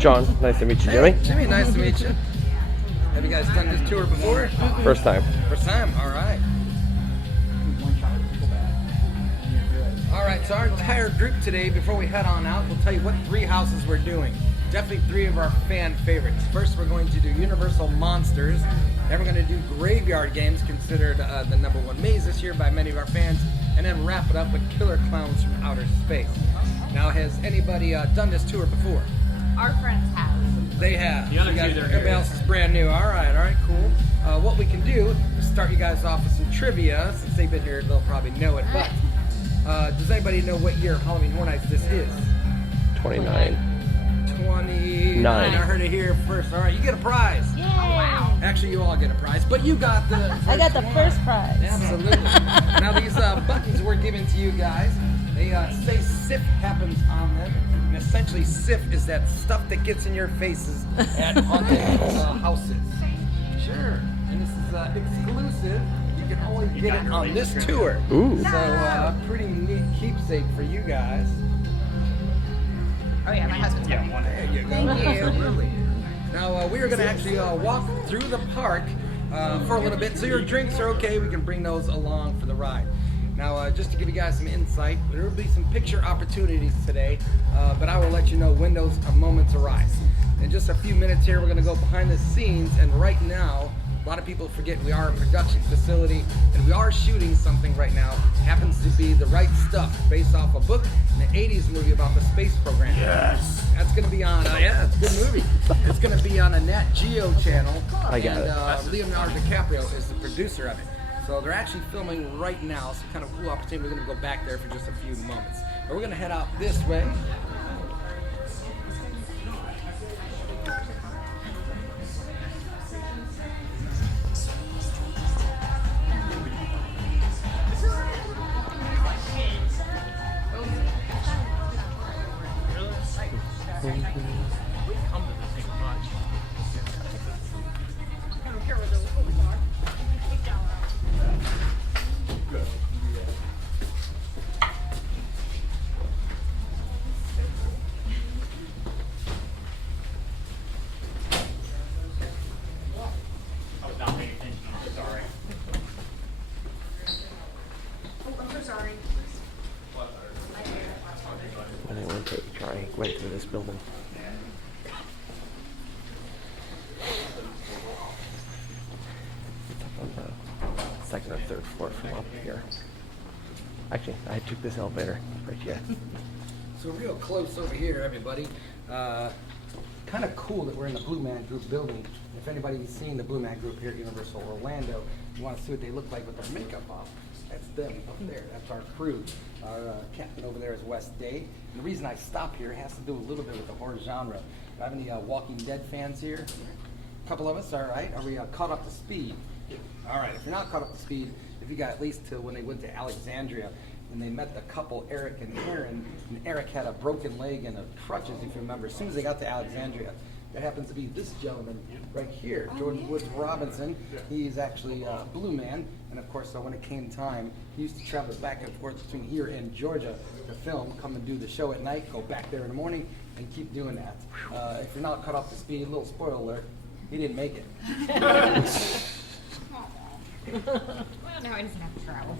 John, nice to meet you, Jimmy. Hey, Jimmy, nice to meet you. Have you guys done this tour before? First time. First time, all right. All right, so our entire group today, before we head on out, we'll tell you what 3 houses we're doing. Definitely 3 of our fan favorites. First, we're going to do Universal Monsters. Then we're going to do Graveyard Games, considered the #1 maze this year by many of our fans. And then wrap it up with Killer Klowns from Outer Space. Now, has anybody done this tour before? Our friends have. They have. Everybody else is brand new. All right, cool. What we can do is start you guys off with some trivia. Since they've been here, they'll probably know it. But does anybody know what year Halloween Horror Nights this is? 29. 29. I heard it here first. All right, you get a prize. Yay. Oh, wow. Actually, you all get a prize, but you got the first I got the one. first prize. Absolutely. Now, these buttons we're giving to you guys, they say SIF happens on them. And essentially, SIF is that stuff that gets in your faces at haunted houses. Sure. And this is exclusive. You can only get it on this tour. Ooh. So, pretty neat keepsake for you guys. Oh yeah, my husband's got one. There you go. Thank you. Absolutely. Now, we are going to actually walk through the park for a little bit. So your drinks are okay. We can bring those along for the ride. Now, just to give you guys some insight, there will be some picture opportunities today, but I will let you know when those moments arise. In just a few minutes here, we're going to go behind the scenes, and right now, a lot of people forget we are a production facility, and we are shooting something right now. It happens to be The Right Stuff, based off a book and an 80s movie about the space program. Yes. That's going to be on, yeah, it's a good movie. It's going to be on a Nat Geo channel. I got it. Leonardo DiCaprio is the producer of it. So they're actually filming right now. It's kind of a cool opportunity. We're going to go back there for just a few moments. But we're going to head out this way. Went through this building. It's up on the 2nd or 3rd floor from up here. Actually, I took this elevator right here. So real close over here, everybody. Kind of cool that we're in the Blue Man Group building. If anybody's seen the Blue Man Group here at Universal Orlando, you want to see what they look like with their makeup off. That's them up there. That's our crew. Our captain over there is Wes Day. And the reason I stop here has to do a little bit with the horror genre. Do I have any Walking Dead fans here? A couple of us, all right. Are we caught up to speed? All right, if you're not caught up to speed, if you got at least to when they went to Alexandria and they met the couple, Eric and Aaron, and Eric had a broken leg and a crutches, if you remember. As soon as they got to Alexandria, that happens to be this gentleman right here, Jordan Woods Robinson. He's actually a Blue Man, and of course, when it came time, he used to travel back and forth between here and Georgia to film, come and do the show at night, go back there in the morning, and keep doing that. If you're not caught up to speed, a little spoiler alert, he didn't make it. Well, now he doesn't have to travel.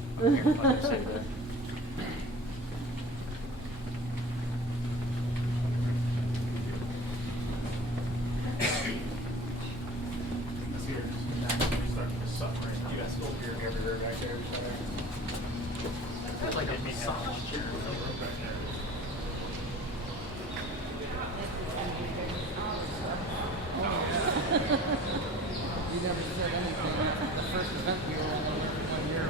You never said anything after the first event we were on 1 year.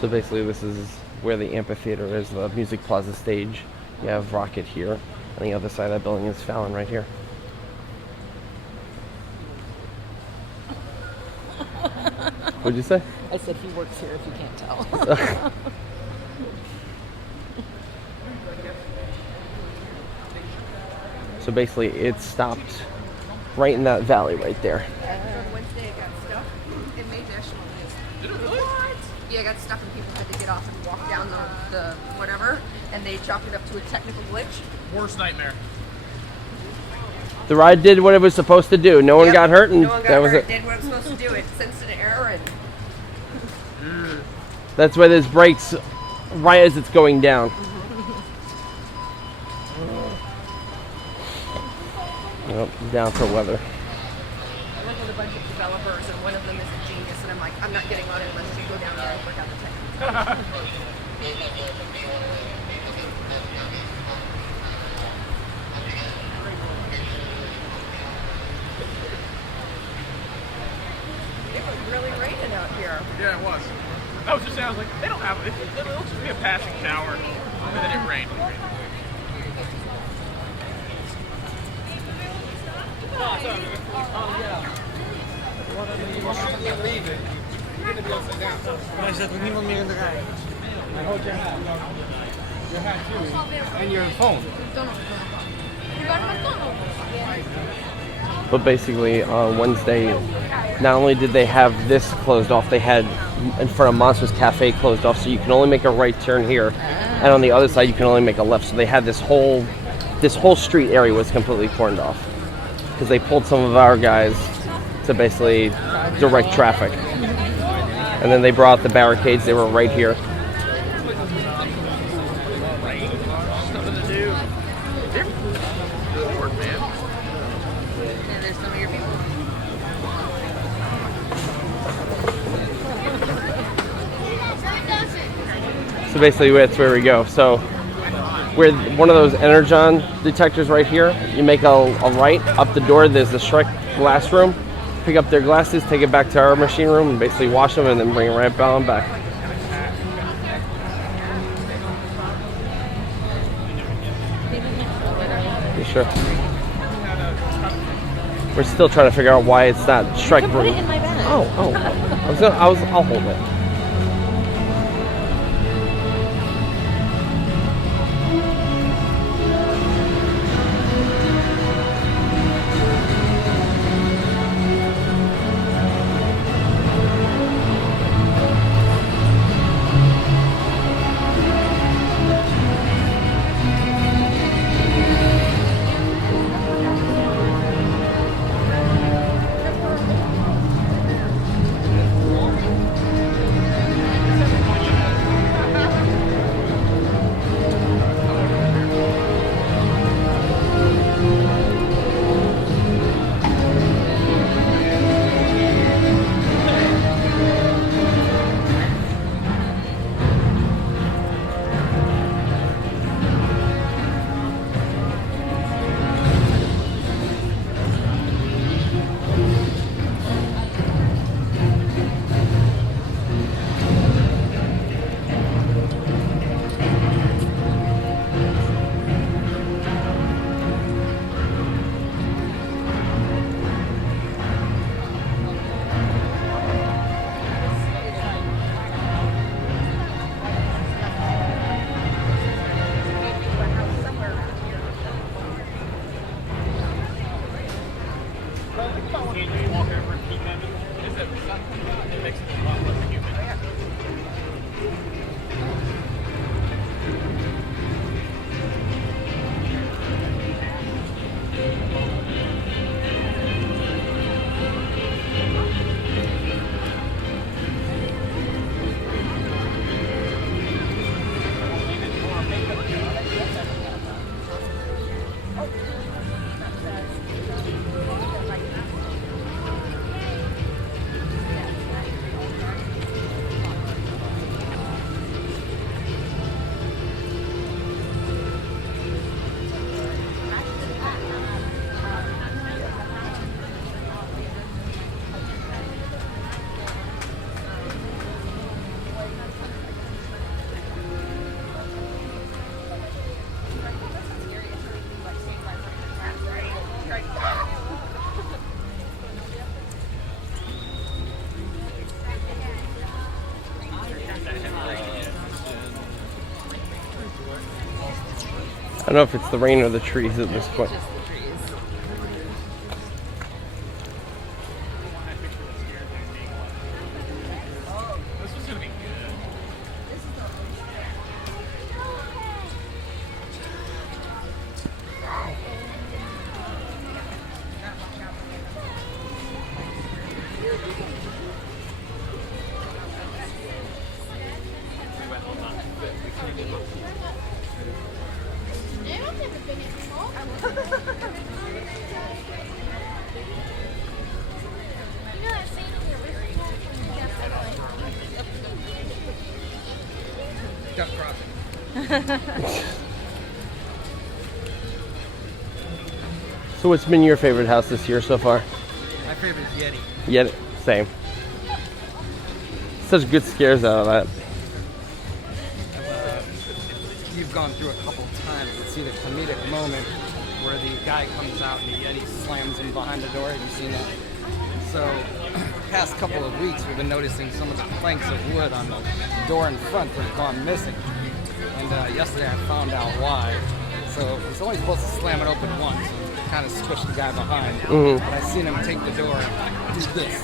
So basically this is where the amphitheater is, the Music Plaza stage. You have Rocket here, and the other side of that building is Fallon right here. What'd you say? I said he works here if you can't tell. So basically it stopped right in that valley right there. Wednesday it got stuck. It made national news. What? Yeah, it got stuck and people had to get off and walk down the whatever, and they chalked it up to a technical glitch. Worst nightmare. The ride did what it was supposed to do. No one Yep. got hurt, and No one got that was hurt. it. Did what it was supposed to do. It sensed an error and That's why there's brakes right as it's going down. Yep, down for weather. I went with a bunch of developers, and one of them is a genius, and I'm like, I'm not getting on it unless you go down there and work out the technical. It was really raining out here. Yeah, it was. I was just saying, I was like, they don't have it. It'll just be a passing shower, and then it rained. Maar er zit er niemand meer in de rij. I hold your hat. Your hat too. And your phone. But basically, on Wednesday, not only did they have this closed off, they had in front of Monsters Cafe closed off, so you can only make a right turn here, and on the other side you can only make a left. So they had this whole street area was completely cordoned off because they pulled some of our guys to basically direct traffic, and then they brought the barricades. They were right here. Nothing to do. Good work, man. And there's some of your people. So basically, that's where we go. So we're one of those energon detectors right here. You make a right up the door. There's the Shrek glass room. Pick up their glasses, take it back to our machine room, and basically wash them, and then bring it right on back. You sure? We're still trying to figure out why it's not Shrek. Put it in my bag. I'll hold it. I don't know if it's the rain or the trees at this point. Just the trees. This was gonna be good. Duck crossing. So what's been your favorite house this year so far? My favorite is Yeti. Yet, same. Such good scares out of that. You've gone through a couple times to see the comedic moment where the guy comes out and the Yeti slams him behind the door. Have you seen that? So, past couple of weeks, we've been noticing some of the planks of wood on the door in front that have gone missing. And yesterday I found out why. So he's only supposed to slam it open once and kind of squish the guy behind. Mm-hmm. But I seen him take the door and do this.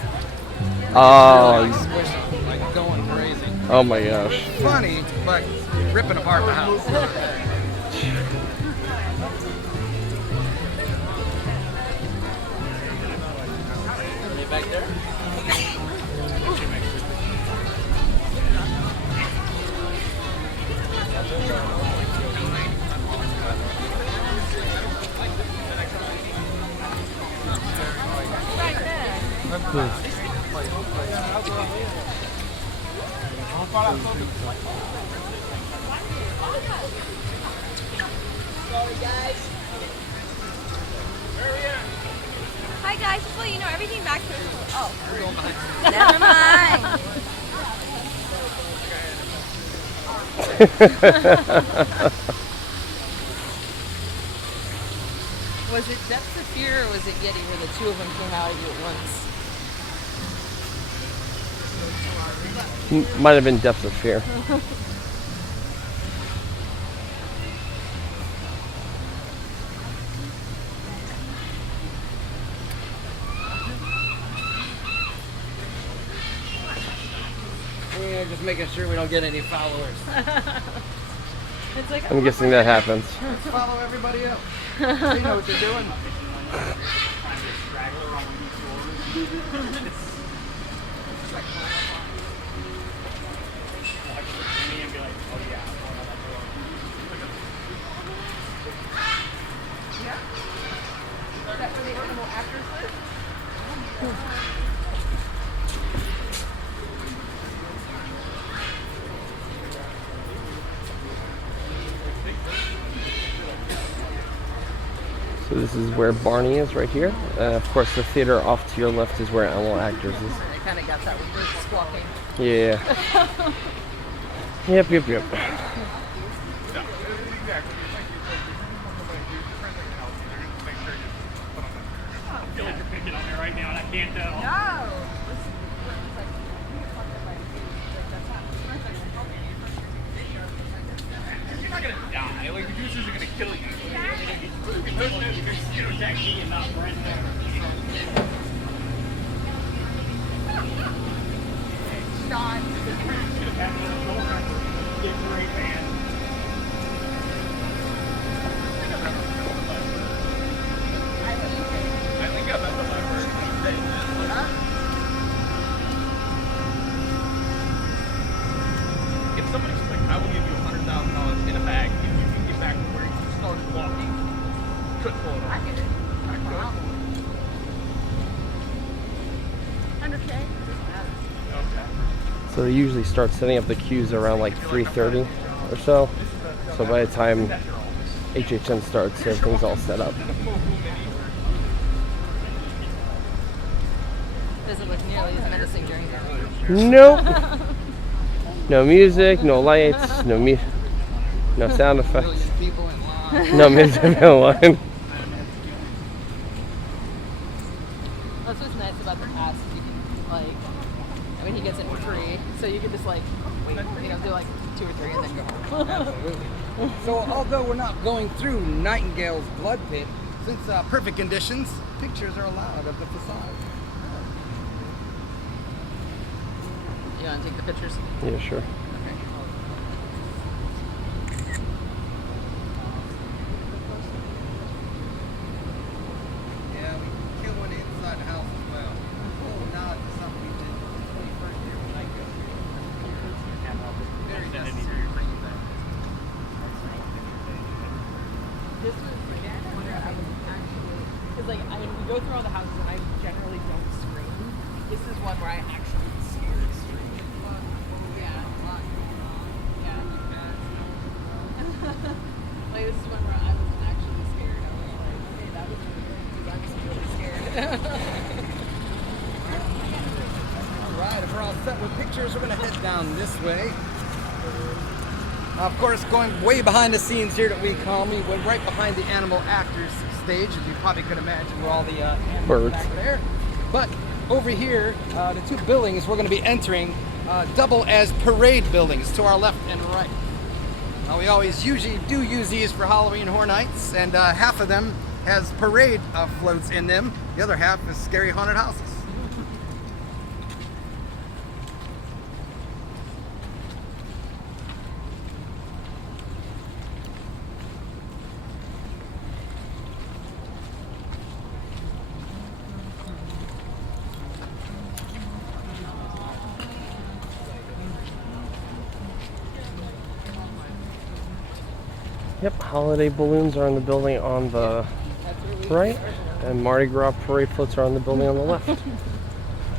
Oh, Like squish it, like going crazy. oh my gosh. Funny, but ripping apart the house. Back there? Hi guys, just so you know, everything back here. Oh, never mind. Was it Depth of Fear or was it Yeti where the two of them came out at you at once? Might have been Depths of Fear. We're just making sure we don't get any followers. It's like, I'm guessing that happens. Let's follow everybody else. They know what they're doing. Is that where the animal actors live? So this is where Barney is right here. Of course, the theater off to your left is where Animal Actors is. I kind of got that with birds squawking. Yeah. Yep, yep, yep. I feel like you're picking on me right now and I can't tell. No. You're not gonna die. Like, the gooses are gonna kill you. Those are gonna attack me and not Brent. Sean. Get great, man. I think I'm at the library. If somebody's like, I will give you $100,000 in a bag if you can get back to where you started walking, couldn't pull it off. I get it. I could. 100K? Doesn't matter. Okay. So they usually start setting up the queues around like 3:30 or so. So by the time HHN starts, everything's all set up. Doesn't look nearly as menacing during that. Nope. No music, no lights, no sound effects. Million people in line. No music, no line. That's what's nice about the pass. You can, like, I mean, he gets in for free, so you can just, like, wait, do like 2 or 3 and then go. Absolutely. So although we're not going through Nightingale's blood pit, since perfect conditions, pictures are allowed of the facade. You want to take the pictures? Yeah, sure. Yeah, we kill one inside the house as well. Oh, nod to something we did in the 21st year when I go. Very necessary to bring you back. for pictures, we're gonna head down this way. Of course, going way behind the scenes here that we call me, we're right behind the animal actors stage, as you probably could imagine, where all the animals Birds. back there. But over here, the two buildings we're going to be entering double as parade buildings to our left and right. Now, we always usually do use these for Halloween Horror Nights, and half of them has parade floats in them. The other half is scary haunted houses. Yep, holiday balloons are in the building on the right, and Mardi Gras parade floats are on the building on the left.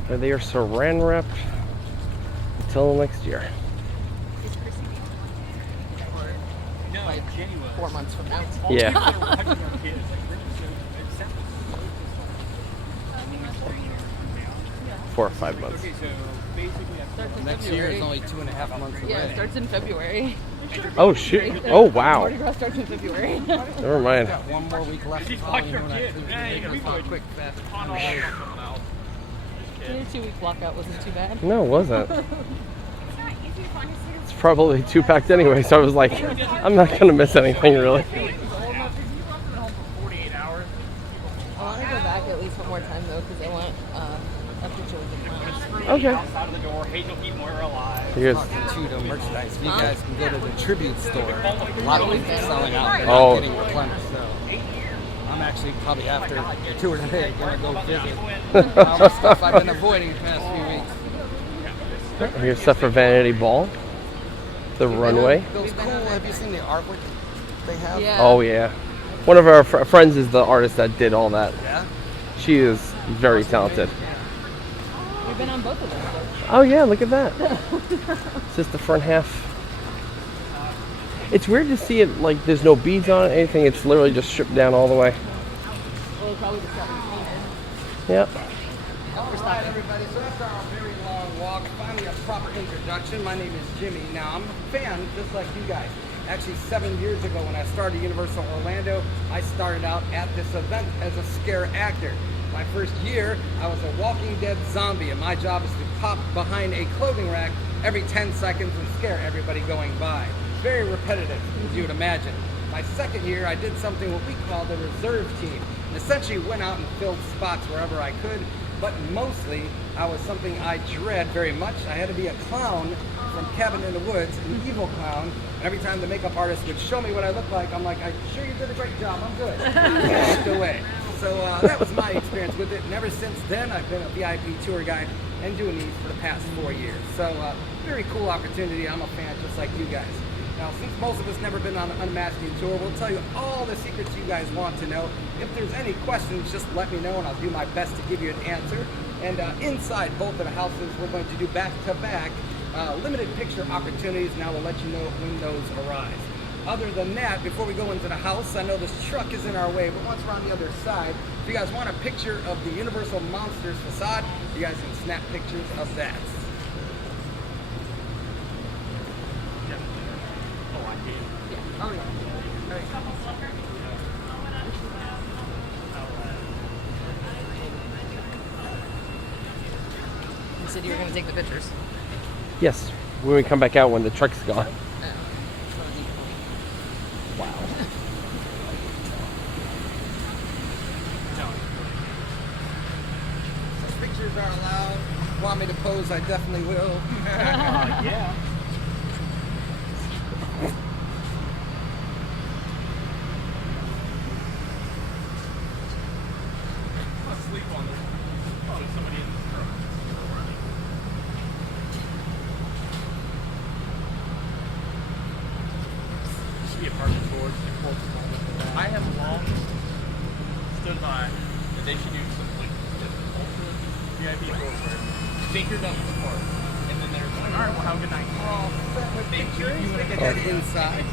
And they are saran wrapped until next year. Like 4 months from now. Yeah. 4 or 5 months. Okay, so basically that's Next year is only 2.5 months away. Yeah, it starts in February. Oh shit! Oh wow! Mardi Gras starts in February. Never mind. Got one more week left. Just of watch Halloween your Horror Nights. kids. It's Yeah, you ridiculous gotta be how quick that on off on someone else. The 2-week lockout wasn't too bad. No, it wasn't. It's not easy to find a seat. It's probably 2-packed anyway, so I was like, I'm not gonna miss anything really. If you left it home for 48 hours, I want to go back at least one more time though, because I want a picture with the clowns. Okay. outside of the door, hate you'll keep Moira alive. Here's Talking to merchandise. You guys can go to the tribute store. A lot of things are selling out. They're Oh. not getting replenished. So I'm actually probably after the tour today gonna go visit all the stuff I've been avoiding the past few weeks. here's stuff for Vanity Ball, the runway. Those cool. Have you seen the artwork they have? Yeah. Oh yeah, one of our friends is the artist that did all that. Yeah. She is very talented. We've been on both of them. Oh yeah, look at that. It's just the front half. It's weird to see it like there's no beads on it, anything. It's literally just stripped down all the way. Well, we probably just got painted. Yep. All right, everybody. So after our very long walk, finally a proper introduction. My name is Jimmy. Now I'm a fan, just like you guys. Actually, 7 years ago when I started Universal Orlando, I started out at this event as a scare actor. My first year, I was a Walking Dead zombie, and my job is to pop behind a clothing rack every 10 seconds and scare everybody going by. Very repetitive, as you would imagine. My second year, I did something what we call the reserve team, and essentially went out and filled spots wherever I could, but mostly I was something I dread very much. I had to be a clown from Cabin in the Woods, an evil clown, and every time the makeup artist would show me what I looked like, I'm like, I'm sure you did a great job, I'm good. I walked away. So that was my experience with it, and ever since then I've been a VIP tour guide and doing these for the past 4 years. So very cool opportunity. I'm a fan just like you guys. Now, since most of us never been on an Unmasking tour, we'll tell you all the secrets you guys want to know. If there's any questions, just let me know and I'll do my best to give you an answer. And inside both of the houses, we're going to do back-to-back limited picture opportunities, and I will let you know when those arise. Other than that, before we go into the house, I know this truck is in our way, but once we're on the other side, if you guys want a picture of the Universal Monsters facade, you guys can snap pictures of that. Oh, yeah. You said you were going to take the pictures. Yes. When we come back out when the truck's gone. Wow. So pictures are allowed. Want me to pose, I definitely will. Yeah. I'm asleep on this. Oh, there's somebody in this room. This should be apartment tours. I have long stood by that they should do some like ultra VIP tours where you think you're done with the park, and then they're like, all right, well, have a good night. We're all set with They pictures. you We in can a head inside.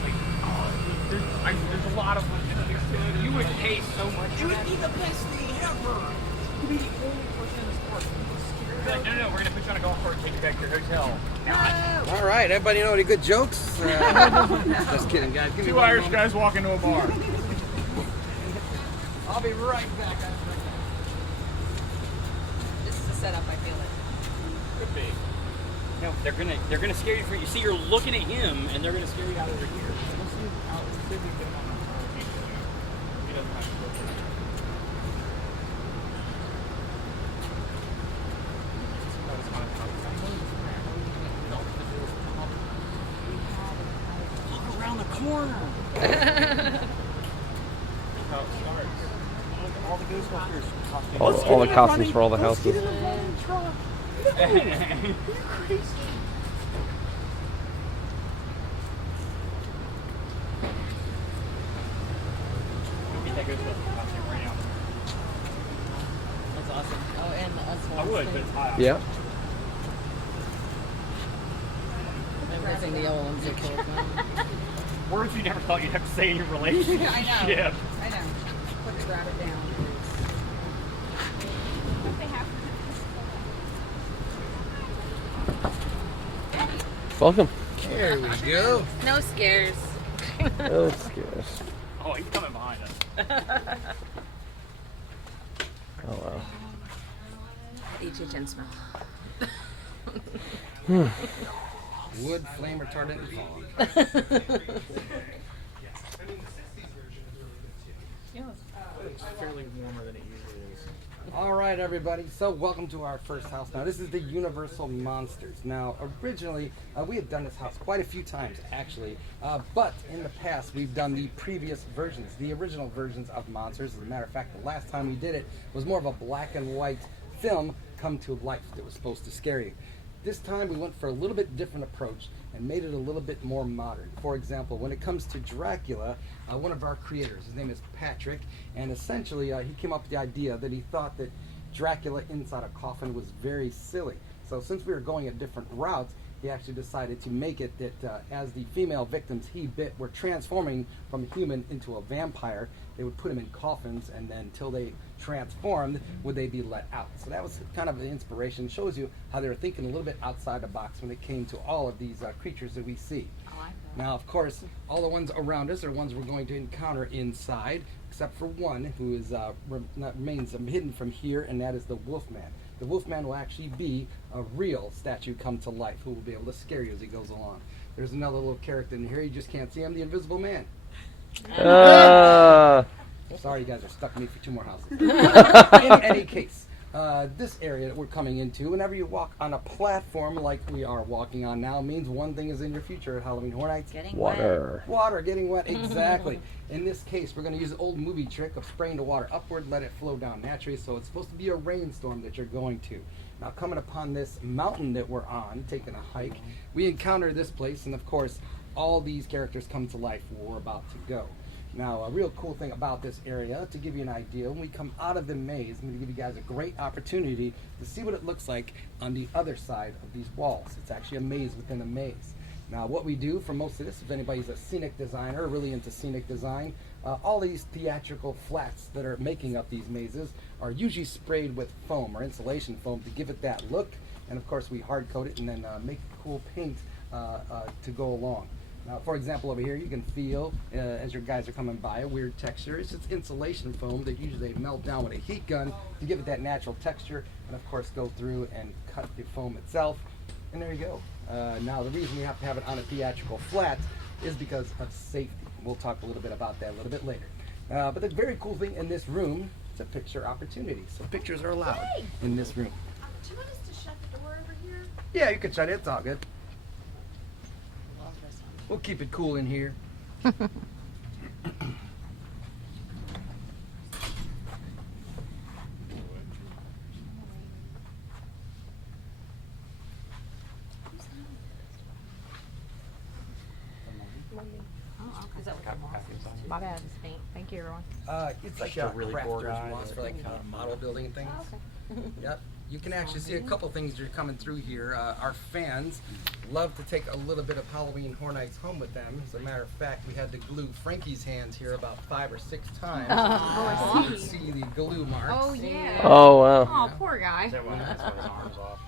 There's a lot of logistics to it. You would pay so much. It would be the best thing ever. You'd be the only person in the sport who was scared Like, no, we're gonna put you on a golf cart and take you back to your hotel. All right, everybody know any good jokes? Just kidding, guys. Give me Two one Irish moment. guys walk into a bar. I'll be right back. This is a setup, I feel it. Could be. No, they're gonna scare you. You see, you're looking at him, and they're gonna scare you out over here. Let's see how see if we can get him on the He doesn't have to go first. Look around the corner. How it starts. All the Ghostbusters costumes. All the costumes for all the houses. Get that Ghostbusters costume right now. That's awesome. Oh, and the us I would, but it's hot. Yeah. I'm guessing the yellow ones are cool. Words you never thought you'd have to say in your relationship. I know. I know. Put the grab it down. What they have Welcome. There we go. No scares. Oh, scares. Oh, he's coming behind us. Oh wow. HHN smell. Wood, flame retardant, and fallen. It's fairly warmer than it usually is. All right, everybody. So welcome to our first house. Now, this is the Universal Monsters. Now, originally, we had done this house quite a few times, actually. But in the past, we've done the previous versions, the original versions of Monsters. As a matter of fact, the last time we did it was more of a black and white film come to life that was supposed to scare you. This time, we went for a little bit different approach and made it a little bit more modern. For example, when it comes to Dracula, one of our creators, his name is Patrick, and essentially he came up with the idea that he thought that Dracula inside a coffin was very silly. So since we were going at different routes, he actually decided to make it that as the female victims he bit were transforming from a human into a vampire, they would put him in coffins, and then until they transformed would they be let out. So that was kind of the inspiration. Shows you how they were thinking a little bit outside the box when it came to all of these creatures that we see. Now, of course, all the ones around us are ones we're going to encounter inside, except for one who is remains hidden from here, and that is the Wolfman. The Wolfman will actually be a real statue come to life who will be able to scare you as he goes along. There's another little character in here. You just can't see him, the Invisible Man. Sorry, you guys are stuck with me for 2 more houses. In any case, this area that we're coming into, whenever you walk on a platform like we are walking on now, means one thing is in your future at Halloween Horror Nights. Getting Water. Water, getting wet, exactly. In this case, we're going to use an old movie trick of spraying the water upward, let it flow down naturally, so it's supposed to be a rainstorm that you're going to. Now, coming upon this mountain that we're on, taking a hike, we encounter this place, and of course, all these characters come to life where we're about to go. Now, a real cool thing about this area, to give you an idea, when we come out of the maze, I'm going to give you guys a great opportunity to see what it looks like on the other side of these walls. It's actually a maze within a maze. Now, what we do for most of this, if anybody's a scenic designer, really into scenic design, all these theatrical flats that are making up these mazes are usually sprayed with foam or insulation foam to give it that look. And of course, we hard coat it and then make cool paint to go along. Now, for example, over here, you can feel, as your guys are coming by, a weird texture. It's just insulation foam that usually they melt down with a heat gun to give it that natural texture, and of course go through and cut the foam itself. And there you go. Now, the reason we have to have it on a theatrical flat is because of safety. We'll talk a little bit about that a little bit later. But the very cool thing in this room, it's a picture opportunity. So pictures are allowed in this room. Do you want us to shut the door over here? Yeah, you can shut it. It's all good. We'll keep it cool in here. My bad. Thank you, everyone. It's like a a really crafters poor guy loss for like model building and things. Yep. you can actually see a couple things you're coming through here. Our fans love to take a little bit of Halloween Horror Nights home with them. As a matter of fact, we had to glue Frankie's hands here about 5 or 6 times. You can see the glue marks. Oh, yeah. Oh wow. Oh, poor guy. That's why his arm's off.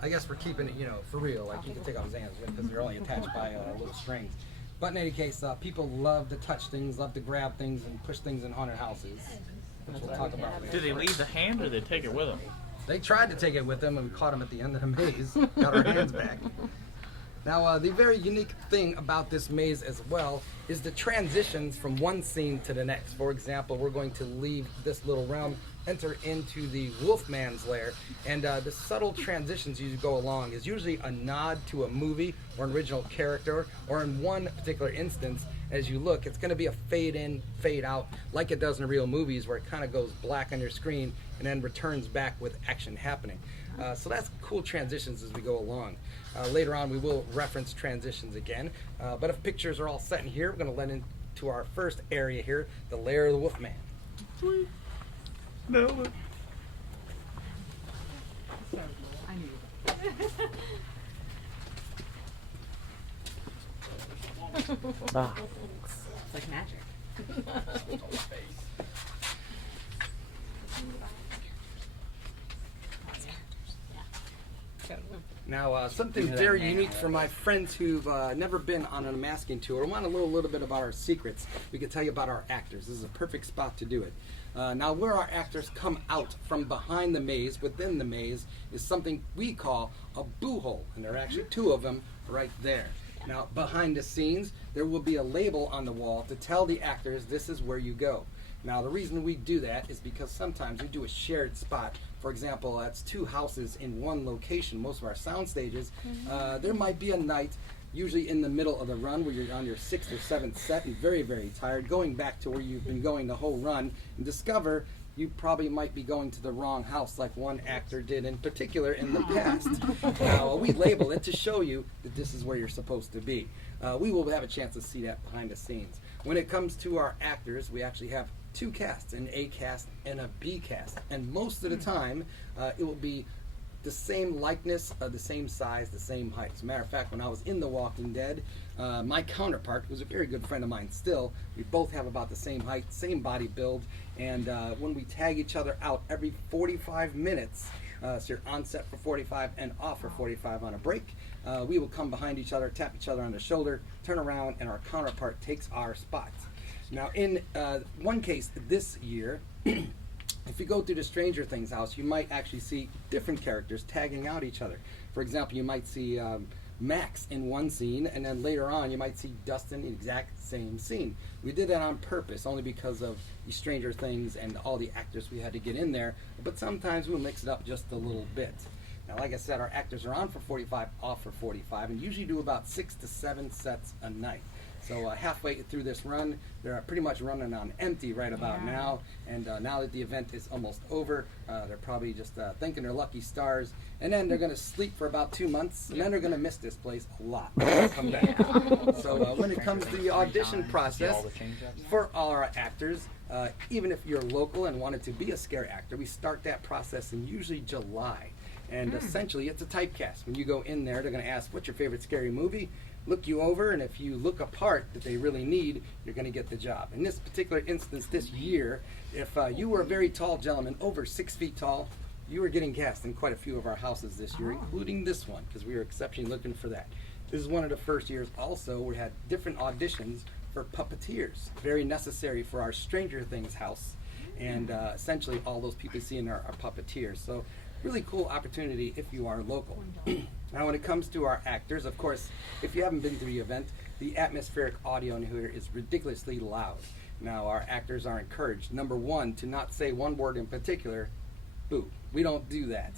I guess we're keeping it, for real. Like, you can take off his hands because they're only attached by little strings. But in any case, people love to touch things, love to grab things, and push things in haunted houses, which we'll talk about later. Do they leave the hand or they take it with them? They tried to take it with them, and we caught them at the end of the maze. Got our hands back. Now, the very unique thing about this maze as well is the transitions from one scene to the next. For example, we're going to leave this little realm, enter into the Wolfman's lair, and the subtle transitions as you go along is usually a nod to a movie or an original character, or in one particular instance, as you look, it's going to be a fade in, fade out, like it does in real movies, where it kind of goes black on your screen and then returns back with action happening. So that's cool transitions as we go along. Later on, we will reference transitions again, but if pictures are all set in here, we're going to let into our first area here, the lair of the Wolfman. Sweet. No. I knew Ah. it's like magic. Now, something very unique for my friends who've never been on an unmasking tour, want to know a little bit about our secrets. We can tell you about our actors. This is a perfect spot to do it. Now, where our actors come out from behind the maze, within the maze, is something we call a boo hole, and there are actually 2 of them right there. Now, behind the scenes, there will be a label on the wall to tell the actors this is where you go. Now, the reason we do that is because sometimes we do a shared spot. For example, that's 2 houses in one location. Most of our sound stages, there might be a night, usually in the middle of the run, where you're on your 6th or 7th set and very, very tired, going back to where you've been going the whole run, and discover you probably might be going to the wrong house, like one actor did in particular in the past. Now, we label it to show you that this is where you're supposed to be. We will have a chance to see that behind the scenes. When it comes to our actors, we actually have 2 casts, an A cast and a B cast, and most of the time it will be the same likeness, the same size, the same height. As a matter of fact, when I was in The Walking Dead, my counterpart, who's a very good friend of mine still, we both have about the same height, same body build, and when we tag each other out every 45 minutes, so you're on set for 45 and off for 45 on a break, we will come behind each other, tap each other on the shoulder, turn around, and our counterpart takes our spot. Now, in one case this year, if you go through the Stranger Things house, you might actually see different characters tagging out each other. For example, you might see Max in one scene, and then later on you might see Dustin in the exact same scene. We did that on purpose, only because of the Stranger Things and all the actors we had to get in there, but sometimes we'll mix it up just a little bit. Now, like I said, our actors are on for 45, off for 45, and usually do about 6 to 7 sets a night. So halfway through this run, they're pretty much running on empty right about now. And now that the event is almost over, they're probably just thanking their lucky stars. And then they're going to sleep for about 2 months, and then they're going to miss this place a lot when they come back. So when it comes to the audition process for all our actors, even if you're local and wanted to be a scare actor, we start that process in usually July. And essentially, it's a typecast. When you go in there, they're going to ask, what's your favorite scary movie? Look you over, and if you look a part that they really need, you're going to get the job. In this particular instance this year, if you were a very tall gentleman, over 6 feet tall, you were getting cast in quite a few of our houses this year, including this one, because we were exceptionally looking for that. This is one of the first years also we had different auditions for puppeteers, very necessary for our Stranger Things house. And essentially all those people you see in there are puppeteers. So really cool opportunity if you are local. Now, when it comes to our actors, of course, if you haven't been to the event, the atmospheric audio in here is ridiculously loud. Now, our actors are encouraged, number 1, to not say one word in particular, boo. We don't do that.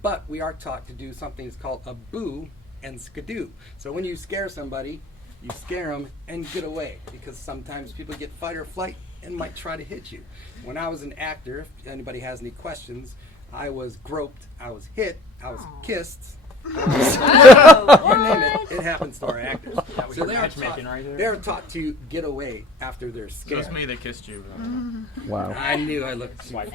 But we are taught to do something that's called a boo and skidoo. So when you scare somebody, you scare them and get away, because sometimes people get fight or flight and might try to hit you. When I was an actor, if anybody has any questions, I was groped, I was hit, I was kissed, you name it. it happens to our actors. That was So your they are matchmaking taught, right there. they are taught to get away after they're scared. Just me that kissed you. Wow. I knew I looked swipe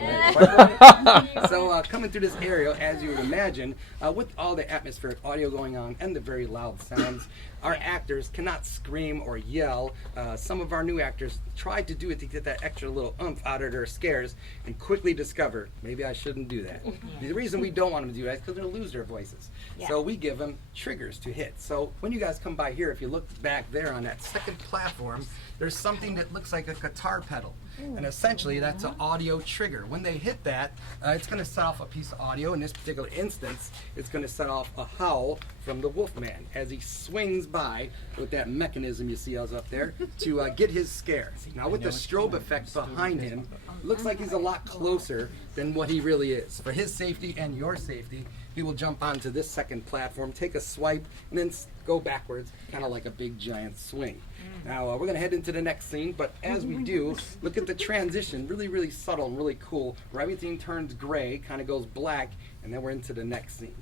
So coming through this area, as you would imagine, with all the atmospheric audio going on and the very loud sounds, our actors cannot scream or yell. Some of our new actors tried to do it to get that extra little oomph out of their scares and quickly discover, maybe I shouldn't do that. The reason we don't want them to do that is because they'll lose their voices. So we give them triggers to hit. So when you guys come by here, if you look back there on that second platform, there's something that looks like a guitar pedal. And essentially that's an audio trigger. When they hit that, it's going to set off a piece of audio. In this particular instance, it's going to set off a howl from the Wolfman as he swings by with that mechanism you see us up there to get his scare. Now with the strobe effect behind him, looks like he's a lot closer than what he really is. For his safety and your safety, he will jump onto this second platform, take a swipe, and then go backwards, kind of like a big giant swing. Now we're going to head into the next scene, but as we do, look at the transition, really, really subtle and really cool, where everything turns gray, kind of goes black, and then we're into the next scene.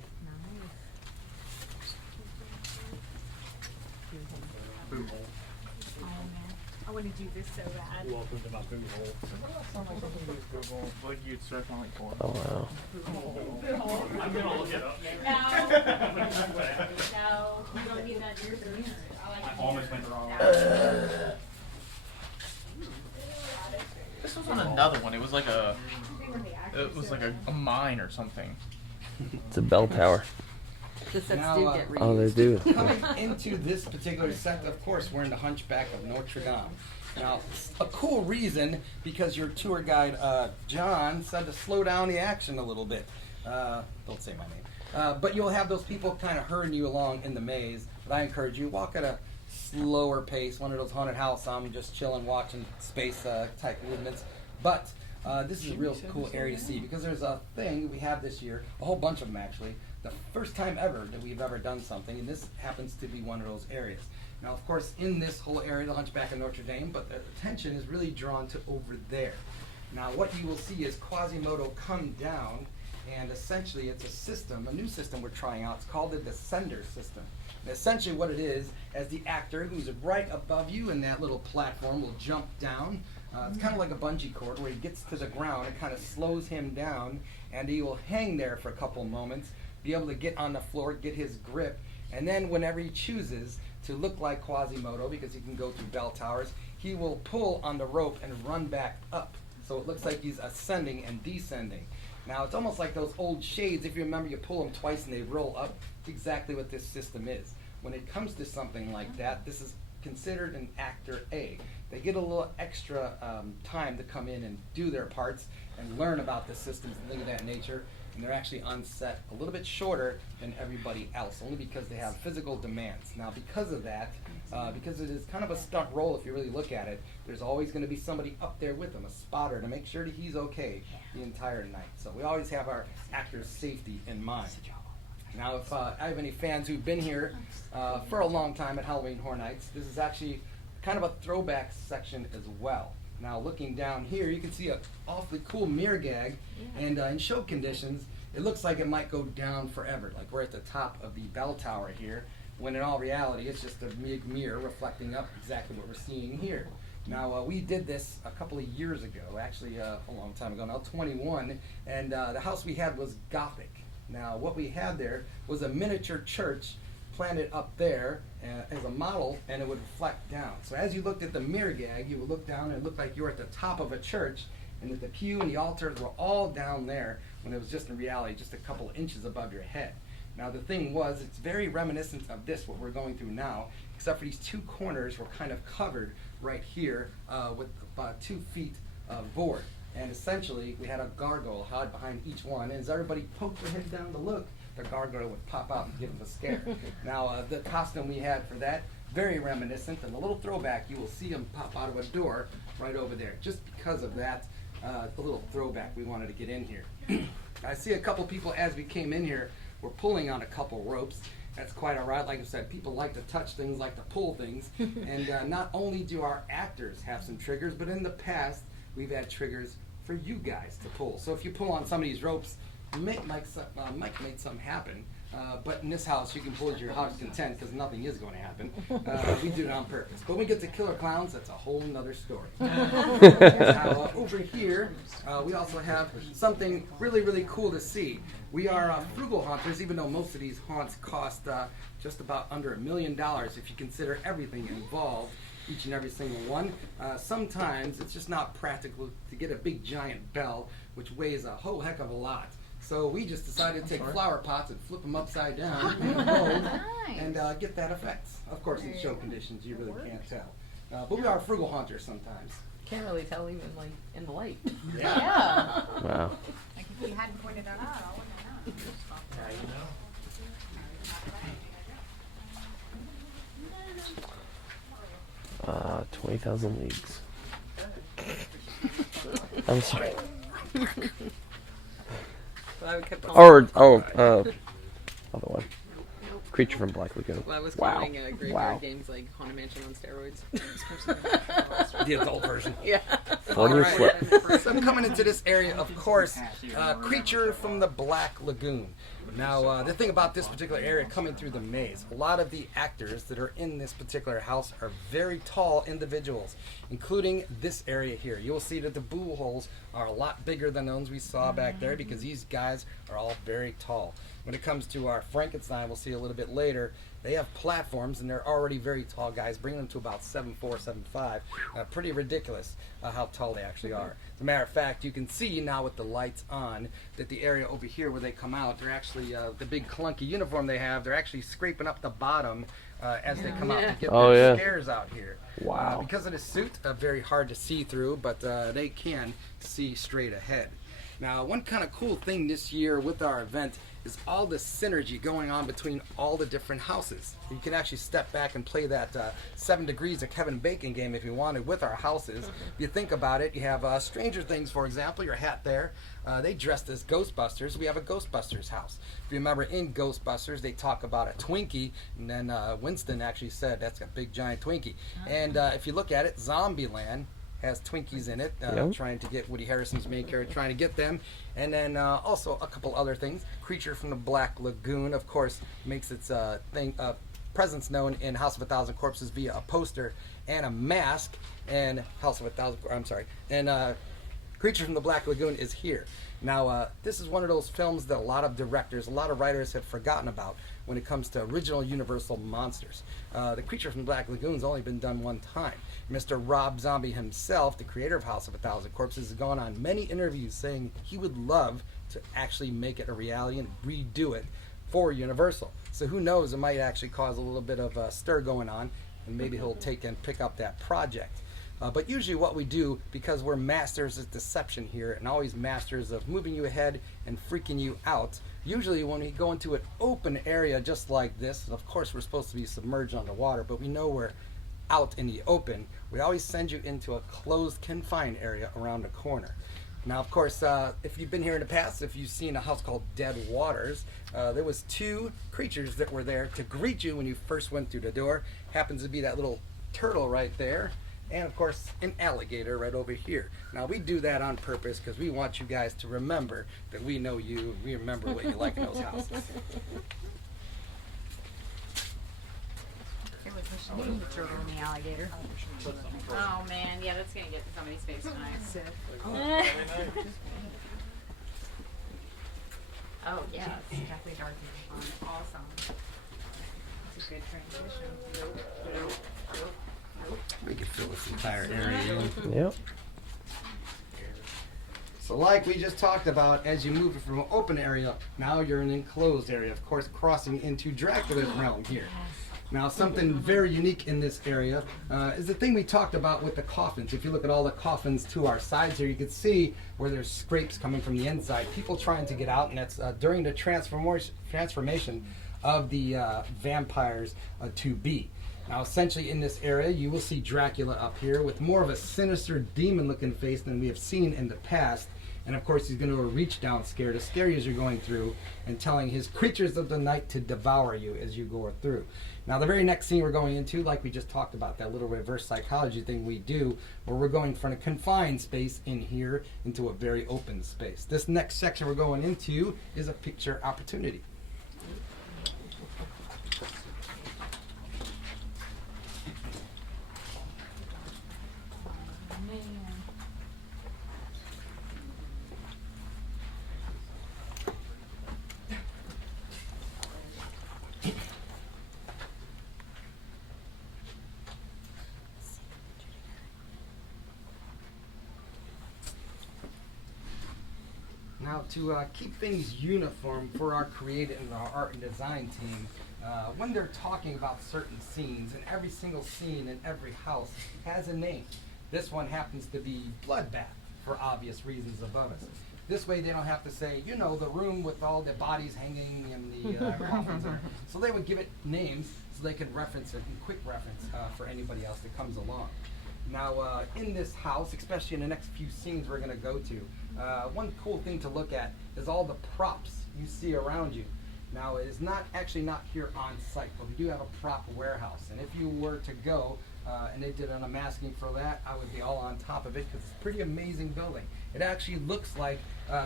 Boom hole. I want to do this so bad. Welcome to my boom hole. Like you'd start on like four. Oh wow. I'm gonna look it up. No, you don't need that near the mirror. I almost went the wrong way. This was on another one. It was like a mine or something. It's a bell tower. The sets Now, do get reused. Oh, they do. Coming into this particular set, of course, we're in the Hunchback of Notre Dame. Now, a cool reason, because your tour guide, John, said to slow down the action a little bit. Don't say my name. But you'll have those people kind of herding you along in the maze. But I encourage you, walk at a slower pace, one of those haunted house, I'm just chilling, watching space type movements. But this is a real cool area to see, because there's a thing we have this year, a whole bunch of them actually, the first time ever that we've ever done something, and this happens to be one of those areas. Now, of course, in this whole area, the Hunchback of Notre Dame, but the attention is really drawn to over there. Now, what you will see is Quasimodo come down, and essentially it's a system, a new system we're trying out. It's called the Descender system. And essentially what it is, as the actor who's right above you in that little platform will jump down, it's kind of like a bungee cord where he gets to the ground, it kind of slows him down, and he will hang there for a couple moments, be able to get on the floor, get his grip, and then whenever he chooses to look like Quasimodo, because he can go through bell towers, he will pull on the rope and run back up. So it looks like he's ascending and descending. Now it's almost like those old shades, if you remember, you pull them twice and they roll up. It's exactly what this system is. When it comes to something like that, this is considered an actor A. They get a little extra time to come in and do their parts and learn about the systems and things of that nature. And they're actually on set a little bit shorter than everybody else, only because they have physical demands. Now, because of that, because it is kind of a stunt role if you really look at it, there's always going to be somebody up there with them, a spotter, to make sure that he's okay the entire night. So we always have our actors' safety in mind. Now, if I have any fans who've been here for a long time at Halloween Horror Nights, this is actually kind of a throwback section as well. Now, looking down here, you can see a awfully cool mirror gag, and in show conditions, it looks like it might go down forever, like we're at the top of the bell tower here, when in all reality, it's just a big mirror reflecting up exactly what we're seeing here. Now, we did this a couple of years ago, actually a long time ago now, 21, and the house we had was Gothic. Now, what we had there was a miniature church planted up there as a model, and it would reflect down. So as you looked at the mirror gag, you would look down and it looked like you were at the top of a church, and that the pew and the altars were all down there, when it was just in reality just a couple of inches above your head. Now the thing was, it's very reminiscent of this, what we're going through now, except for these two corners were kind of covered right here with about 2 feet of board. And essentially, we had a gargoyle hide behind each one, and as everybody poked their head down to look, the gargoyle would pop out and give them a scare. Now, the costume we had for that, very reminiscent, and a little throwback, you will see him pop out of a door right over there. Just because of that, the little throwback we wanted to get in here. I see a couple people as we came in here were pulling on a couple ropes. That's quite all right. Like I said, people like to touch things, like to pull things. And not only do our actors have some triggers, but in the past, we've had triggers for you guys to pull. So if you pull on some of these ropes, might make something happen. But in this house, you can pull your heart's content because nothing is going to happen. We do it on purpose. But when we get to Killer Klowns, that's a whole nother story. Now, over here, we also have something really, really cool to see. We are frugal haunters, even though most of these haunts cost just about under $1 million if you consider everything involved, each and every single one. Sometimes it's just not practical to get a big giant bell, which weighs a whole heck of a lot. So we just decided to take flower pots and flip them upside down in a mold and get that effect. Of course, in show conditions, you really can't tell. But we are frugal haunters sometimes. Can't really tell even like in the light. Yeah. Wow. Like if you hadn't pointed that out, I wouldn't have known. 20,000 leagues. I'm sorry. Well, I kept calling, Other one. Creature from Black Lagoon. well, I was Wow. calling graveyard Wow. games like Haunted Mansion on steroids. The adult version. Yeah. 40 or flip. So coming into this area, of course, Creature from the Black Lagoon. Now, the thing about this particular area coming through the maze, a lot of the actors that are in this particular house are very tall individuals, including this area here. You'll see that the boo holes are a lot bigger than the ones we saw back there because these guys are all very tall. When it comes to our Frankenstein, we'll see a little bit later, they have platforms and they're already very tall guys, bringing them to about 7'4", 7'5". Pretty ridiculous how tall they actually are. As a matter of fact, you can see now with the lights on that the area over here where they come out, they're actually, the big clunky uniform they have, they're actually scraping up the bottom as they come out to get their scares out here. Wow. Because of the suit, very hard to see through, but they can see straight ahead. Now, one kind of cool thing this year with our event is all the synergy going on between all the different houses. You can actually step back and play that 7 Degrees of Kevin Bacon game if you wanted with our houses. If you think about it, you have Stranger Things, for example, your hat there. They dressed as Ghostbusters. We have a Ghostbusters house. If you remember in Ghostbusters, they talk about a Twinkie, and then Winston actually said that's a big giant Twinkie. And if you look at it, Zombieland has Twinkies in it, trying to get Woody Harrelson's main character, trying to get them. And then also a couple other things. Creature from the Black Lagoon, of course, makes its presence known in House of a Thousand Corpses via a poster and a mask. And Creature from the Black Lagoon is here. Now, this is one of those films that a lot of directors, a lot of writers have forgotten about when it comes to original Universal monsters. The Creature from the Black Lagoon's only been done one time. Mr. Rob Zombie himself, the creator of House of a Thousand Corpses, has gone on many interviews saying he would love to actually make it a reality and redo it for Universal. So who knows, it might actually cause a little bit of a stir going on, and maybe he'll take and pick up that project. But usually what we do, because we're masters of deception here and always masters of moving you ahead and freaking you out, usually when we go into an open area just like this, and of course we're supposed to be submerged underwater, but we know we're out in the open, we always send you into a closed confined area around the corner. Now, of course, if you've been here in the past, if you've seen a house called Dead Waters, there was 2 creatures that were there to greet you when you first went through the door. Happens to be that little turtle right there, and of course an alligator right over here. Now we do that on purpose because we want you guys to remember that we know you and we remember what you like in those houses. It was the turtle and the alligator. Oh man, yeah, that's gonna get in somebody's face tonight. Oh yeah, it's definitely dark and fun. Awesome. It's a good transition. We can fill this entire area. Yep. So like we just talked about, as you move from an open area, now you're in an enclosed area, of course crossing into Dracula's realm here. Now something very unique in this area is the thing we talked about with the coffins. If you look at all the coffins to our sides here, you can see where there's scrapes coming from the inside. People trying to get out, and that's during the transformation of the vampires to be. Now essentially in this area you will see Dracula up here with more of a sinister demon looking face than we have seen in the past. And of course he's going to reach down to scare you as you're going through and telling his creatures of the night to devour you as you go through. Now the very next scene we're going into, like we just talked about, that little reverse psychology thing we do, where we're going from a confined space in here into a very open space. This next section we're going into is a picture opportunity. Now, to keep things uniform for our creative and our art and design team, when they're talking about certain scenes, and every single scene in every house has a name. This one happens to be Bloodbath, for obvious reasons above us. This way they don't have to say, you know, the room with all the bodies hanging and the coffins in it. So they would give it names so they could reference it in quick reference for anybody else that comes along. Now, in this house, especially in the next few scenes we're going to go to, one cool thing to look at is all the props you see around you. Now, it is not here on site, but we do have a prop warehouse. And if you were to go and they did an unmasking for that, I would be all on top of it because it's a pretty amazing building. It actually looks like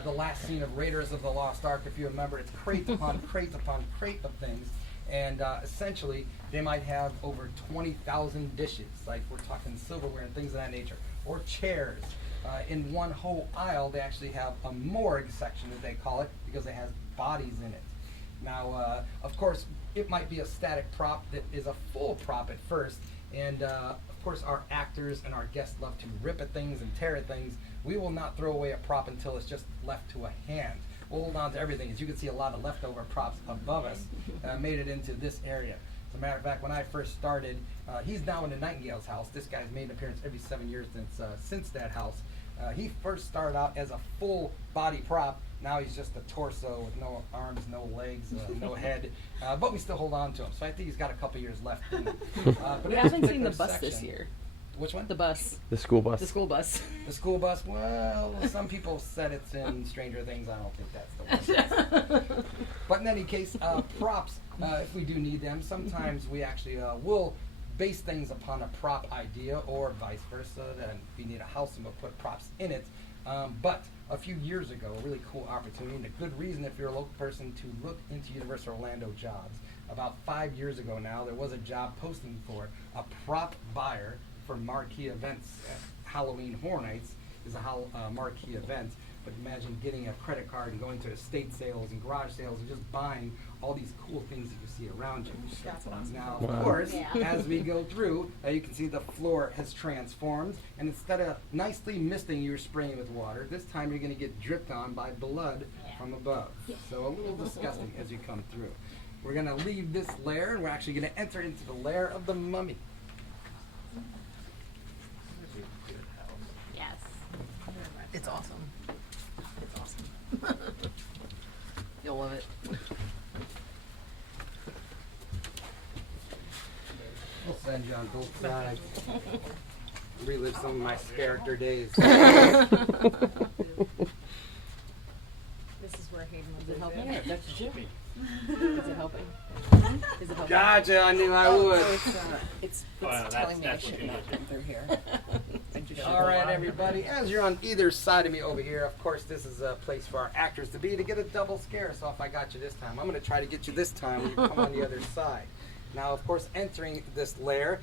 the last scene of Raiders of the Lost Ark. If you remember, it's crate upon crate upon crate of things. And essentially, they might have over 20,000 dishes, like we're talking silverware and things of that nature, or chairs. In one whole aisle, they actually have a morgue section, as they call it, because it has bodies in it. Now, of course, it might be a static prop that is a full prop at first, and of course, our actors and our guests love to rip at things and tear at things. We will not throw away a prop until it's just left to a hand. We'll hold on to everything. As you can see, a lot of leftover props above us made it into this area. As a matter of fact, when I first started, he's now in the Nightingale's house. This guy's made an appearance every 7 years since that house. He first started out as a full body prop. Now he's just a torso with no arms, no legs, no head. But we still hold on to him. So I think he's got a couple years left in him. But We haven't seen the bus this year. Which one? The bus. The school bus. The school bus. The school bus? Well, some people said it's in Stranger Things. I don't think that's the one. But in any case, props, if we do need them, sometimes we actually will base things upon a prop idea or vice versa. Then if we need a house and we'll put props in it. But a few years ago, a really cool opportunity and a good reason if you're a local person to look into Universal Orlando jobs. About 5 years ago now, there was a job posting for a prop buyer for marquee events. Halloween Horror Nights is a marquee event, but imagine getting a credit card and going to estate sales and garage sales and just buying all these cool things that you see around you. Now, of course, as we go through, you can see the floor has transformed, and instead of nicely misting, you're spraying with water. This time you're going to get dripped on by blood from above. So a little disgusting as you come through. We're going to leave this layer, and we're actually going to enter into the lair of the mummy. Yes. It's awesome. It's awesome. You'll love it. We'll send you on both sides. Relive some of my character days. This is where Hayden was. Is it helping? Yeah, that's Jimmy. Is it helping? Is it helping? Gotcha, I knew I would. It's Well, telling me I that's what should you not did. come through here. All right, everybody. As you're on either side of me over here, of course, this is a place for our actors to be to get a double scare. So if I got you this time, I'm going to try to get you this time when you come on the other side. Now, of course, entering this lair,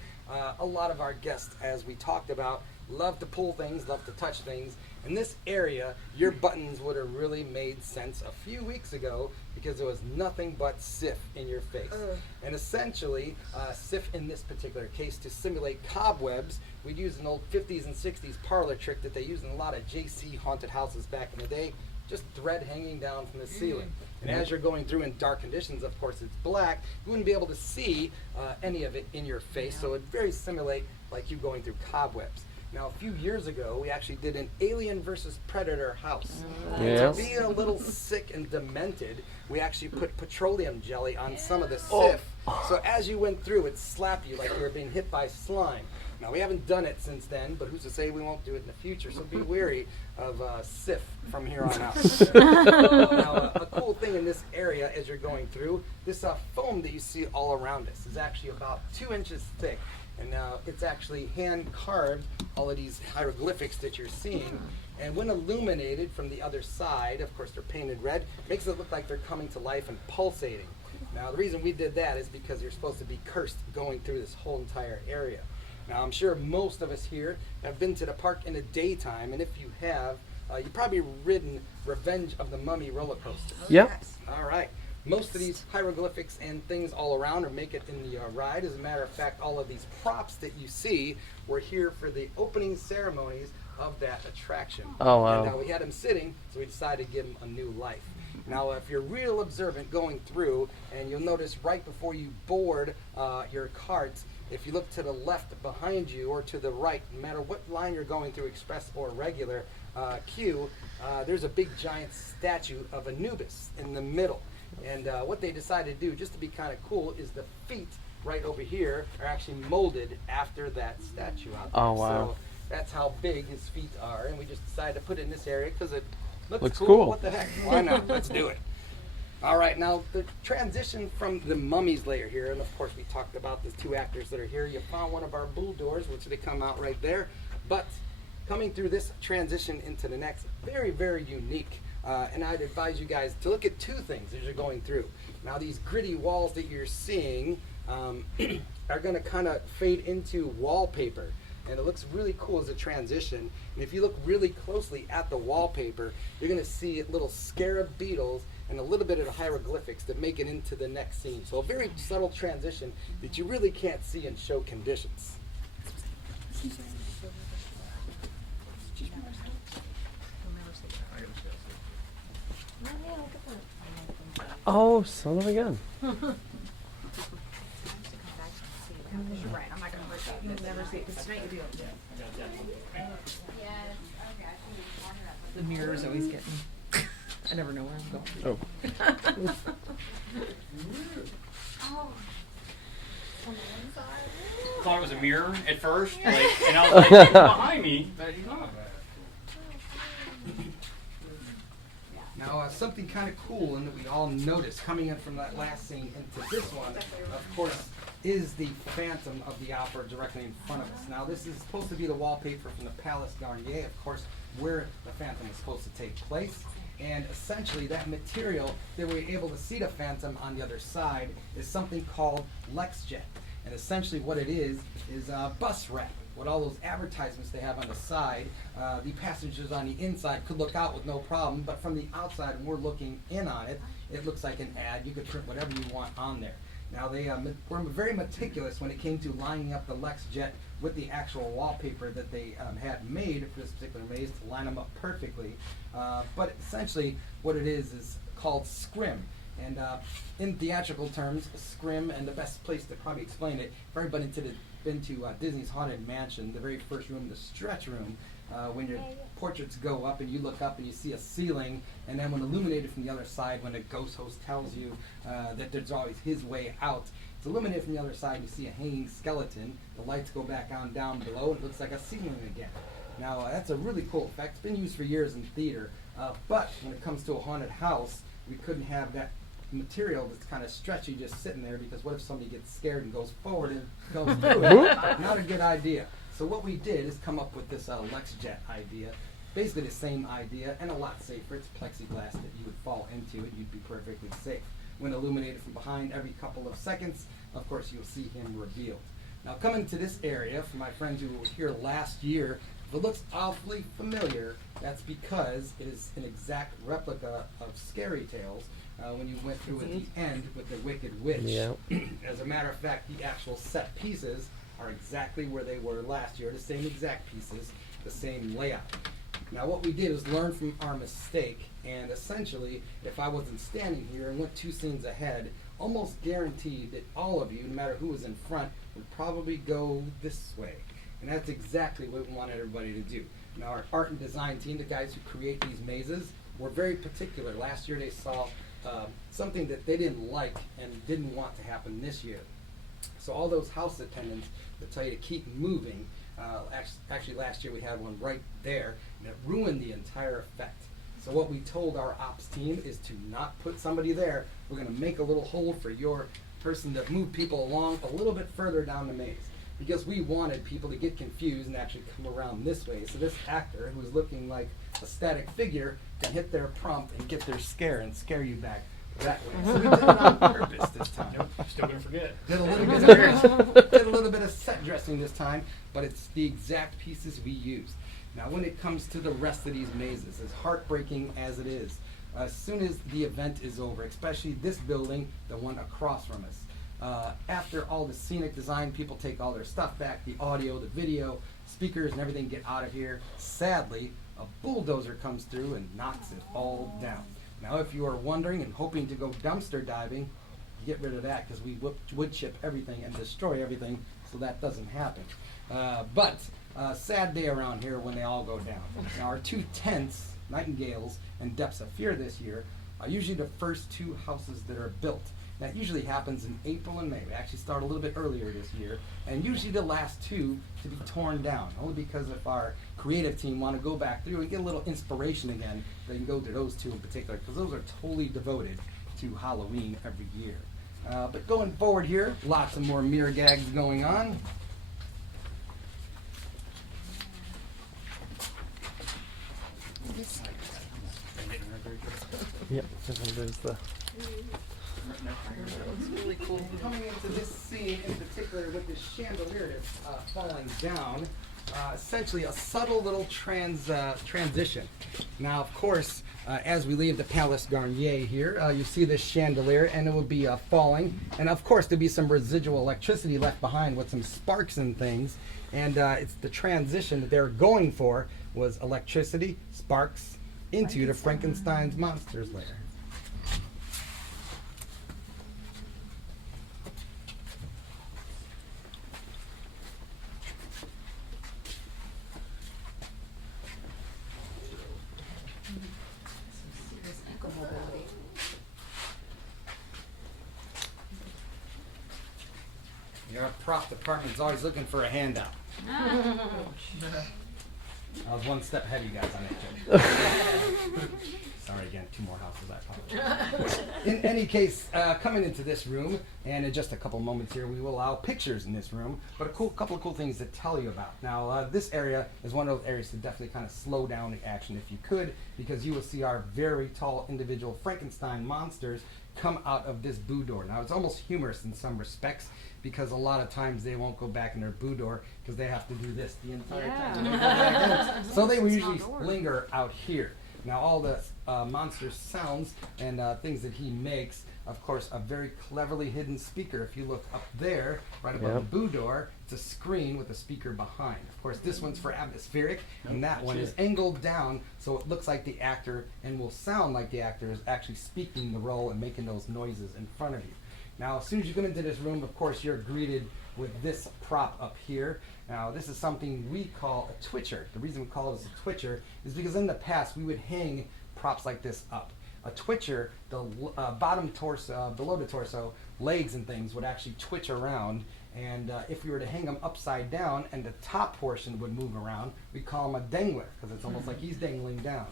a lot of our guests, as we talked about, love to pull things, love to touch things. In this area, your buttons would have really made sense a few weeks ago because there was nothing but Sif in your face. And essentially, Sif in this particular case, to simulate cobwebs, we'd use an old 50s and 60s parlor trick that they used in a lot of JC haunted houses back in the day, just thread hanging down from the ceiling. And as you're going through in dark conditions, of course it's black, you wouldn't be able to see any of it in your face, so it'd very simulate like you going through cobwebs. Now, a few years ago, we actually did an Alien versus Predator house. Yes. To be a little sick and demented, we actually put petroleum jelly on some of the Sif. So as you went through, it slapped you like you were being hit by slime. Now, we haven't done it since then, but who's to say we won't do it in the future? So be wary of Sif from here on out. Now, a cool thing in this area as you're going through, this foam that you see all around us is actually about 2 inches thick. And it's actually hand carved, all of these hieroglyphics that you're seeing. And when illuminated from the other side, of course they're painted red, makes it look like they're coming to life and pulsating. Now the reason we did that is because you're supposed to be cursed going through this whole entire area. Now I'm sure most of us here have been to the park in the daytime, and if you have, you've probably ridden Revenge of the Mummy roller coaster. Yep. All right. Most of these hieroglyphics and things all around or make it in the ride. As a matter of fact, all of these props that you see were here for the opening ceremonies of that attraction. Oh, wow. And we had him sitting, so we decided to give him a new life. Now, if you're real observant going through, and you'll notice right before you board your cart, if you look to the left behind you or to the right, no matter what line you're going through, express or regular queue, there's a big giant statue of Anubis in the middle. And what they decided to do, just to be kind of cool, is the feet right over here are actually molded after that statue out there. Oh, wow. So that's how big his feet are, and we just decided to put it in this area because it looks Looks cool. What the heck? Why not? Let's do it. All right, now the transition from the mummies layer here, and of course we talked about the two actors that are here. You found one of our bull doors, which they come out right there. But coming through this transition into the next, very, very unique. And I'd advise you guys to look at two things as you're going through. Now these gritty walls that you're seeing are going to kind of fade into wallpaper. And it looks really cool as a transition. And if you look really closely at the wallpaper, you're going to see little scarab beetles and a little bit of the hieroglyphics that make it into the next scene. So a very subtle transition that you really can't see in show conditions. Oh, son of a gun. Right, I'm not gonna hurt you. You'll never see it because tonight you do. The mirror's always getting. I never know where I'm going. Oh. Thought it was a mirror at first, like, and I was like, it's behind me, but he's not. Now, something kind of cool and that we all noticed coming in from that last scene into this one, of course, is the Phantom of the Opera directly in front of us. Now, this is supposed to be the wallpaper from the Palace Garnier, of course, where the Phantom is supposed to take place. And essentially, that material that we're able to see the Phantom on the other side is something called LexJet. And essentially what it is bus wrap. With all those advertisements they have on the side, the passengers on the inside could look out with no problem, but from the outside, when we're looking in on it, it looks like an ad. You could print whatever you want on there. Now, they were very meticulous when it came to lining up the LexJet with the actual wallpaper that they had made for this particular maze to line them up perfectly. But essentially, what it is called scrim. And in theatrical terms, scrim, and the best place to probably explain it, if everybody been to Disney's Haunted Mansion, the very first room, the stretch room, when your portraits go up and you look up and you see a ceiling, and then when illuminated from the other side, when a ghost host tells you that there's always his way out, it's illuminated from the other side and you see a hanging skeleton, the lights go back on down below and it looks like a ceiling again. Now that's a really cool effect. It's been used for years in theater, but when it comes to a haunted house, we couldn't have that material that's kind of stretchy just sitting there, because what if somebody gets scared and goes forward and goes through it? Not a good idea. So what we did is come up with this LexJet idea, basically the same idea and a lot safer. It's plexiglass that you would fall into it, you'd be perfectly safe. When illuminated from behind every couple of seconds, of course you'll see him revealed. Now coming to this area, for my friends who were here last year, if it looks awfully familiar, that's because it is an exact replica of Scary Tales. When you went through at the end with the Wicked Witch. Yeah. As a matter of fact, the actual set pieces are exactly where they were last year, the same exact pieces, the same layout. Now what we did was learn from our mistake, and essentially, if I wasn't standing here and went two scenes ahead, almost guaranteed that all of you, no matter who was in front, would probably go this way. And that's exactly what we wanted everybody to do. Now our art and design team, the guys who create these mazes, were very particular. Last year they saw something that they didn't like and didn't want to happen this year. So all those house attendants that tell you to keep moving, actually last year we had one right there, and it ruined the entire effect. So what we told our ops team is to not put somebody there. We're going to make a little hole for your person to move people along a little bit further down the maze, because we wanted people to get confused and actually come around this way. So this actor, who was looking like a static figure, can hit their prompt and get their scare and scare you back that way. So we did it on purpose this time. Nope, still gonna forget. Did a little bit of set dressing this time, but it's the exact pieces we used. Now when it comes to the rest of these mazes, as heartbreaking as it is, as soon as the event is over, especially this building, the one across from us, After all the scenic design, people take all their stuff back, the audio, the video, speakers and everything get out of here. Sadly, a bulldozer comes through and knocks it all down. Now, if you are wondering and hoping to go dumpster diving, get rid of that because we wood chip everything and destroy everything, so that doesn't happen. But sad day around here when they all go down. Now, our 2 tents, Nightingales and Depths of Fear this year, are usually the first 2 houses that are built. That usually happens in April and May. We actually start a little bit earlier this year, and usually the last 2 to be torn down, only because if our creative team want to go back through and get a little inspiration again, they can go to those 2 in particular, because those are totally devoted to Halloween every year. But going forward here, lots of more mirror gags going on. Yep, there's the. It's really cool. Coming into this scene in particular with this chandelier that's falling down, essentially a subtle little transition. Now, of course, as we leave the Palace Garnier here, you see this chandelier and it will be falling. And of course, there'll be some residual electricity left behind with some sparks and things. And it's the transition that they're going for was electricity, sparks, into the Frankenstein's monsters lair. Your prop department's always looking for a handout. I was one step ahead of you guys on that joke. Sorry again, 2 more houses, I apologize. In any case, coming into this room, and in just a couple moments here, we will allow pictures in this room, but a couple of cool things to tell you about. Now, this area is one of those areas to definitely kind of slow down the action if you could, because you will see our very tall individual Frankenstein monsters come out of this boudoir. Now, it's almost humorous in some respects, because a lot of times they won't go back in their boudoir because they have to do this the entire time. They go back in. So they will usually linger out here. Now, all the monster sounds and things that he makes, of course, a very cleverly hidden speaker. If you look up there, right above the boudoir, it's a screen with a speaker behind. Of course, this one's for atmospheric, and that one is angled down so it looks like the actor and will sound like the actor is actually speaking the role and making those noises in front of you. Now, as soon as you come into this room, of course, you're greeted with this prop up here. Now, this is something we call a twitcher. The reason we call this a twitcher is because in the past, we would hang props like this up. A twitcher, the bottom torso, below the torso, legs and things would actually twitch around. And if we were to hang them upside down and the top portion would move around, we call him a dangler, because it's almost like he's dangling down.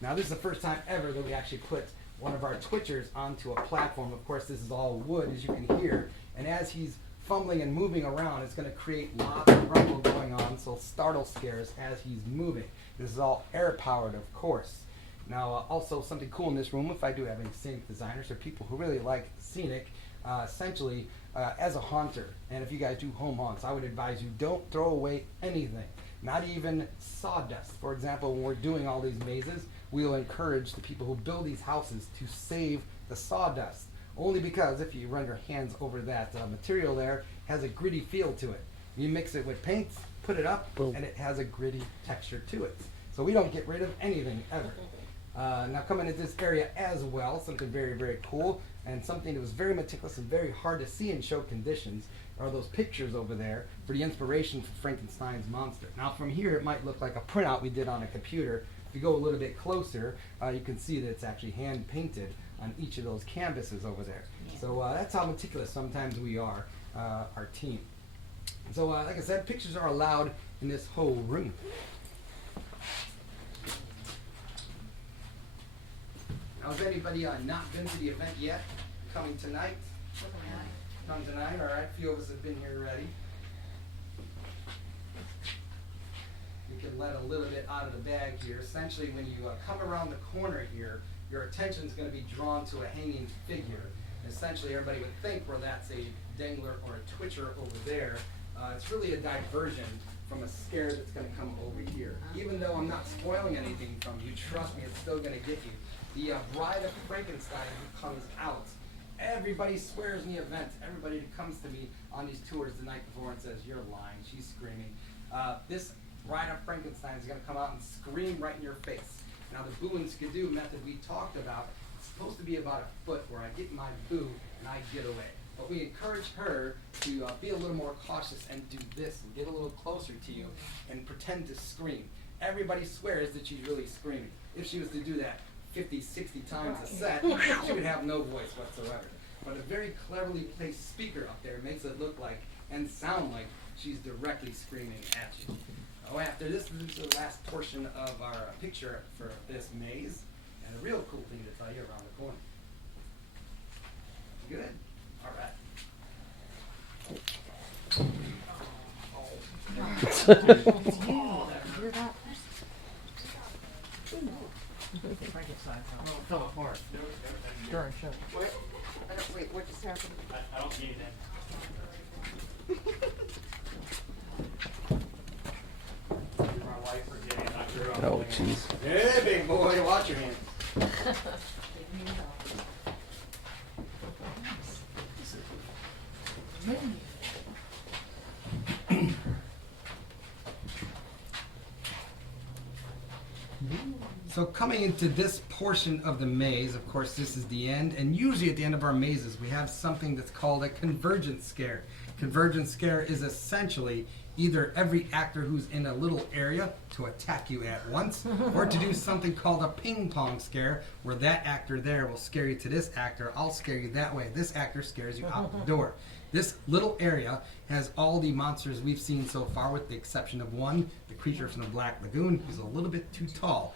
Now, this is the first time ever that we actually put one of our twitchers onto a platform. Of course, this is all wood, as you can hear. And as he's fumbling and moving around, it's going to create lots of rumble going on, so startle scares as he's moving. This is all air-powered, of course. Now, also something cool in this room, if I do have any scenic designers or people who really like scenic, essentially, as a haunter, and if you guys do home haunts, I would advise you don't throw away anything, not even sawdust. For example, when we're doing all these mazes, we'll encourage the people who build these houses to save the sawdust. Only because if you run your hands over that material there, it has a gritty feel to it. You mix it with paint, put it up, and it has a gritty texture to it. So we don't get rid of anything ever. Now coming into this area as well, something very, very cool, and something that was very meticulous and very hard to see in show conditions are those pictures over there for the inspiration for Frankenstein's monster. Now from here it might look like a printout we did on a computer. If you go a little bit closer, you can see that it's actually hand painted on each of those canvases over there. Yeah. So that's how meticulous sometimes we are, our team. So like I said, pictures are allowed in this whole room. Now, has anybody not been to the event yet? Coming tonight? Come tonight, all right. A few of us have been here already. You can let a little bit out of the bag here. Essentially, when you come around the corner here, your attention is going to be drawn to a hanging figure. Essentially, everybody would think, well, that's a dangler or a twitcher over there. It's really a diversion from a scare that's going to come over here. Even though I'm not spoiling anything from you, trust me, it's still going to get you. The Bride of Frankenstein who comes out Everybody swears in the event. Everybody that comes to me on these tours the night before and says, "You're lying." She's screaming. This Bride of Frankenstein is going to come out and scream right in your face. Now, the boo and skidoo method we talked about, it's supposed to be about a foot where I get my boo and I get away. But we encourage her to be a little more cautious and do this and get a little closer to you and pretend to scream. Everybody swears that she's really screaming. If she was to do that 50, 60 times a set, she would have no voice whatsoever. But a very cleverly placed speaker up there makes it look like and sound like she's directly screaming at you. Oh, after this is the last portion of our picture for this maze, and a real cool thing to tell you around the corner. Good? All right. Frankenstein fell apart during show. Wait, what just happened? I don't see anything. My wife forgetting I grew up. Oh, jeez. Hey, big boy, watch your hands. So coming into this portion of the maze, of course, this is the end, and usually at the end of our mazes, we have something that's called a convergence scare. Convergence scare is essentially either every actor who's in a little area to attack you at once, or to do something called a ping pong scare, where that actor there will scare you to this actor, I'll scare you that way, this actor scares you out the door. This little area has all the monsters we've seen so far, with the exception of one, the creature from the Black Lagoon, who's a little bit too tall.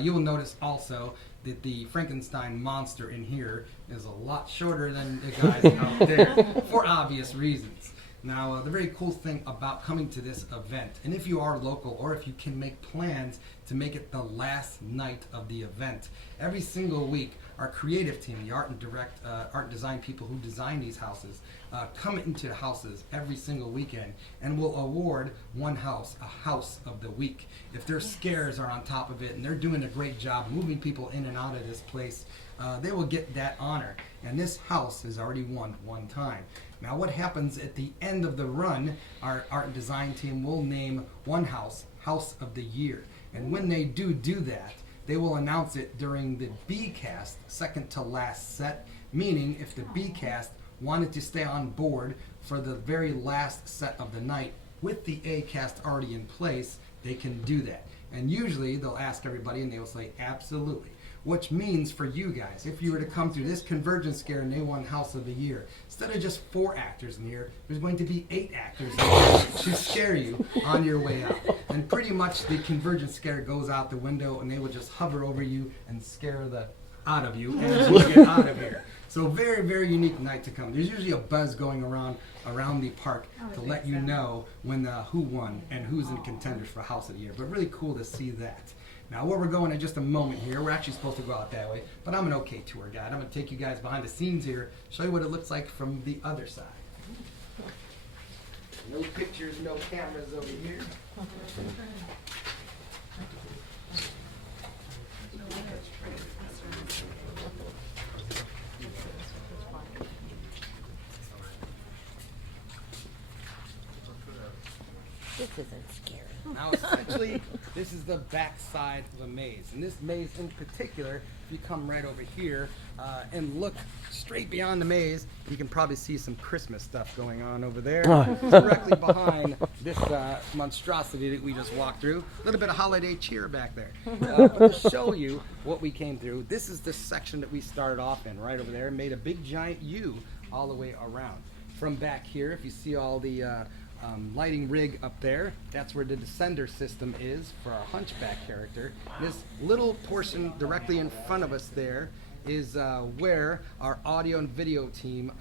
You will notice also that the Frankenstein monster in here is a lot shorter than the guys out there, for obvious reasons. Now, the very cool thing about coming to this event, and if you are local or if you can make plans to make it the last night of the event, every single week our creative team, the art and design people who design these houses, come into the houses every single weekend and will award one house a house of the week. If their scares are on top of it and they're doing a great job moving people in and out of this place, they will get that honor. And this house has already won one time. Now, what happens at the end of the run, our art and design team will name one house House of the Year. And when they do that, they will announce it during the B cast, second to last set, meaning if the B cast wanted to stay on board for the very last set of the night with the A cast already in place, they can do that. And usually they'll ask everybody and they will say absolutely. Which means for you guys, if you were to come through this convergence scare and they won House of the Year, instead of just 4 actors in here, there's going to be 8 actors in here to scare you on your way out. And pretty much the convergence scare goes out the window and they will just hover over you and scare the out of you as you get out of here. So very, very unique night to come. There's usually a buzz going around the park to let you know when who won and who's in contenders for House of the Year. But really cool to see that. Now, where we're going in just a moment here, we're actually supposed to go out that way, but I'm an okay tour guide. I'm going to take you guys behind the scenes here, show you what it looks like from the other side. No pictures, no cameras over here. This isn't scary. Now, essentially, this is the back side of a maze. And this maze in particular, if you come right over here and look straight beyond the maze, you can probably see some Christmas stuff going on over there. Directly behind this monstrosity that we just walked through. A little bit of holiday cheer back there. But to show you what we came through, this is the section that we started off in, right over there, and made a big giant U all the way around. From back here, if you see all the lighting rig up there, that's where the descender system is for our hunchback character. This little portion directly in front of us there is where our audio and video team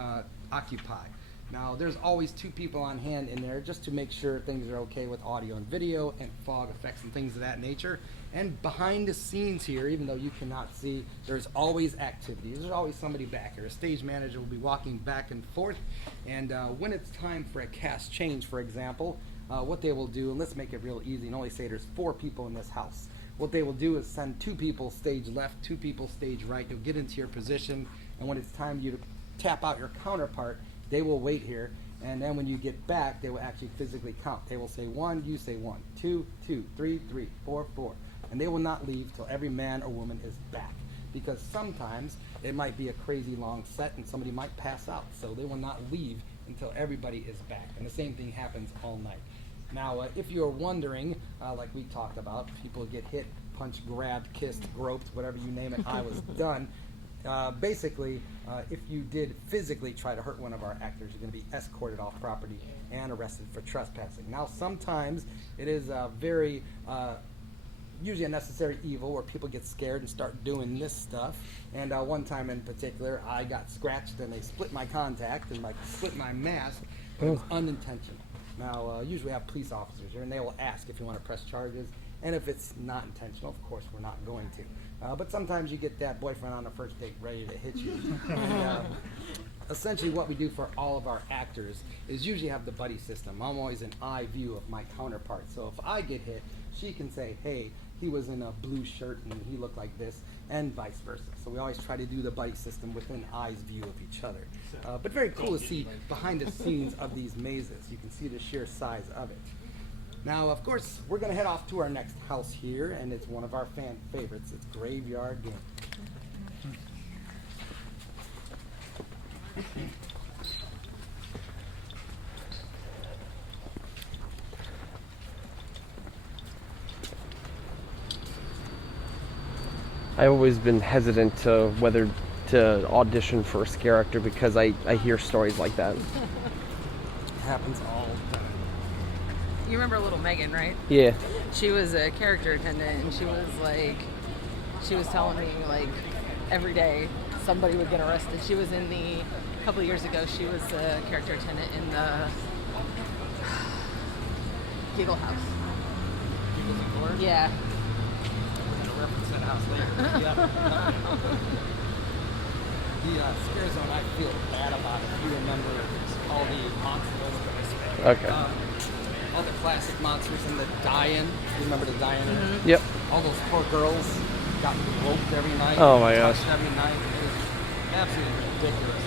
occupy. Now, there's always 2 people on hand in there just to make sure things are okay with audio and video and fog effects and things of that nature. And behind the scenes here, even though you cannot see, there's always activity. There's always somebody back here. A stage manager will be walking back and forth. And when it's time for a cast change, for example, what they will do, and let's make it real easy and only say there's 4 people in this house. What they will do is send 2 people stage left, 2 people stage right. You'll get into your position, and when it's time tap out your counterpart, they will wait here, and then when you get back, they will actually physically count. They will say 1, you say 1, 2, 2, 3, 3, 4, 4, and they will not leave till every man or woman is back. Because sometimes it might be a crazy long set and somebody might pass out, so they will not leave until everybody is back. And the same thing happens all night. Now, if you're wondering, like we talked about, people get hit, punched, grabbed, kissed, groped, whatever you name it, I was done. Basically, if you did physically try to hurt one of our actors, you're going to be escorted off property and arrested for trespassing. Now, sometimes it is very usually a necessary evil where people get scared and start doing this stuff. And one time in particular, I got scratched and they split my contact and like split my mask. It was unintentional. Now, usually I have police officers here and they will ask if you want to press charges. And if it's not intentional, of course, we're not going to. But sometimes you get that boyfriend on the first date ready to hit you. And, essentially what we do for all of our actors is usually have the buddy system. I'm always an eye view of my counterpart. So if I get hit, she can say, hey, he was in a blue shirt and he looked like this, and vice versa. So we always try to do the buddy system within eye's view of each other. But very cool to see behind the scenes of these mazes. You can see the sheer size of it. Now, of course, we're going to head off to our next house here, and it's one of our fan favorites. It's Graveyard Game. I've always been hesitant to whether to audition for a scare actor because I hear stories like that. It happens all the time. You remember Little Megan, right? Yeah. She was a character attendant, and she was telling me like every day somebody would get arrested. She was in a couple of years ago, she was a character attendant in the Giggle House. Yeah. Reference that house later. Yep. The scare zone, I feel bad about it. You remember all the monsters. Okay. All the classic monsters and the die-in. You remember the die-in? Mm-hmm. Yep. All those poor girls got roped every night. Oh my gosh. Touched every night. It was absolutely ridiculous.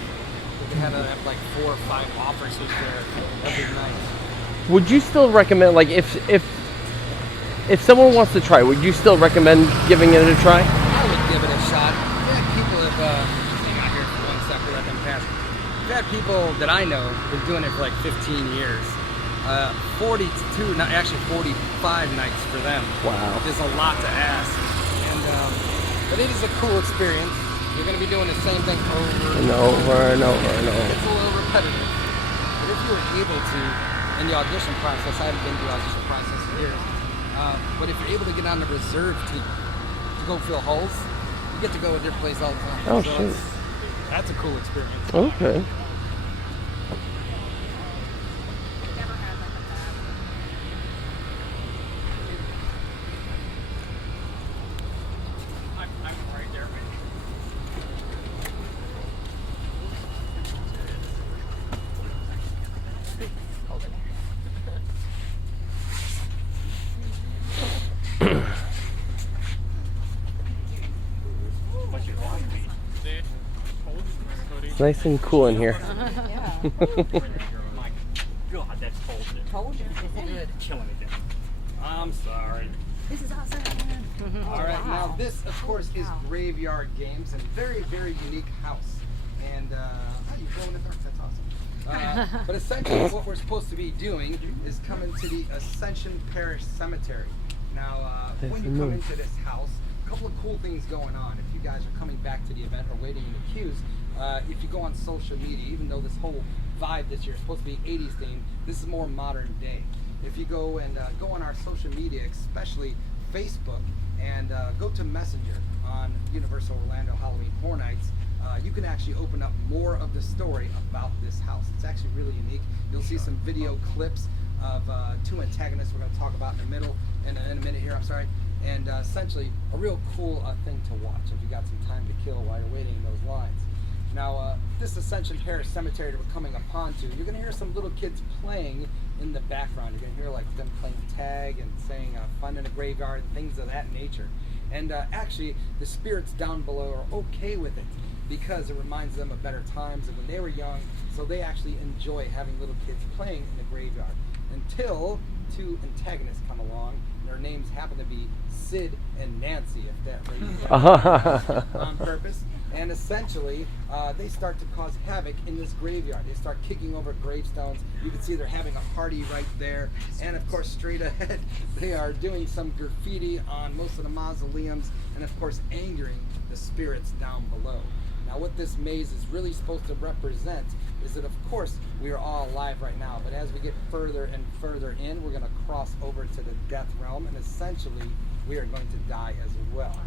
They had to have like 4 or 5 officers there every night. Would you still recommend, like, if someone wants to try, would you still recommend giving it a try? I would give it a shot. Yeah, people have, hang on here for 1 second, let them pass. We've had people that I know been doing it for like 15 years. 45 nights for them. Wow. There's a lot to ask. And, but it is a cool experience. You're going to be doing the same thing over And over and over and over. It's a little repetitive. But if you were able to, in the audition process, I haven't been through the audition process in years, but if you're able to get on the reserve to go fill holes, you get to go a different place all the time. Oh, so shoot. That's a cool experience. Okay. I'm right there, man. What's your body? They told you hoodie. It's nice and cool in here. My God, that's cold. Told you. Good. Killing it down. I'm sorry. This is awesome. All right, now this, of course, is Graveyard Games, and very, very unique house. And you glow in the dark. That's awesome. But essentially, what we're supposed to be doing is coming to the Ascension Parish Cemetery. Now, when you come into this house, a couple of cool things going on. If you guys are coming back to the event or waiting in the queues, if you go on social media, even though this whole vibe this year is supposed to be 80s themed, this is more modern day. If you go and go on our social media, especially Facebook, and go to Messenger on Universal Orlando Halloween Horror Nights, you can actually open up more of the story about this house. It's actually really unique. You'll see some video clips of 2 antagonists we're going to talk about in a minute here, I'm sorry. And essentially a real cool thing to watch if you got some time to kill while you're waiting in those lines. Now, this Ascension Parish Cemetery that we're coming upon to, you're going to hear some little kids playing in the background. You're going to hear like them playing tag and saying fun in a graveyard, things of that nature. And actually, the spirits down below are okay with it. because it reminds them of better times and when they were young, so they actually enjoy having little kids playing in the graveyard. Until two antagonists come along, and their names happen to be Sid and Nancy, if that rings on purpose. And essentially, they start to cause havoc in this graveyard. They start kicking over gravestones. You can see they're having a party right there. And of course, straight ahead, they are doing some graffiti on most of the mausoleums, and of course, angering the spirits down below. Now, what this maze is really supposed to represent is that, of course, we are all alive right now, but as we get further and further in, we're going to cross over to the death realm, and essentially, we are going to die as well.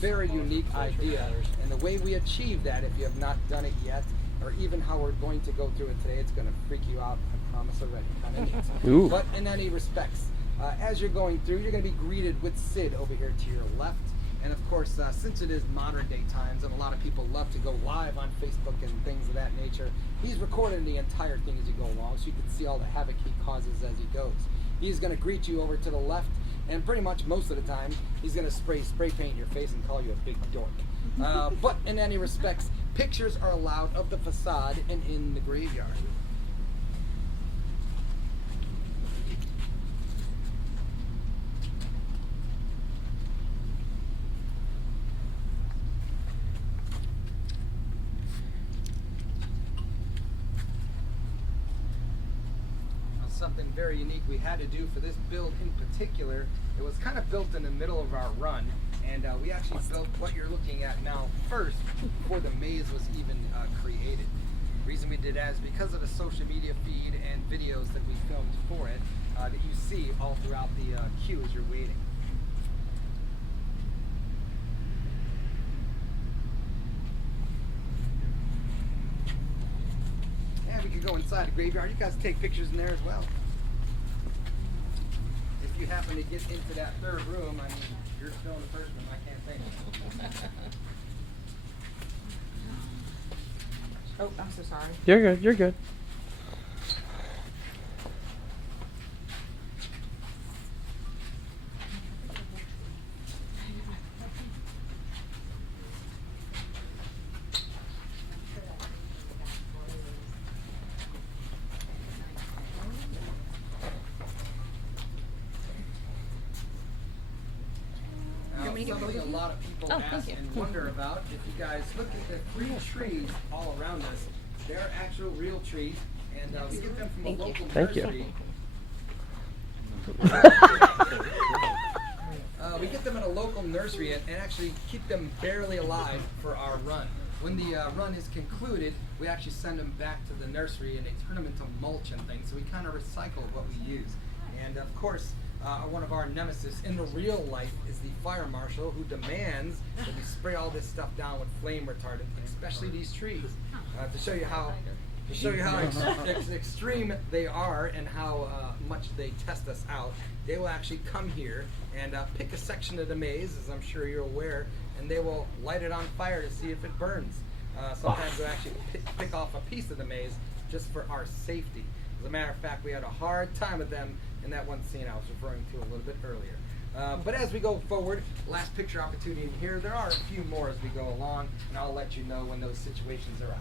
Very unique idea, and the way we achieve that, if you have not done it yet, or even how we're going to go through it today, it's going to freak you out, I promise already. Ooh. But in any respects, as you're going through, you're going to be greeted with Sid over here to your left. And of course, since it is modern day times and a lot of people love to go live on Facebook and things of that nature, he's recording the entire thing as you go along, so you can see all the havoc he causes as he goes. He's going to greet you over to the left, and pretty much most of the time, he's going to spray paint in your face and call you a big dork. But in any respects, pictures are allowed of the facade and in the graveyard. Something very unique we had to do for this build in particular. It was kind of built in the middle of our run, and we actually built what you're looking at now first before the maze was even created. The reason we did that is because of the social media feed and videos that we filmed for it that you see all throughout the queue as you're waiting. We could go inside the graveyard. You guys take pictures in there as well. If you happen to get into that third room, I mean, you're still in the first room. I can't say anything. Oh, I'm so sorry. You're good. You're good. Something a lot of people ask and wonder about, if you guys look at the 3 trees all around us, they're actual real trees, and we get them from a local nursery. We get them at a local nursery and actually keep them barely alive for our run. When the run is concluded, we actually send them back to the nursery and they turn them into mulch and things, so we kind of recycle what we use. And of course, one of our nemesis in the real life is the fire marshal, who demands that we spray all this stuff down with flame retardant, especially these trees, to show you how extreme they are and how much they test us out. They will actually come here and pick a section of the maze, as I'm sure you're aware, and they will light it on fire to see if it burns. Sometimes they'll actually pick off a piece of the maze just for our safety. As a matter of fact, we had a hard time with them in that one scene I was referring to a little bit earlier. But as we go forward, last picture opportunity in here, there are a few more as we go along, and I'll let you know when those situations arise.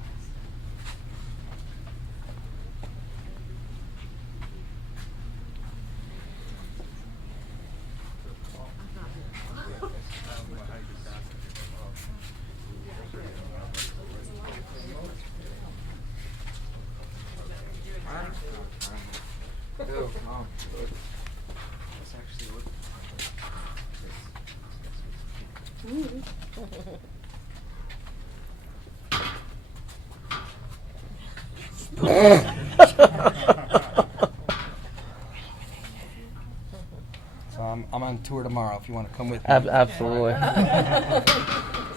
So I'm on tour tomorrow if you want to come with me. Absolutely.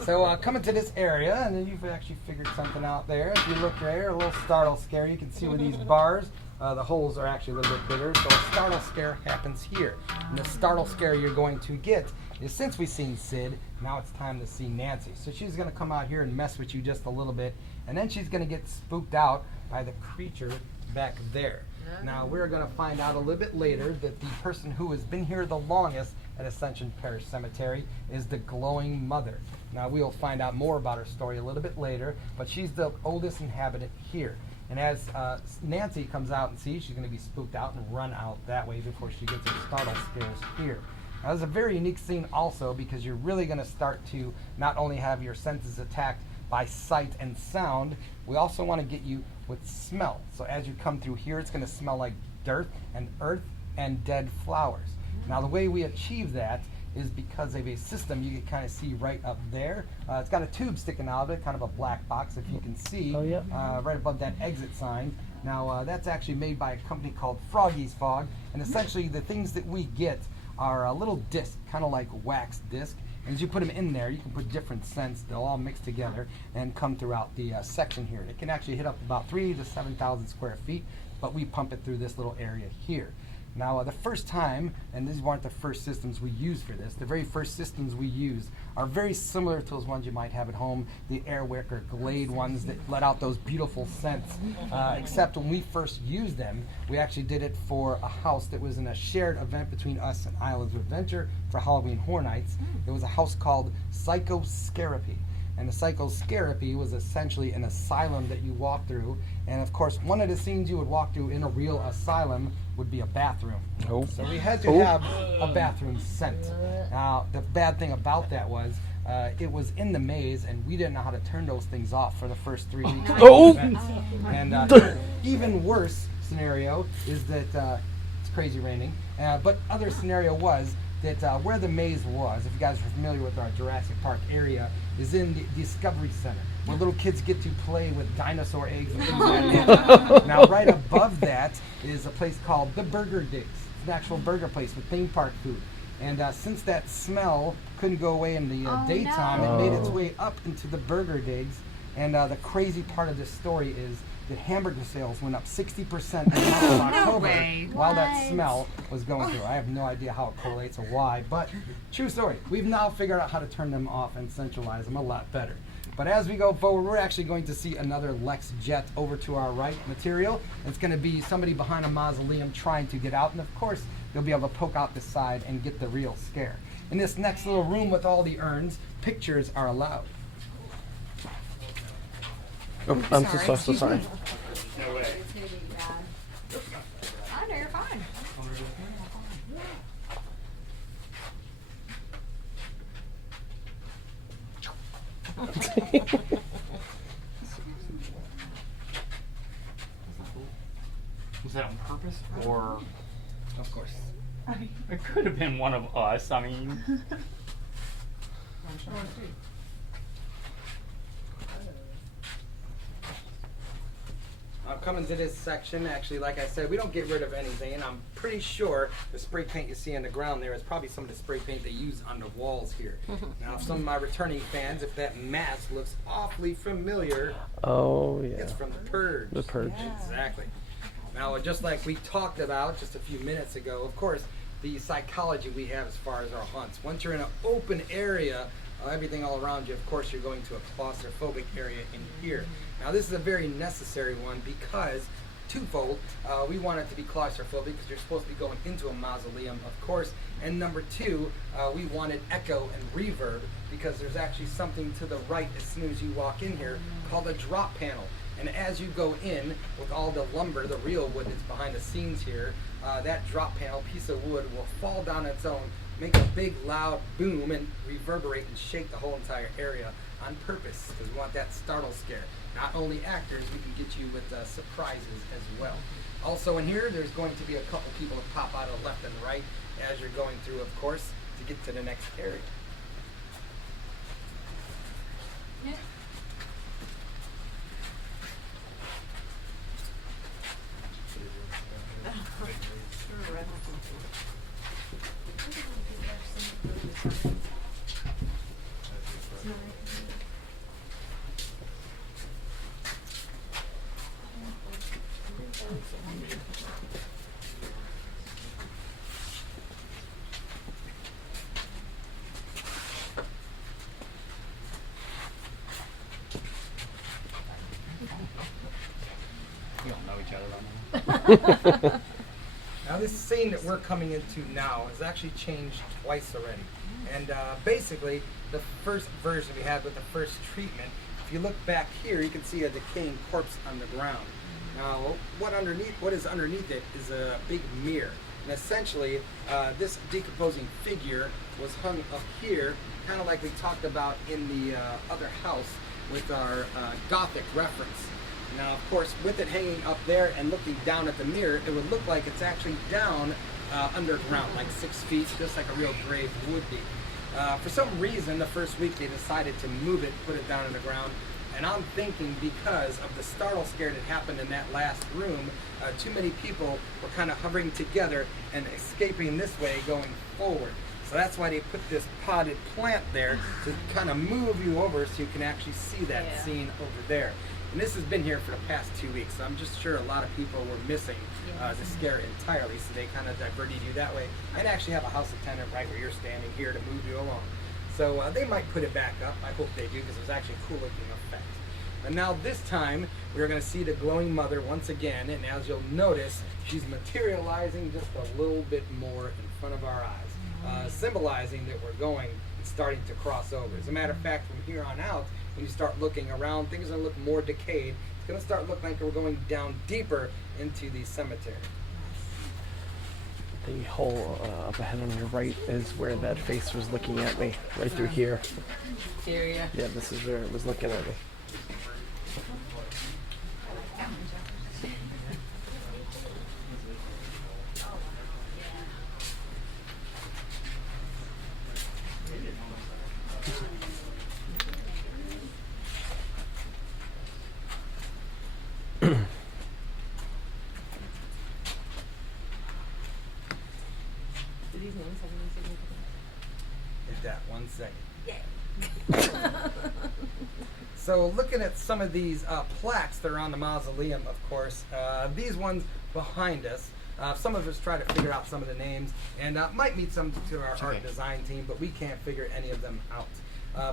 So coming to this area, and then you've actually figured something out there. If you look there, a little startle scare. You can see with these bars, the holes are actually a little bit bigger. So a startle scare happens here. And the startle scare you're going to get is, since we've seen Sid, now it's time to see Nancy. So she's going to come out here and mess with you just a little bit, and then she's going to get spooked out by the creature back there. Now we're going to find out a little bit later that the person who has been here the longest at Ascension Parish Cemetery is the glowing mother. Now we'll find out more about her story a little bit later, but she's the oldest inhabitant here. And as Nancy comes out and sees, she's going to be spooked out and run out that way before she gets her startle scares here. Now, this is a very unique scene also because you're really going to start to not only have your senses attacked by sight and sound, we also want to get you with smell. So as you come through here, it's going to smell like dirt and earth and dead flowers. Now, the way we achieve that is because of a system you can kind of see right up there. It's got a tube sticking out of it, kind of a black box, if you can see, right above that exit sign. Now, that's actually made by a company called Froggy's Fog, and essentially the things that we get are a little disc, kind of like wax disc. And as you put them in there, you can put different scents. They'll all mix together and come throughout the section here. It can actually hit up about 3,000 to 7,000 square feet, but we pump it through this little area here. Now, the first time, and these weren't the first systems we used for this, the very first systems we used are very similar to those ones you might have at home, the Airwick or Glade ones that let out those beautiful scents. Except when we first used them, we actually did it for a house that was in a shared event between us and Islands of Adventure for Halloween Horror Nights. It was a house called Psychoscarapy. And the Psychoscarapy was essentially an asylum that you walk through. And of course, one of the scenes you would walk through in a real asylum would be a bathroom. So we had to have a bathroom scent. Now, the bad thing about that was it was in the maze, and we didn't know how to turn those things off for the first 3 weeks. Of the event. And even worse scenario is that it's crazy raining. But other scenario was that where the maze was, if you guys are familiar with our Jurassic Park area, is in the Discovery Center, where little kids get to play with dinosaur eggs and things like that. Now, right above that is a place called the Burger Digs. It's an actual burger place with theme park food. And since that smell couldn't go away in the daytime, it made its way up into the Burger Digs. And the crazy part of this story is that hamburger sales went up 60% in the month of October while that smell was going through. I have no idea how it correlates or why, but true story. We've now figured out how to turn them off and centralize them a lot better. But as we go forward, we're actually going to see another Lex jet over to our right material. It's going to be somebody behind a mausoleum trying to get out, and of course, you'll be able to poke out the side and get the real scare. In this next little room with all the urns, pictures are allowed. Oh, I'm so sorry. No way. Oh, no, you're fine. Was that on purpose or? Of course. It could have been one of us. I mean. Coming to this section, actually, like I said, we don't get rid of anything, and I'm pretty sure the spray paint you see on the ground there is probably some of the spray paint they use on the walls here. Now, if some of my returning fans, if that mask looks awfully familiar, it's from The Purge. The Purge. Exactly. Now, just like we talked about just a few minutes ago, of course, the psychology we have as far as our hunts. Once you're in an open area, everything all around you, of course, you're going to a claustrophobic area in here. Now, this is a very necessary one because, twofold, we want it to be claustrophobic because you're supposed to be going into a mausoleum, of course. And number two, we wanted echo and reverb because there's actually something to the right as soon as you walk in here called a drop panel. And as you go in with all the lumber, the real wood that's behind the scenes here, that drop panel piece of wood will fall down its own, make a big loud boom and reverberate and shake the whole entire area on purpose because we want that startle scare. Not only actors, we can get you with surprises as well. Also in here, there's going to be a couple people that pop out of left and right as you're going through, of course, to get to the next area. We don't know each other right now. Now this scene that we're coming into now has actually changed twice already. And basically, the first version we had with the first treatment, if you look back here, you can see a decaying corpse on the ground. Now, what is underneath it is a big mirror. And essentially, this decomposing figure was hung up here, kind of like we talked about in the other house with our Gothic reference. Now, of course, with it hanging up there and looking down at the mirror, it would look like it's actually down underground, like 6 feet, just like a real grave would be. For some reason, the first week they decided to move it, put it down in the ground, and I'm thinking because of the startle scare that happened in that last room, too many people were kind of hovering together and escaping this way going forward. So that's why they put this potted plant there to kind of move you over so you can actually see that scene over there. And this has been here for the past 2 weeks, so I'm just sure a lot of people were missing the scare entirely, so they kind of diverted you that way. And actually have a house attendant right where you're standing here to move you along. So they might put it back up. I hope they do, because it was actually a cool looking effect. And now this time, we're going to see the glowing mother once again, and as you'll notice, she's materializing just a little bit more in front of our eyes, symbolizing that we're going and starting to cross over. As a matter of fact, from here on out, when you start looking around, things are going to look more decayed. It's going to start looking like we're going down deeper into the cemetery. The hole up ahead on your right is where that face was looking at me, right through here. Here, yeah. Yeah, this is where it was looking at me. Do these names have any significance? Hit that 1 second. So looking at some of these plaques that are on the mausoleum, of course, these ones behind us, some of us try to figure out some of the names, and might meet some to our art design team, but we can't figure any of them out.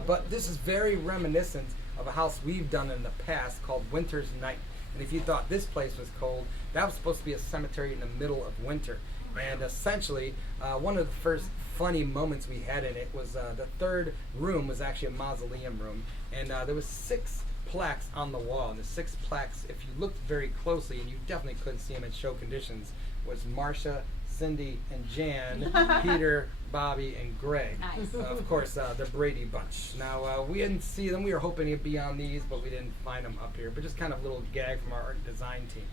But this is very reminiscent of a house we've done in the past called Winter's Night. And if you thought this place was cold, that was supposed to be a cemetery in the middle of winter. And essentially, one of the first funny moments we had in it was the third room was actually a mausoleum room, and there was 6 plaques on the wall. And the 6 plaques, if you looked very closely, and you definitely couldn't see them in show conditions, was Marcia, Cindy, and Jan, Peter, Bobby, and Greg. Nice. Of course, the Brady bunch. Now, we didn't see them. We were hoping it'd be on these, but we didn't find them up here. But just kind of a little gag from our art design team.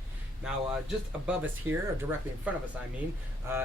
Now, just above us here, or directly in front of us, I mean,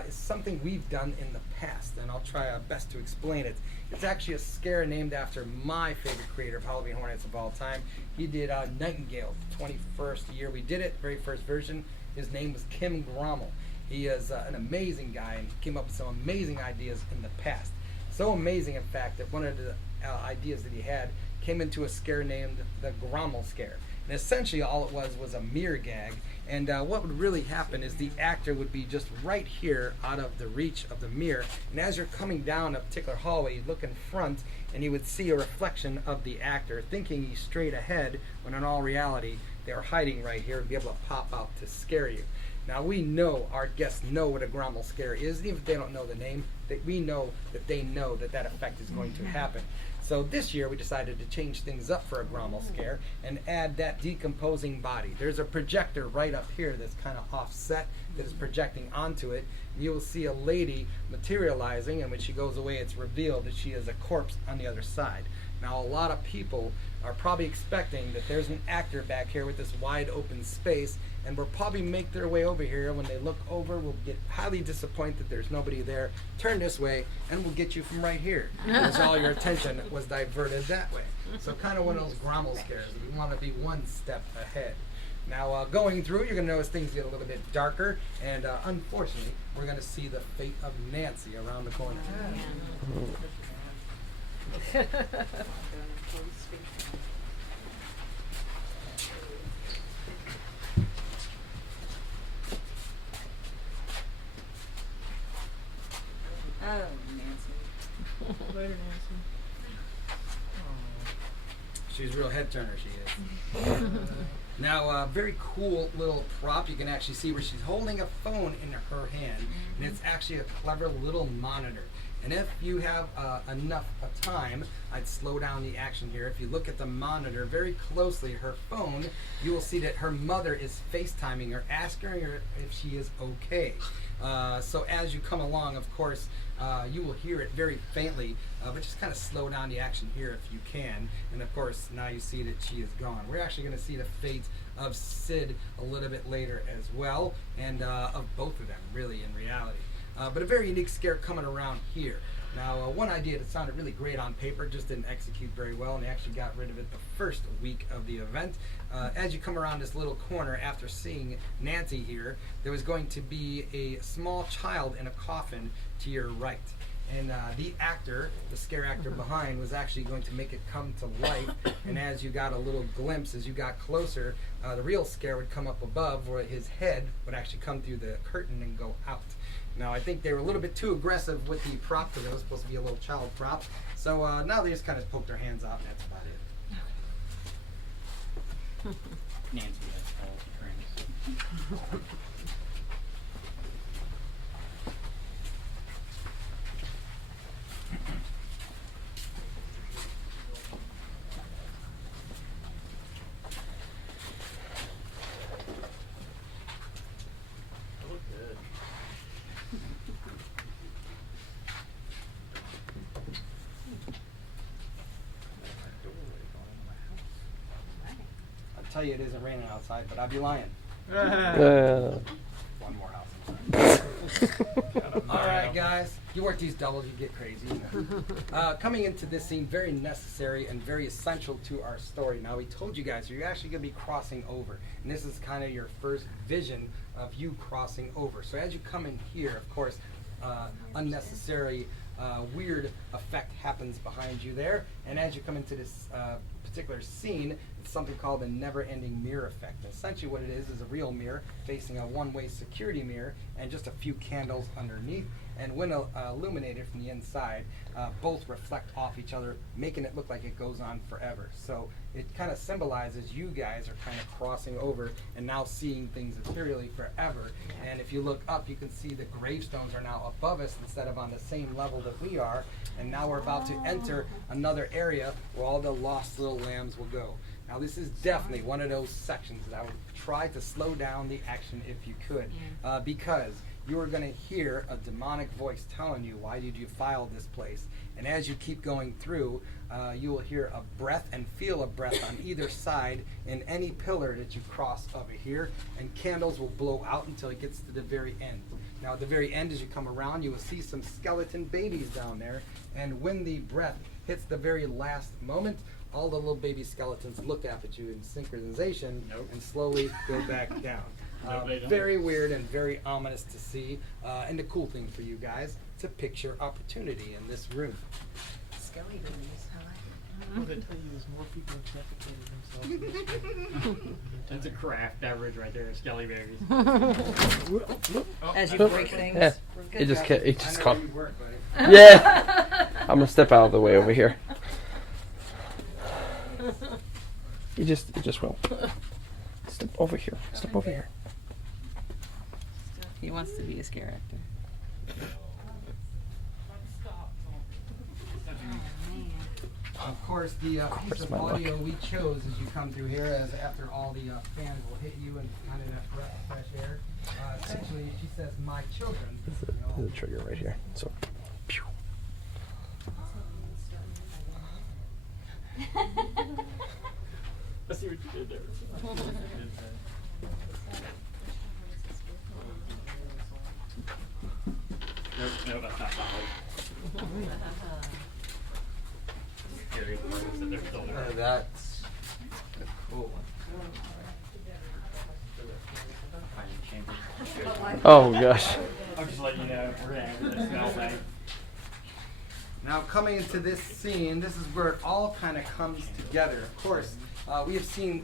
is something we've done in the past, and I'll try our best to explain it. It's actually a scare named after my favorite creator of Halloween Horror Nights of all time. He did Nightingale, the 21st year we did it, very first version. His name was Kim Grommel. He is an amazing guy and came up with some amazing ideas in the past. So amazing, in fact, that one of the ideas that he had came into a scare named the Grommel Scare. And essentially all it was a mirror gag. And what would really happen is the actor would be just right here out of the reach of the mirror. And as you're coming down a particular hallway, you'd look in front and you would see a reflection of the actor thinking he's straight ahead, when in all reality, they're hiding right here and be able to pop out to scare you. Now we know, our guests know what a Grommel Scare is, even if they don't know the name, that we know that they know that that effect is going to happen. So this year we decided to change things up for a Grommel Scare and add that decomposing body. There's a projector right up here that's kind of offset that is projecting onto it. You will see a lady materializing, and when she goes away it's revealed that she is a corpse on the other side. Now a lot of people are probably expecting that there's an actor back here with this wide open space, and will probably make their way over here. When they look over, we'll get highly disappointed there's nobody there. Turn this way and we'll get you from right here, because all your attention was diverted that way. So kind of one of those Grommel Scares. We want to be one step ahead. Now going through, you're going to notice things get a little bit darker, and unfortunately we're going to see the fate of Nancy around the corner. Oh, Nancy. Later, Nancy. She's a real head turner, she is. Now, very cool little prop. You can actually see where she's holding a phone in her hand, and it's actually a clever little monitor. And if you have enough of time, I'd slow down the action here. If you look at the monitor very closely, her phone, you will see that her mother is FaceTiming her, asking her if she is okay. So as you come along, of course, you will hear it very faintly, but just kind of slow down the action here if you can. And of course, now you see that she is gone. We're actually going to see the fate of Sid a little bit later as well, and of both of them, really, in reality. But a very unique scare coming around here. Now, one idea that sounded really great on paper just didn't execute very well, and they actually got rid of it the first week of the event. As you come around this little corner after seeing Nancy here, there was going to be a small child in a coffin to your right. And the actor, the scare actor behind, was actually going to make it come to life. And as you got a little glimpse, as you got closer, the real scare would come up above, where his head would actually come through the curtain and go out. Now, I think they were a little bit too aggressive with the prop, because it was supposed to be a little child prop. So now they just kind of poked their hands out, and that's about it. Nancy has all the drinks. I'll tell you it isn't raining outside, but I'd be lying. One more house. All right, guys. You work these doubles, you get crazy. Coming into this scene, very necessary and very essential to our story. Now, we told you guys you're actually going to be crossing over, and this is kind of your first vision of you crossing over. So as you come in here, of course, unnecessary weird effect happens behind you there, and as you come into this particular scene, it's something called a never-ending mirror effect. And essentially what it is a real mirror facing a one-way security mirror and just a few candles underneath, and when illuminated from the inside, both reflect off each other, making it look like it goes on forever. So it kind of symbolizes you guys are kind of crossing over and now seeing things ethereally forever. And if you look up, you can see the gravestones are now above us instead of on the same level that we are. And now we're about to enter another area where all the lost little lambs will go. Now this is definitely one of those sections that I would try to slow down the action if you could, because you are going to hear a demonic voice telling you, why did you file this place? And as you keep going through, you will hear a breath and feel a breath on either side in any pillar that you cross over here, and candles will blow out until it gets to the very end. Now at the very end, as you come around, you will see some skeleton babies down there, and when the breath hits the very last moment, all the little baby skeletons look up at you in synchronization and slowly go back down. Very weird and very ominous to see. And the cool thing for you guys, it's a picture opportunity in this room. Skelly babies, I like it. Well, they tell you there's more people infected themselves. That's a craft beverage right there, Skelly Berries. As you break things. Yeah. We're It good. just I know caught. where you work, buddy. Yeah. I'm gonna step out of the way over here. You just will. Step over here. Step over here. He wants to be a scare actor. Of course, the piece of my audio we chose as you come through here, as after all the fans will hit you and kind of that breath of fresh air. Essentially, she says, "My children." There's a trigger right here. So. Pew. I see what you did there. Nope, that's not the whole. That's cool. Oh gosh. I'm just letting you know we're having a smell thing. Now, coming into this scene, this is where it all kind of comes together. Of course, we have seen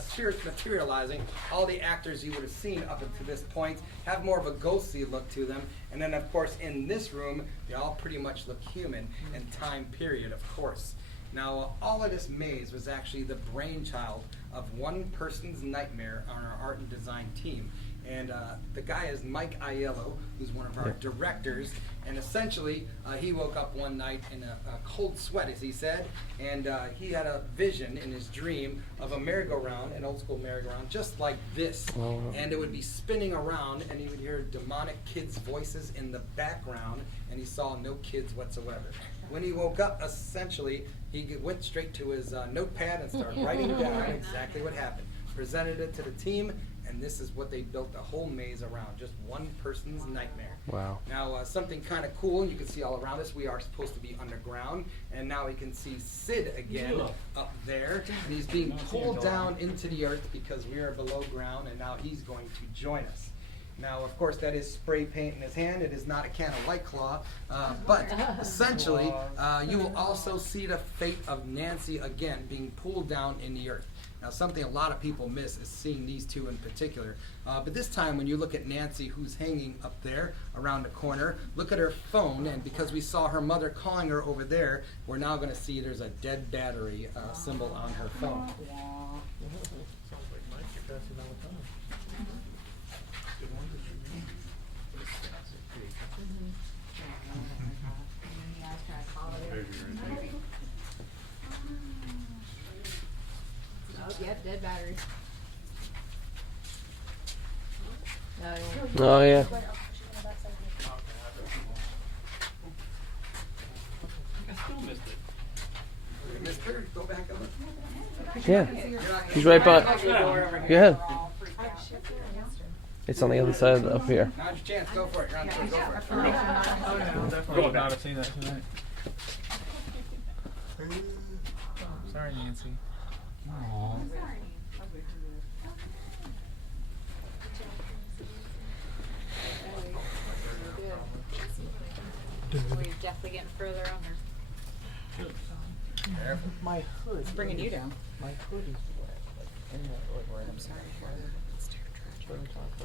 spirits materializing. All the actors you would have seen up until this point have more of a ghostly look to them. And then, of course, in this room, they all pretty much look human in time period, of course. Now, all of this maze was actually the brainchild of one person's nightmare on our art and design team. And the guy is Mike Aiello, who's one of our directors. And essentially, he woke up one night in a cold sweat, as he said, and he had a vision in his dream of a merry-go-round, an old-school merry-go-round, just like this. And it would be spinning around, and he would hear demonic kids' voices in the background, and he saw no kids whatsoever. When he woke up, essentially, he went straight to his notepad and started writing down exactly what happened. Presented it to the team, and this is what they built the whole maze around, just one person's nightmare. Wow. Now, something kind of cool, and you can see all around us, we are supposed to be underground, and now we can see Sid again up there, and he's being pulled down into the earth because we are below ground, and now he's going to join us. Now, of course, that is spray paint in his hand. It is not a can of White Claw, but essentially, you will also see the fate of Nancy again being pulled down in the earth. Now, something a lot of people miss is seeing these two in particular. But this time, when you look at Nancy, who's hanging up there around the corner, look at her phone, and because we saw her mother calling her over there, we're now going to see there's a dead battery symbol on her phone. Oh, yep, dead battery. Oh yeah. I still missed it. You missed her? Go back and look. Yeah. She's right by. Go ahead. It's on the other side up here. Now's your chance. Go for it. You're on the go for it. Oh no, definitely would not have seen that tonight. Sorry, Nancy. We're definitely getting further on her. My hood. It's bringing you down. My hood is wet. I'm sorry.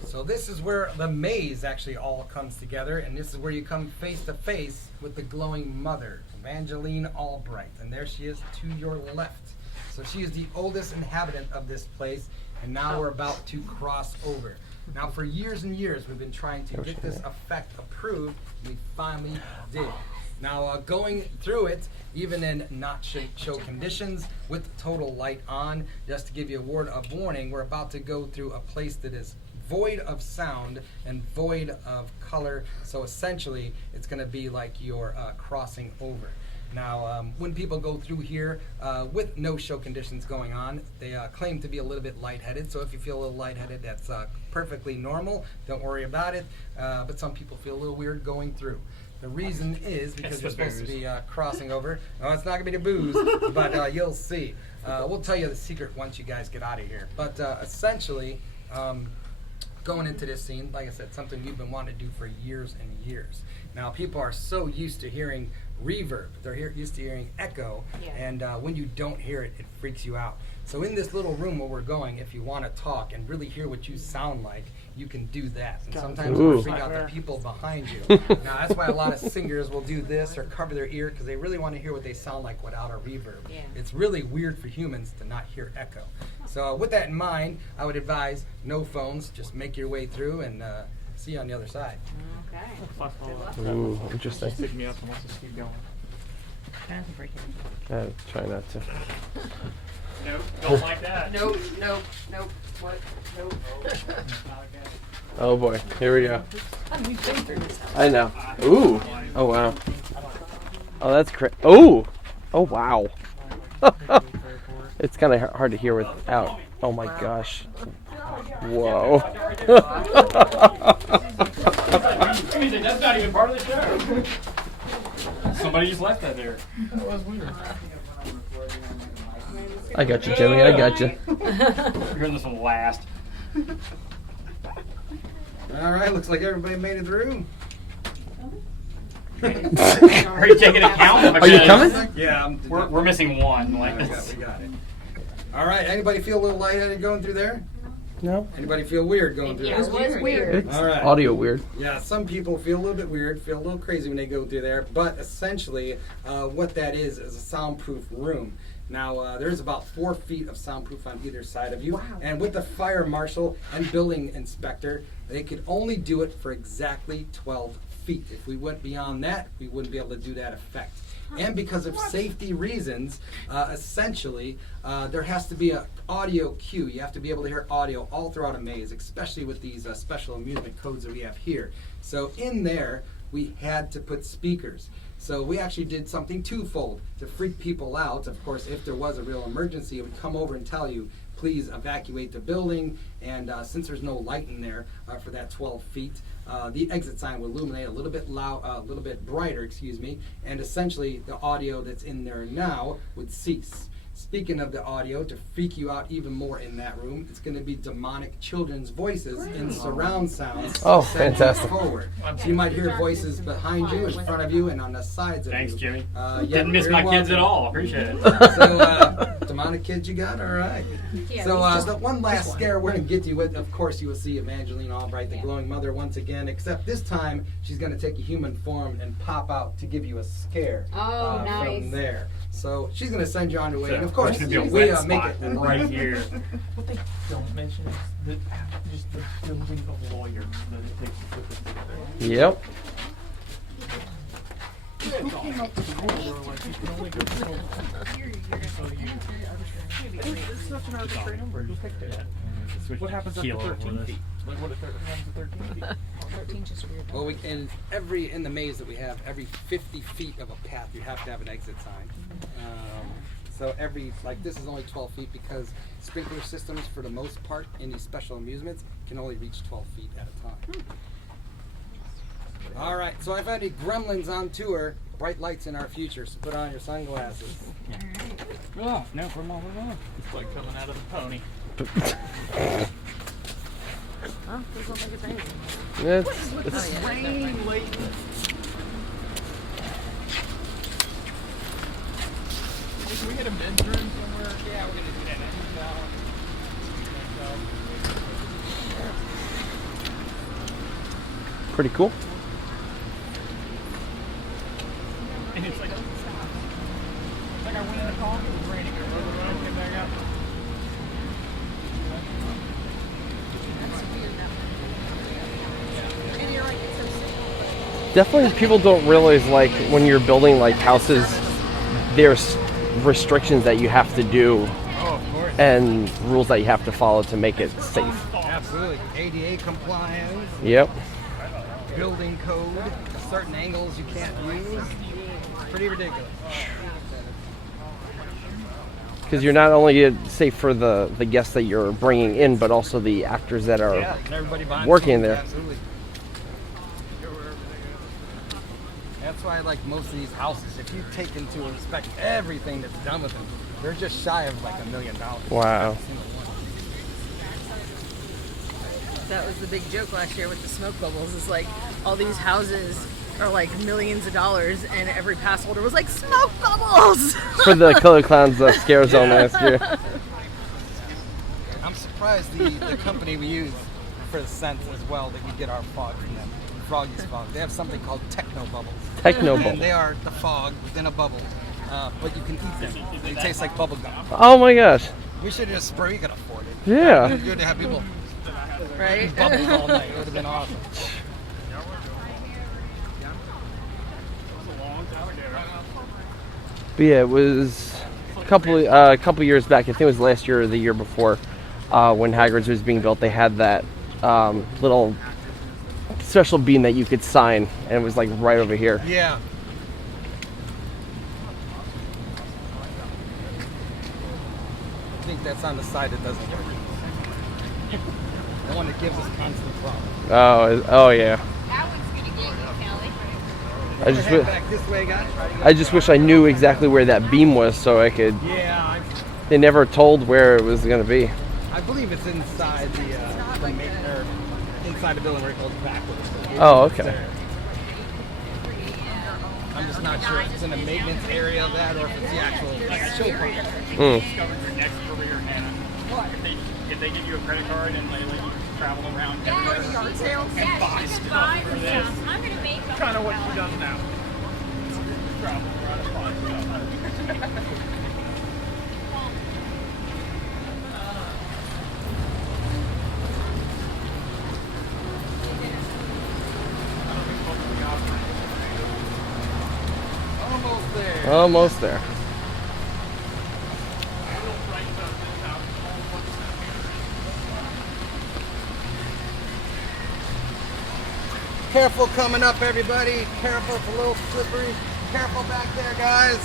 So this is where the maze actually all comes together, and this is where you come face to face with the glowing mother, Evangeline Albright, and there she is to your left. So she is the oldest inhabitant of this place, and now we're about to cross over. Now, for years and years, we've been trying to get this effect approved, and we finally did. Now, going through it, even in not show conditions, with total light on, just to give you a word of warning, we're about to go through a place that is void of sound and void of color. So essentially, it's going to be like you're crossing over. Now, when people go through here with no show conditions going on, they claim to be a little bit lightheaded. So if you feel a little lightheaded, that's perfectly normal. Don't worry about it. But some people feel a little weird going through. The reason is because you're supposed to be crossing over. No, it's not going to be the booze, but you'll see. We'll tell you the secret once you guys get out of here. But essentially, going into this scene, like I said, something we've been wanting to do for years and years. Now, people are so used to hearing reverb. They're used to hearing echo, and when you don't hear it, it freaks you out. So in this little room where we're going, if you want to talk and really hear what you sound like, you can do that. And sometimes it'll freak out the people behind you. Now, that's why a lot of singers will do this or cover their ear because they really want to hear what they sound like without a reverb. Yeah. It's really weird for humans to not hear echo. So with that in mind, I would advise no phones. Just make your way through and see you on the other side. Okay. Ooh, interesting. Pick me up and let's just keep going. Try not to. Nope, don't like that. Nope, nope, nope. What? Nope. Oh boy, here we go. I know. Ooh. Oh wow. Oh, that's crazy. Oh. Oh wow. It's kind of hard to hear without. Oh my gosh. Whoa. That's not even part of the show. Somebody just left that there. That was weird. I got you, Jimmy. I got you. We're hearing this one last. All right, looks like everybody made it through. Are you taking account? Are you coming? Yeah, We're missing one. Like we got it. All right, anybody feel a little lightheaded going through there? No. Anybody feel weird going through Yeah, there? it was weird. It's All right. audio weird. Yeah, some people feel a little bit weird, feel a little crazy when they go through there, but essentially what that is a soundproof room. Now, there's about 4 feet of soundproof on either side of you. And with the fire marshal and building inspector, they could only do it for exactly 12 feet. If we went beyond that, we wouldn't be able to do that effect. And because of safety reasons, essentially, there has to be an audio cue. You have to be able to hear audio all throughout a maze, especially with these special amusement codes that we have here. So in there, we had to put speakers. So we actually did something twofold to freak people out. Of course, if there was a real emergency, it would come over and tell you, please evacuate the building. And since there's no light in there for that 12 feet, the exit sign would illuminate a little bit a little bit brighter, excuse me, and essentially the audio that's in there now would cease. Speaking of the audio, to freak you out even more in that room, it's going to be demonic children's voices in surround sound. Oh, sending fantastic. Forward. So you might hear voices behind you, in front of you, and on the sides of Thanks, you. Jimmy. Yeah, Didn't miss you're my kids at welcome. all. Appreciate it. So, demonic kids you got? All right. Yeah, So, just the one last scare we're going to get you with, of course, you will see Evangeline Albright, the glowing mother, once again, except this time she's going to take a human form and pop out to give you a scare Oh, nice. from there. So, she's going to send you on your way. So, And, of course, there's gonna be a we wet make spot it right here. What they don't mention is just the building of lawyers that it takes to put this together. Yep. It's such an arbitrary number. Who picked it? What happens after 13 feet? Like, what if it runs to 13 feet? 13 just a weird. Well, in the maze that we have, every 50 feet of a path, you have to have an exit sign. So this is only 12 feet because sprinkler systems, for the most part, in these special amusements, can only reach 12 feet at a time. All right, so I've had any gremlins on tour, bright lights in our future, so put on your sunglasses. Oh, no, from all along. It's like coming out of the pony. Huh? Those don't make it tiny. It's Rain, late. Can we get a men's room somewhere? Yeah, we're gonna do that next pretty cool. And it's like I went in the car, it was raining. I rode around, came back out. Definitely, people don't realize, like, when you're building like houses, there's restrictions that you have to do Oh, of course. and rules that you have to follow to make it safe. Absolutely. ADA compliance, Yep. building code, certain angles you can't use. Pretty ridiculous. Because you're not only safe for the guests that you're bringing in, but also the actors that are And everybody behind working the scenes, there. Absolutely. That's why I like most of these houses. If you take into respect everything that's done with them, they're just shy of like $1 million. Wow. That was the big joke last year with the smoke bubbles. Is like all these houses are like millions of dollars, and every pass holder was like, smoke bubbles. For the Killer Klowns scare zone last year. I'm surprised the company we use for the scents as well, that we get our fog from them. Froggy's fog. They have something called techno bubbles. Techno And bubble. they are the fog within a bubble. But you can eat them. They taste like bubble gum. Oh my gosh. We should just spray. We could afford it. Yeah. It's good to have people Right? bubbles all night. It would have been awesome. But yeah, it was a couple years back. I think it was last year or the year before, when Hagrid's was being built. They had that little special beam that you could sign, and it was like right over here. Yeah. I think that's on the side that doesn't work. The one that gives us constant problems. Oh yeah. That one's gonna get you, Kelly. I just Head wi- back this way, guys. Try to get I just wish I knew exactly where that beam was, so I could. Yeah, They never told where it was gonna be. I believe it's inside the main, or inside the building where it goes backwards. Oh, okay. There. I'm just not sure if it's in the maintenance area of that or if it's the actual show part. Mm. Discovered your next career, Hannah. If they give you a credit card and they let you travel around everywhere and buy stuff for this, I'm gonna make them. kind of what you've done now. Travel around and buy stuff. Almost there. Careful coming up, everybody. Careful, it's a little slippery. Careful back there, guys.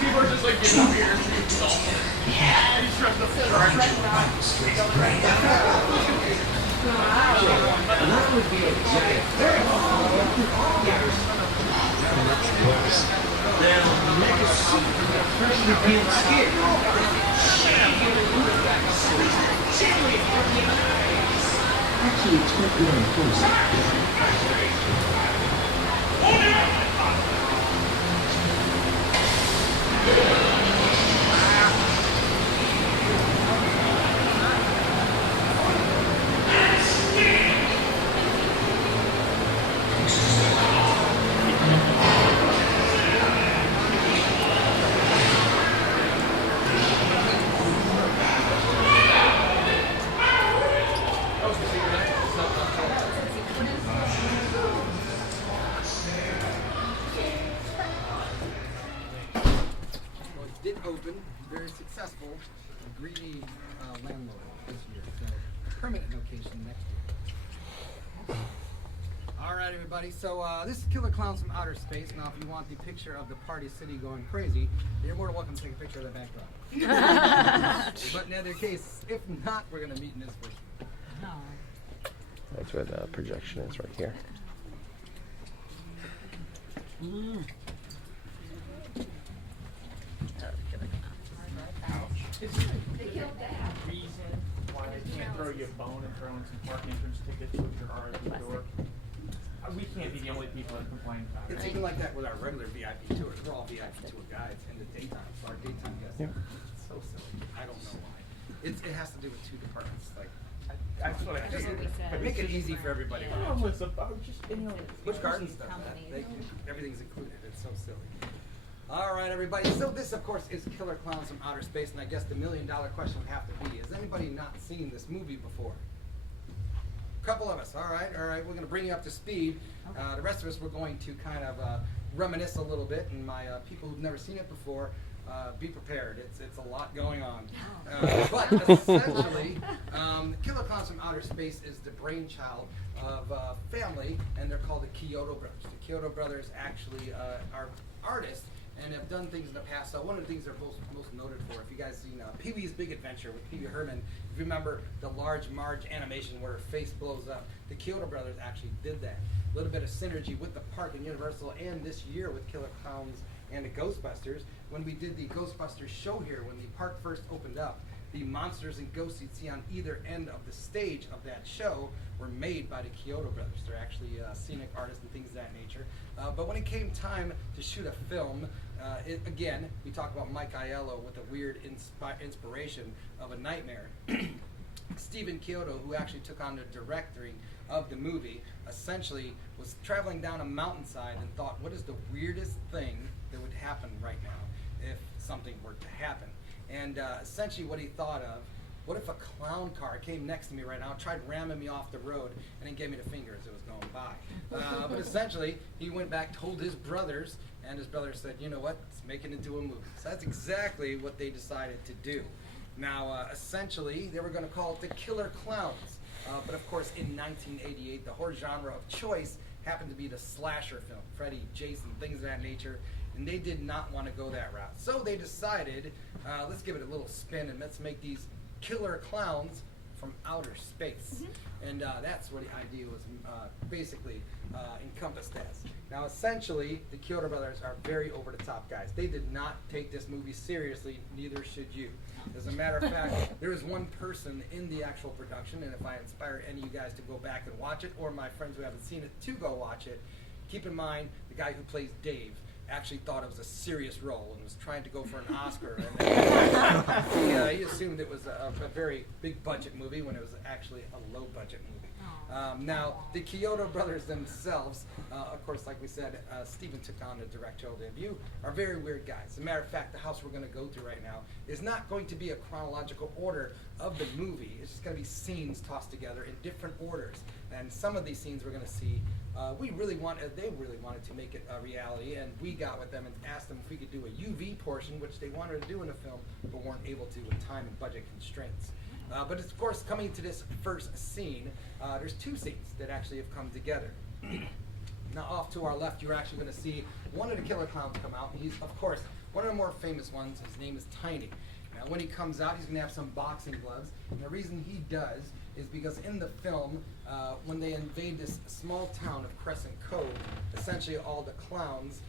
People are just like getting up here and shooting stuff. Yeah. He's dressed up as a That would be a giant. Much worse. They'll never see the freshly peeled skin. Actually, it's quite good on close. Did open, very successful, a greedy landlord this year. So permanent location next year. All right, everybody. So this is Killer Klowns from Outer Space. Now, if you want the picture of the Party City going crazy, you're more than welcome to take a picture of that backdrop. But in either case, if not, we're gonna meet in this first room. That's where the projection is, right here. reason why they can't throw you a bone and throw in some park entrance tickets with your RV door. We can't be the only people that complain about it. It's even like that with our regular VIP tours. We're all VIP tour guides in the daytime. So our daytime guests, it's so silly. I don't know why. It has to do with two departments. Like, That's what I just figured. make it easy for everybody. It's about just, Which garden stuff? Everything's included. It's so silly. All right, everybody. So this, of course, is Killer Klowns from Outer Space, and I guess the million-dollar question would have to be: has anybody not seen this movie before? A couple of us. All right. We're going to bring you up to speed. The rest of us, we're going to kind of reminisce a little bit, and my people who've never seen it before, be prepared. It's a lot going on. But essentially, Killer Klowns from Outer Space is the brainchild of a family, and they're called the Kyoto Brothers. The Kyoto Brothers actually are artists and have done things in the past. So one of the things they're most noted for, if you guys seen Pee-wee's Big Adventure with Pee-wee Herman, if you remember the large Marge animation where her face blows up, the Kyoto Brothers actually did that. A little bit of synergy with the park and Universal, and this year with Killer Klowns and the Ghostbusters. When we did the Ghostbusters show here, when the park first opened up, the monsters and ghosts you'd see on either end of the stage of that show were made by the Kyoto Brothers. They're actually scenic artists and things of that nature. But when it came time to shoot a film, again, we talk about Mike Aiello with a weird inspiration of a nightmare. Stephen Kyoto, who actually took on the directing of the movie, essentially was traveling down a mountainside and thought, what is the weirdest thing that would happen right now if something were to happen? And essentially what he thought of, what if a clown car came next to me right now, tried ramming me off the road, and then gave me the finger as it was going by? But essentially, he went back, told his brothers, and his brothers said, you know what, let's make it into a movie. So that's exactly what they decided to do. Now, essentially, they were going to call it the Killer Klowns. But of course, in 1988, the horror genre of choice happened to be the slasher film, Freddy, Jason, things of that nature, and they did not want to go that route. So they decided, let's give it a little spin and let's make these Killer Klowns from outer space. And that's what the idea was basically encompassed as. Now, essentially, the Kyoto Brothers are very over-the-top guys. They did not take this movie seriously, neither should you. As a matter of fact, there is one person in the actual production, and if I inspire any of you guys to go back and watch it, or my friends who haven't seen it to go watch it, keep in mind the guy who plays Dave. actually thought it was a serious role and was trying to go for an Oscar. And he assumed it was a very big budget movie when it was actually a low budget movie. Now, the Kyoto brothers themselves, of course, like we said, Steven took on the directorial debut, are very weird guys. As a matter of fact, the house we're going to go through right now is not going to be a chronological order of the movie. It's just going to be scenes tossed together in different orders. And some of these scenes we're going to see, they really wanted to make it a reality, and we got with them and asked them if we could do a UV portion, which they wanted to do in the film, but weren't able to with time and budget constraints. But of course, coming to this first scene, there's two scenes that actually have come together. Now, off to our left, you're actually going to see one of the killer clowns come out. He's, of course, one of the more famous ones. His name is Tiny. Now, when he comes out, he's going to have some boxing gloves. And the reason he does is because in the film, when they invade this small town of Crescent Cove, essentially all the clowns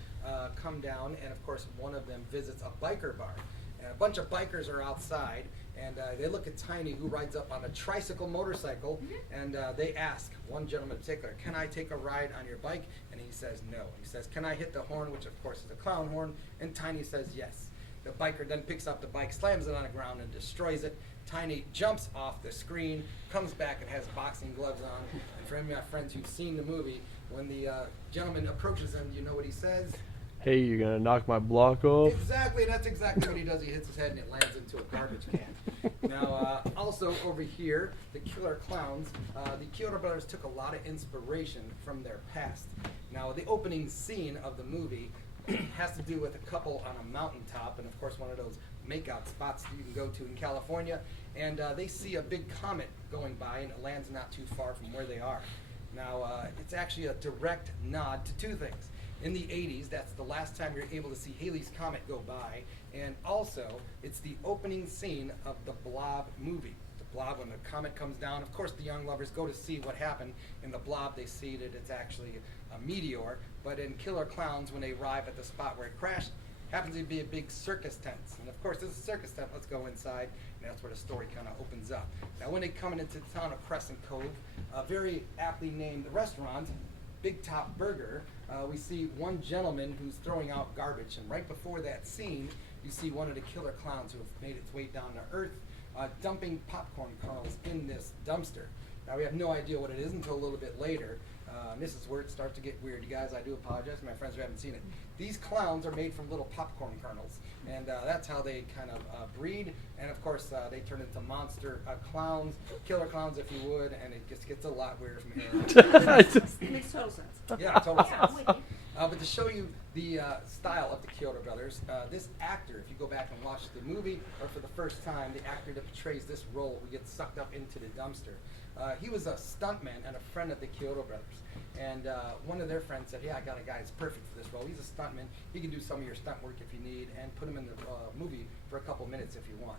come down, and of course, one of them visits a biker bar. And a bunch of bikers are outside, and they look at Tiny, who rides up on a tricycle motorcycle, and they ask one gentleman in particular, "Can I take a ride on your bike?" And he says no. He says, "Can I hit the horn?" which of course is the clown horn, and Tiny says yes. The biker then picks up the bike, slams it on the ground, and destroys it. Tiny jumps off the screen, comes back and has boxing gloves on. And for any of my friends who've seen the movie, when the gentleman approaches him, you know what he says? Hey, you're gonna knock my block off? Exactly, that's exactly what he does. He hits his head and it lands into a garbage can. Now, also over here, the Killer Klowns, the Kyoto brothers took a lot of inspiration from their past. Now, the opening scene of the movie has to do with a couple on a mountaintop, and of course one of those makeout spots that you can go to in California, and they see a big comet going by, and it lands not too far from where they are. Now, it's actually a direct nod to two things. In the 80s, that's the last time you're able to see Halley's Comet go by, and also it's the opening scene of the Blob movie. The Blob, when the comet comes down, of course the young lovers go to see what happened. In the Blob, they see that it's actually a meteor, but in Killer Klowns, when they arrive at the spot where it crashed, happens to be a big circus tent. And of course, this is a circus tent. Let's go inside, and that's where the story kind of opens up. Now, when they come into the town of Crescent Cove, a very aptly named restaurant, Big Top Burger, we see one gentleman who's throwing out garbage, and right before that scene, you see one of the Killer Klowns who have made its way down to earth, dumping popcorn kernels in this dumpster. Now, we have no idea what it is until a little bit later. This is where it starts to get weird. You guys, I do apologize to my friends who haven't seen it. These clowns are made from little popcorn kernels, and that's how they kind of breed, and of course they turn into monster clowns, killer clowns if you would, and it just gets a lot weirder from here. Makes total sense. Yeah, total sense. But to show you the style of the Kyoto brothers, this actor, if you go back and watch the movie, or for the first time, the actor that portrays this role who gets sucked up into the dumpster, he was a stuntman and a friend of the Kyoto brothers. And one of their friends said, "Yeah, I got a guy that's perfect for this role. He's a stuntman. He can do some of your stunt work if you need, and put him in the movie for a couple minutes if you want."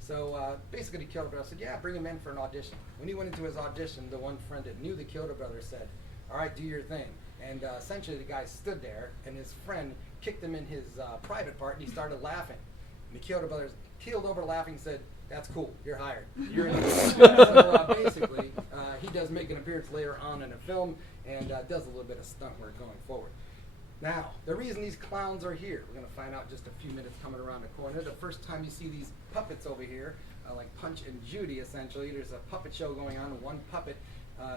So basically, the Kyoto brothers said, "Yeah, bring him in for an audition." When he went into his audition, the one friend that knew the Kyoto brothers said, "All right, do your thing." And essentially, the guy stood there, and his friend kicked him in his private part, and he started laughing. And the Kyoto brothers keeled over laughing and said, "That's cool, you're hired." You're in so basically, he does make an appearance later on in the film, and does a little bit of stunt work going forward. Now, the reason these clowns are here, we're going to find out in just a few minutes coming around the corner. The first time you see these puppets over here, like Punch and Judy, essentially, there's a puppet show going on, and one puppet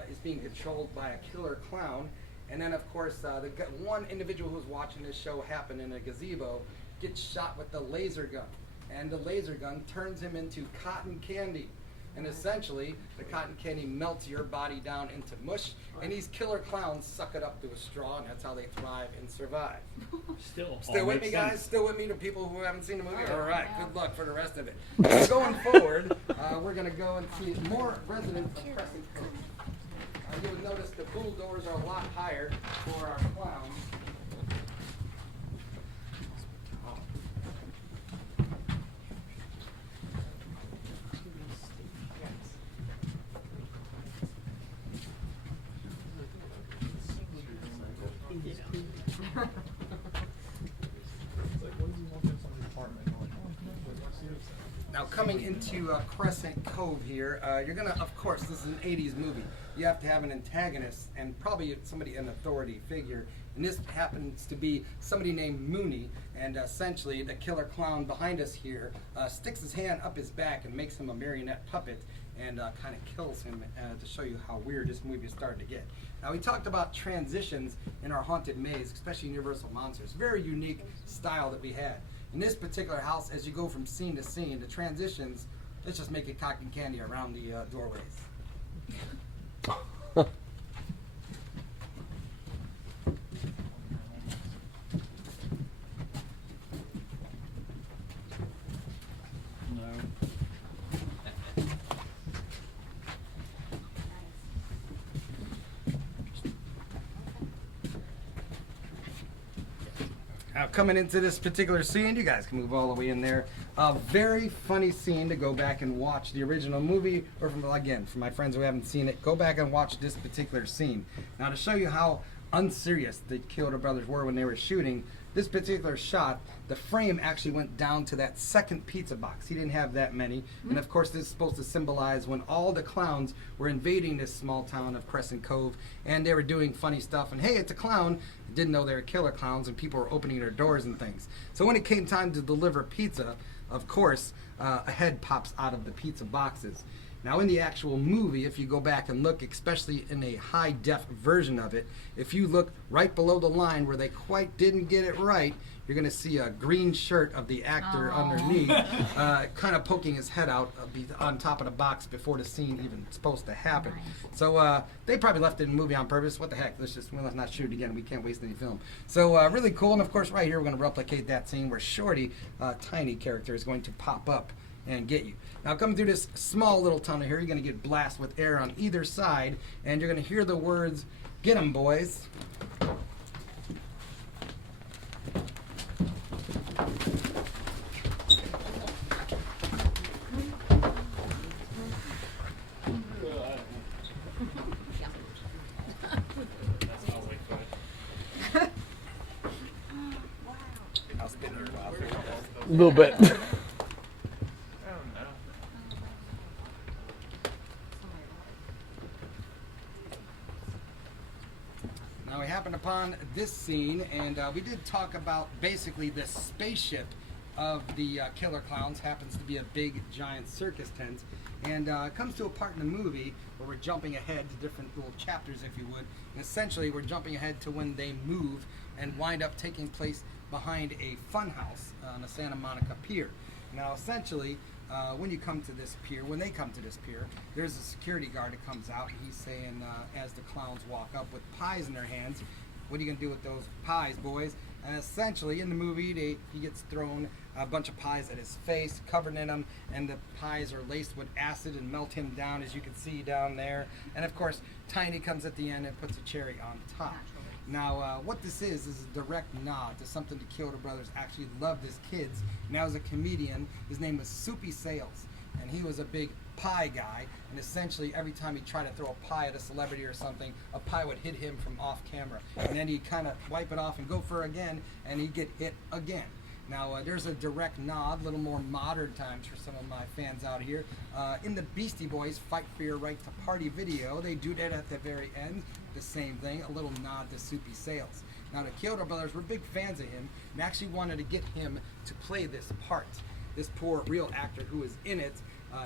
is being controlled by a killer clown. And then, of course, the one individual who's watching this show happen in a gazebo gets shot with the laser gun. And the laser gun turns him into cotton candy. And essentially, the cotton candy melts your body down into mush, and these killer clowns suck it up to a straw, and that's how they thrive and survive. Still with me, makes guys? sense. Still with me, the people who haven't seen the movie? All right, good luck for the rest of it. Going forward, we're going to go and see more residents of Crescent Cove. You'll notice the pool doors are a lot higher for our clowns. Now, coming into Crescent Cove here, you're going to, of course, this is an 80s movie. You have to have an antagonist and probably somebody, an authority figure And this happens to be somebody named Mooney, and essentially the killer clown behind us here sticks his hand up his back and makes him a marionette puppet and kind of kills him to show you how weird this movie is starting to get. Now, we talked about transitions in our haunted maze, especially Universal Monsters. Very unique style that we had. In this particular house, as you go from scene to scene, the transitions, let's just make it cotton candy around the doorways. Now, coming into this particular scene, you guys can move all the way in there. A very funny scene to go back and watch the original movie, or again, for my friends who haven't seen it, go back and watch this particular scene. Now, to show you how unserious the Kyoto brothers were when they were shooting this particular shot, the frame actually went down to that second pizza box. He didn't have that many. And of course, this is supposed to symbolize when all the clowns were invading this small town of Crescent Cove, and they were doing funny stuff. And hey, it's a clown. Didn't know they were killer clowns, and people were opening their doors and things. So when it came time to deliver pizza, of course, a head pops out of the pizza boxes. Now, in the actual movie, if you go back and look, especially in a high-def version of it, if you look right below the line where they quite didn't get it right, you're going to see a green shirt of the actor underneath, kind of poking his head out on top of the box before the scene even supposed to happen. So they probably left it in the movie on purpose. What the heck? Let's not shoot it again. We can't waste any film. So really cool. And of course, right here, we're going to replicate that scene where Shorty, tiny character, is going to pop up and get you. Now, coming through this small little tunnel here, you're going to get blasted with air on either side, and you're going to hear the words, "Get 'em, boys." I'll spin here a while. A little bit. Now, we happened upon this scene, and we did talk about basically the spaceship of the killer clowns happens to be a big, giant circus tent. And it comes to a part in the movie where we're jumping ahead to different little chapters, if you would. And essentially, we're jumping ahead to when they move and wind up taking place behind a funhouse on the Santa Monica Pier. Now, essentially, when they come to this pier, there's a security guard that comes out, and he's saying, as the clowns walk up with pies in their hands, "What are you going to do with those pies, boys?" And essentially, in the movie, he gets thrown a bunch of pies at his face, covered in them, and the pies are laced with acid and melt him down, as you can see down there. And of course, Tiny comes at the end and puts a cherry on top. Now, what this is a direct nod to something the Kyoto brothers actually loved as kids. Now, as a comedian, his name was Soupy Sales, and he was a big pie guy, and essentially every time he tried to throw a pie at a celebrity or something, a pie would hit him from off camera, and then he'd kind of wipe it off and go for it again, and he'd get hit again. Now, there's a direct nod, a little more modern times for some of my fans out here. In the Beastie Boys Fight for Your Right to Party video, they do that at the very end. The same thing, a little nod to Soupy Sales. Now, the Kyoto brothers were big fans of him and actually wanted to get him to play this part. This poor real actor who was in it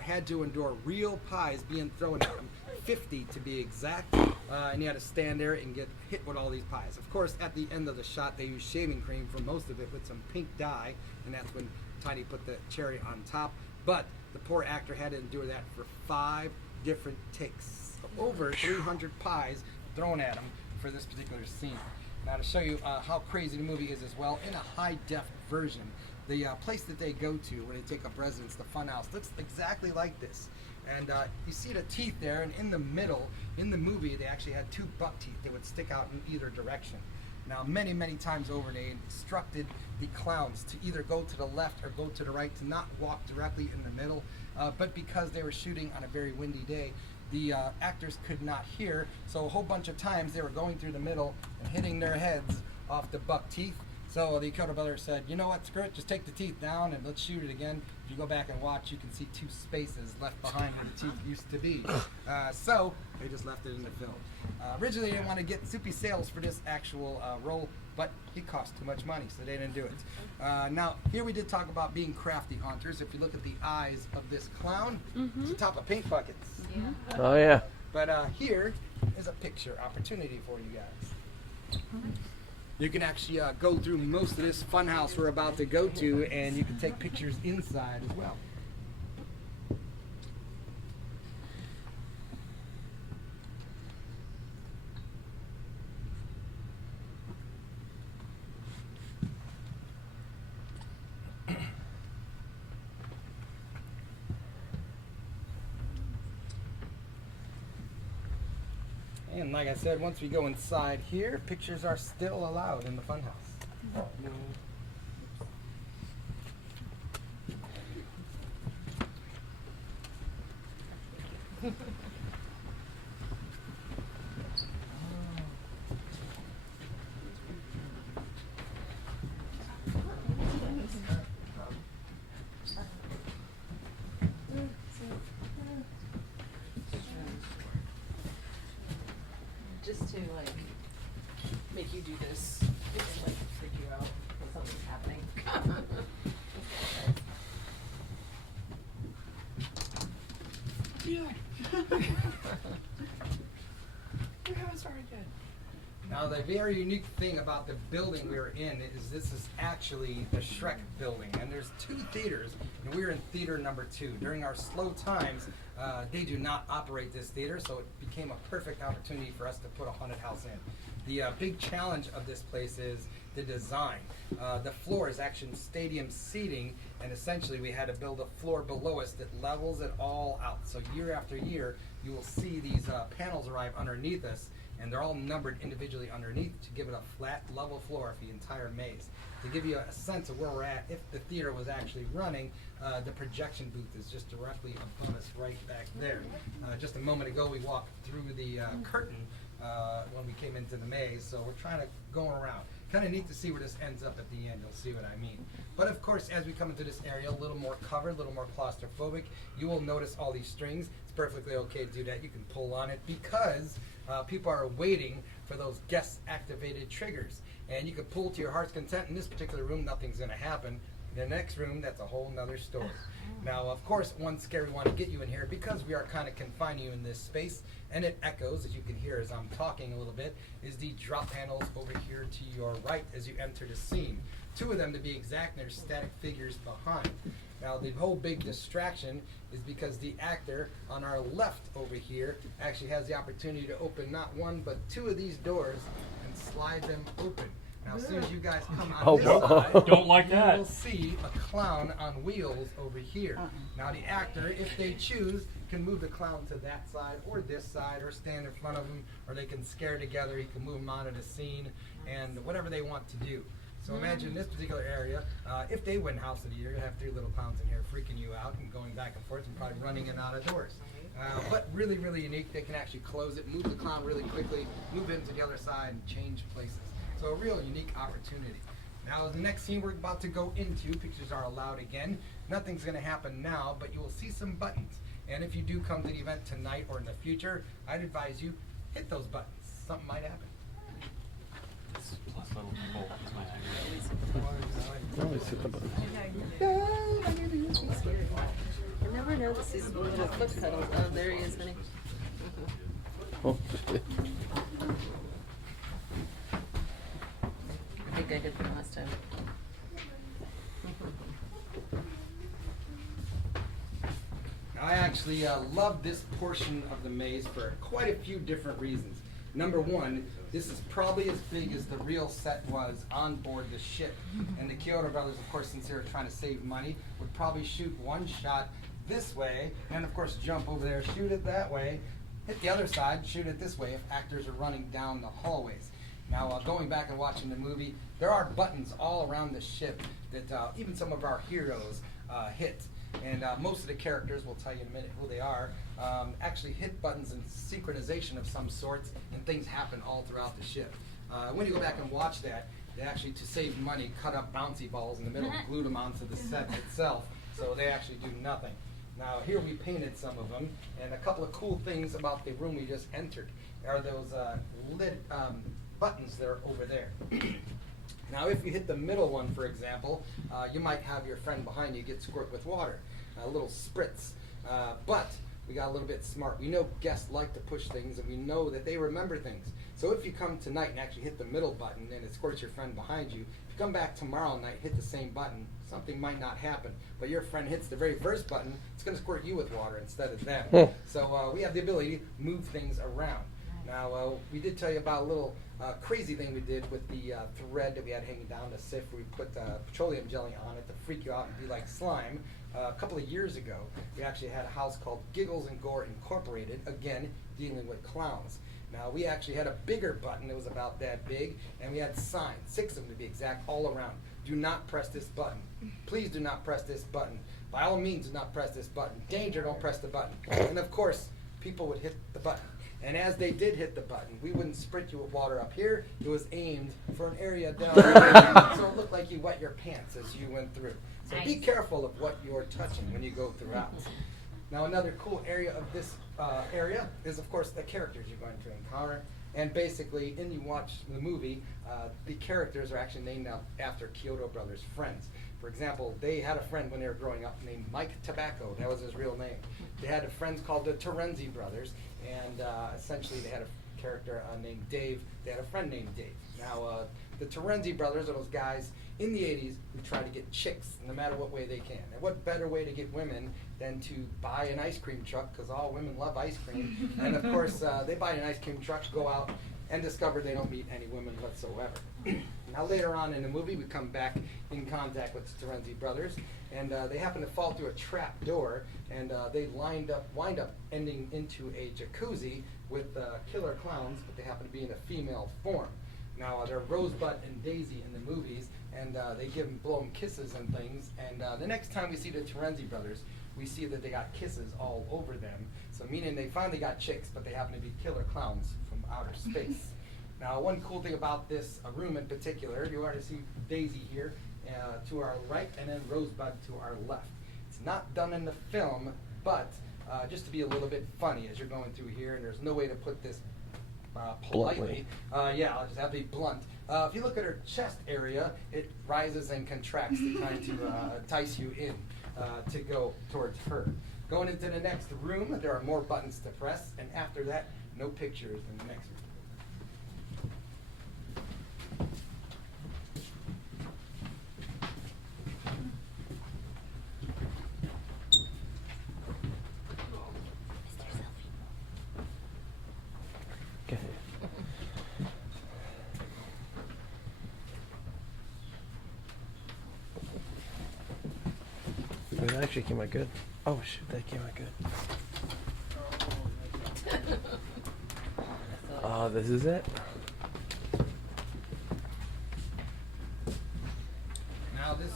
had to endure real pies being thrown at him, 50 to be exact, and he had to stand there and get hit with all these pies. Of course, at the end of the shot, they used shaving cream for most of it with some pink dye, and that's when Tiny put the cherry on top. But the poor actor had to endure that for 5 different takes. Over 300 pies thrown at him for this particular scene. Now, to show you how crazy the movie is as well, in a high-def version, the place that they go to when they take up residence, the funhouse, looks exactly like this. And you see the teeth there, and in the middle, in the movie, they actually had 2 buck teeth that would stick out in either direction. Now, many, many times over, they instructed the clowns to either go to the left or go to the right, to not walk directly in the middle. But because they were shooting on a very windy day, the actors could not hear, so a whole bunch of times they were going through the middle and hitting their heads off the buck teeth. So the Kyoto brothers said, you know what, screw it, just take the teeth down and let's shoot it again. If you go back and watch, you can see 2 spaces left behind where the teeth used to be. So they just left it in the film. Originally, they didn't want to get soupy sales for this actual role, but it cost too much money, so they didn't do it. Now, here we did talk about being crafty haunters. If you look at the eyes of this clown, it's the top of paint buckets. Yeah. Oh yeah. But here is a picture opportunity for you guys. You can actually go through most of this funhouse we're about to go to, and you can take pictures inside as well. And like I said, once we go inside here, pictures are still allowed in the funhouse. Just to like make you do this, just like freak you out when something's happening. Now, the very unique thing about the building we're in is this is actually the Shrek building, and there's 2 theaters, and we're in theater number 2. During our slow times, they do not operate this theater, so it became a perfect opportunity for us to put a haunted house in. The big challenge of this place is the design. The floor is actually stadium seating, and essentially we had to build a floor below us that levels it all out. So year after year, you will see these panels arrive underneath us, and they're all numbered individually underneath to give it a flat, level floor for the entire maze. To give you a sense of where we're at, if the theater was actually running, the projection booth is just directly above us right back there. Just a moment ago, we walked through the curtain when we came into the maze, so we're trying to go around. Kind of neat to see where this ends up at the end. You'll see what I mean. But of course, as we come into this area, a little more covered, a little more claustrophobic, you will notice all these strings. It's perfectly okay to do that. You can pull on it because people are waiting for those guest-activated triggers. And you can pull to your heart's content. In this particular room, nothing's going to happen. In the next room, that's a whole nother story. Now, of course, one scary one to get you in here, because we are kind of confining you in this space, and it echoes, as you can hear as I'm talking a little bit, is the drop panels over here to your right as you enter the scene. 2 of them to be exact, and there's static figures behind. Now, the whole big distraction is because the actor on our left over here actually has the opportunity to open not 1, but 2 of these doors and slide them open. Now, as soon as you guys come on this side, Don't like that. you will see a clown on wheels over here. Now, the actor, if they choose, can move the clown to that side or this side, or stand in front of him, or they can scare together. He can move them onto the scene, and whatever they want to do. So imagine this particular area, if they win House of the Year, you'd have 3 little clowns in here freaking you out and going back and forth and probably running in and out of doors. But really, really unique. They can actually close it, move the clown really quickly, move him to the other side, and change places. So a real unique opportunity. Now, the next scene we're about to go into, pictures are allowed again. Nothing's going to happen now, but you will see some buttons. And if you do come to the event tonight or in the future, I'd advise you hit those buttons. Something might happen. Always hit the button. I never noticed these little foot pedals. Oh, there he is, honey. Oh. I think I did them last time. I actually love this portion of the maze for quite a few different reasons. Number 1, this is probably as big as the real set was on board the ship. And the Kyoto brothers, of course, since they were trying to save money, would probably shoot one shot this way, and of course jump over there, shoot it that way, hit the other side, shoot it this way if actors are running down the hallways. Now, going back and watching the movie, there are buttons all around the ship that even some of our heroes hit. And most of the characters, we'll tell you in a minute who they are, actually hit buttons in synchronization of some sorts, and things happen all throughout the ship. When you go back and watch that, they actually, to save money, cut up bouncy balls in the middle and glued them onto the set itself. So they actually do nothing. Now here we painted some of them, and a couple of cool things about the room we just entered are those lid buttons that are over there. Now if you hit the middle one, for example, you might have your friend behind you get squirt with water, a little spritz. But we got a little bit smart. We know guests like to push things, and we know that they remember things. So if you come tonight and actually hit the middle button and it squirts your friend behind you, if you come back tomorrow night, hit the same button, something might not happen. But your friend hits the very first button, it's going to squirt you with water instead of them. So we have the ability to move things around. Now, we did tell you about a little crazy thing we did with the thread that we had hanging down the sift. We put petroleum jelly on it to freak you out and be like slime. A couple of years ago, we actually had a house called Giggles and Gore Incorporated, again, dealing with clowns. Now, we actually had a bigger button that was about that big, and we had signs, 6 of them to be exact, all around. Do not press this button. Please do not press this button. By all means, do not press this button. Danger, don't press the button. And of course, people would hit the button. And as they did hit the button, we wouldn't sprint you with water up here. It was aimed for an area down there, so it looked like you wet your pants as you went through. So be careful of what you're touching when you go throughout. Now, another cool area of this area is, of course, the characters you're going to encounter. And basically, in you watch the movie, the characters are actually named after Kyoto Brothers' friends. For example, they had a friend when they were growing up named Mike Tobacco. That was his real name. They had friends called the Terenzi brothers, and essentially they had a character named Dave. They had a friend named Dave. Now, the Terenzi brothers are those guys in the 80s who try to get chicks no matter what way they can. And what better way to get women than to buy an ice cream truck, because all women love ice cream. And of course, they buy an ice cream truck, go out, and discover they don't meet any women whatsoever. Now later on in the movie, we come back in contact with the Terenzi brothers, and they happen to fall through a trap door, and they wind up ending into a jacuzzi with killer clowns, but they happen to be in a female form. Now they're Rosebud and Daisy in the movies, and they blow them kisses and things. And the next time we see the Terenzi brothers, we see that they got kisses all over them. So meaning they finally got chicks, but they happen to be killer clowns from outer space. Now, one cool thing about this room in particular, you already see Daisy here to our right, and then Rosebud to our left. It's not done in the film, but just to be a little bit funny as you're going through here, and there's no way to put this politely. Yeah, I'll just have to be blunt. If you look at her chest area, it rises and contracts to kind of entice you in to go towards her. Going into the next room, there are more buttons to press, and after that, no pictures in the next room. That actually came out good. Oh shoot, that came out good. Oh, this is it? Now this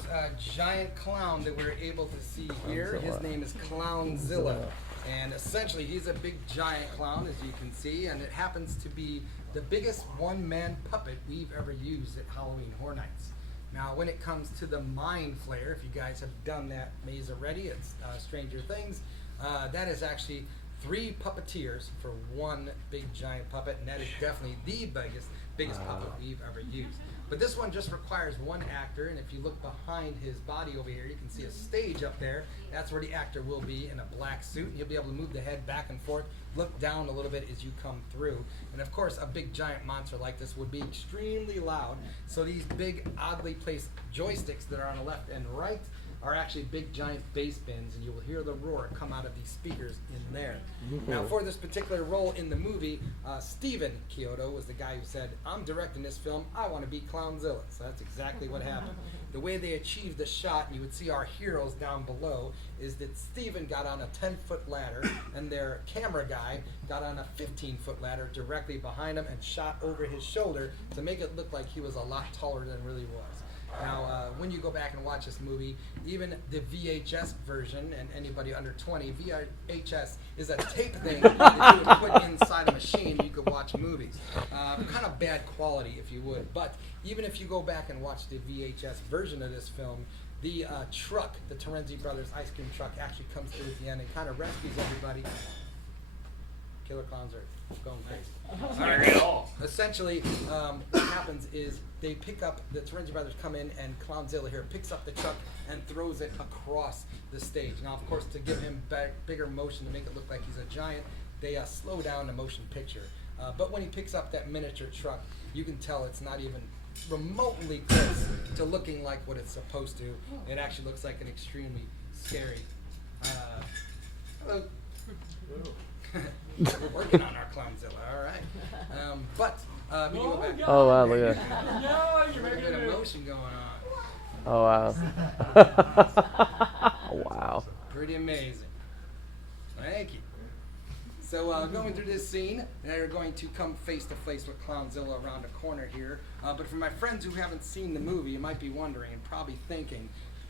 giant clown that we're able to see here, his name is Clownzilla. And essentially he's a big giant clown, as you can see, and it happens to be the biggest one-man puppet we've ever used at Halloween Horror Nights. Now, when it comes to the Mind Flayer, if you guys have done that maze already, it's Stranger Things, that is actually 3 puppeteers for one big giant puppet, and that is definitely the biggest puppet we've ever used. But this one just requires one actor, and if you look behind his body over here, you can see a stage up there. That's where the actor will be in a black suit, and you'll be able to move the head back and forth, look down a little bit as you come through. And of course, a big giant monster like this would be extremely loud. So these big, oddly placed joysticks that are on the left and right are actually big giant bass bins, and you will hear the roar come out of these speakers in there. Now for this particular role in the movie, Stephen Kyoto was the guy who said, I'm directing this film, I want to be Clownzilla. So that's exactly what happened. The way they achieved the shot, and you would see our heroes down below, is that Stephen got on a 10-foot ladder, and their camera guy got on a 15-foot ladder directly behind him and shot over his shoulder to make it look like he was a lot taller than really was. Now, when you go back and watch this movie, even the VHS version, and anybody under 20, VHS is a tape thing that you would put inside a machine. You could watch movies. Kind of bad quality, if you would. But even if you go back and watch the VHS version of this film, the truck, the Terenzi Brothers ice cream truck, actually comes through at the end and kind of rescues everybody. Killer Klowns are going crazy. All right. Essentially, what happens is they pick up, the Terenzi Brothers come in, and Clownzilla here picks up the truck and throws it across the stage. Now, of course, to give him bigger motion, to make it look like he's a giant, they slow down the motion picture. But when he picks up that miniature truck, you can tell it's not even remotely close to looking like what it's supposed to. It actually looks like an extremely scary. Hello. We're working on our Clownzilla, all right. But we can go back. Oh wow, look at that. No, you're There's a making bit a of move. motion going on. Oh wow. Wow. Pretty amazing. Thank you. So going through this scene, they're going to come face to face with Clownzilla around the corner here. But for my friends who haven't seen the movie, you might be wondering and probably thinking,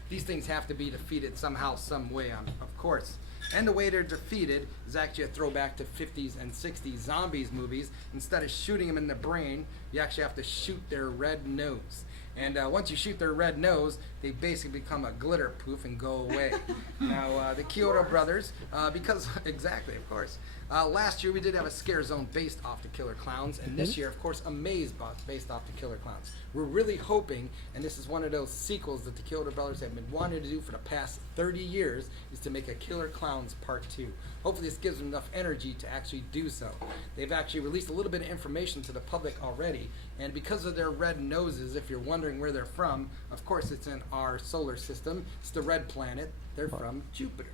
these things have to be defeated somehow, some way, of course. And the way they're defeated is actually a throwback to 50s and 60s zombies movies. Instead of shooting them in the brain, you actually have to shoot their red nose. And once you shoot their red nose, they basically become a glitter poof and go away. Now, the Kyoto brothers, because, exactly, of course. Last year we did have a scare zone based off the Killer Klowns, and this year, of course, a maze based off the Killer Klowns. We're really hoping, and this is one of those sequels that the Kyoto brothers have been wanting to do for the past 30 years, is to make a Killer Klowns Part 2. Hopefully this gives them enough energy to actually do so. They've actually released a little bit of information to the public already, and because of their red noses, if you're wondering where they're from, of course it's in our solar system. It's the red planet. They're from Jupiter.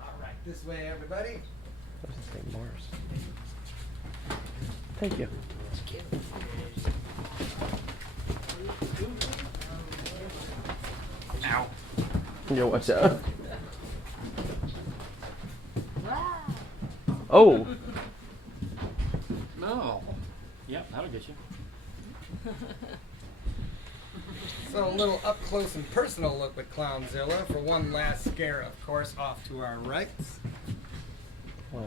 All right, this way, everybody. I was gonna say Mars. Thank you. Ow. Yo, watch out. Oh. No. Yep, that'll get you. So a little up close and personal look with Clownzilla for one last scare, of course, off to our right. Wow.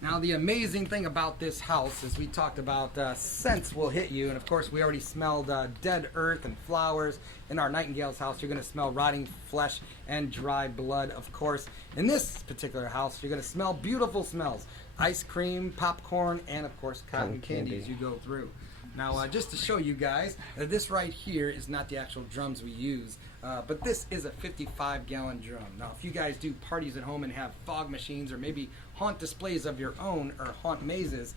Now the amazing thing about this house is we talked about scents will hit you, and of course we already smelled dead earth and flowers. In our Nightingale's house, you're going to smell rotting flesh and dry blood, of course. In this particular house, you're going to smell beautiful smells. Ice cream, popcorn, and of course cotton candy as you go through. Now, just to show you guys, this right here is not the actual drums we use, but this is a 55-gallon drum. Now, if you guys do parties at home and have fog machines or maybe haunt displays of your own or haunt mazes,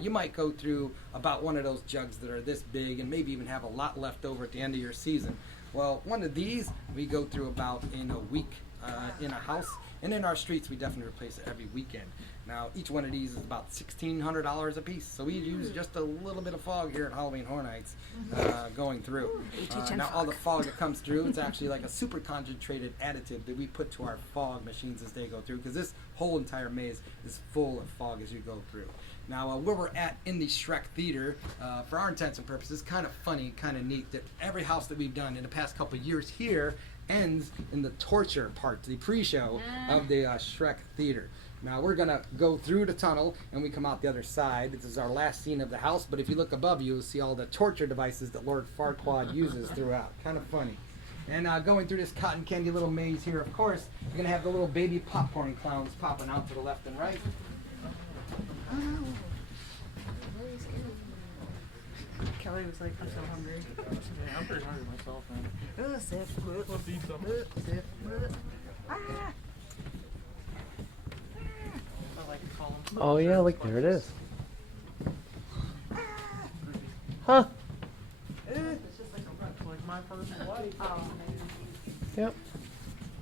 you might go through about one of those jugs that are this big and maybe even have a lot left over at the end of your season. Well, one of these we go through about in a week in a house, and in our streets we definitely replace it every weekend. Now, each one of these is about $1,600 a piece, so we use just a little bit of fog here at Halloween Horror Nights going through. Now, all the fog that comes through, it's actually like a super concentrated additive that we put to our fog machines as they go through, because this whole entire maze is full of fog as you go through. Now, where we're at in the Shrek Theater, for our intents and purposes, kind of funny, kind of neat that every house that we've done in the past couple of years here ends in the torture part, the pre-show of the Shrek Theater. Now we're gonna go through the tunnel and we come out the other side. This is our last scene of the house, but if you look above you, you'll see all the torture devices that Lord Farquaad uses throughout. Kind of funny. And going through this cotton candy little maze here, of course, you're gonna have the little baby popcorn clowns popping out to the left and right. Kelly was like, I'm so hungry. Yeah, I'm pretty hungry myself, man. Let's eat something. I like to call him. Oh yeah, look, there it is. Huh? It's just like a rug. Like my first life. Oh, Yep.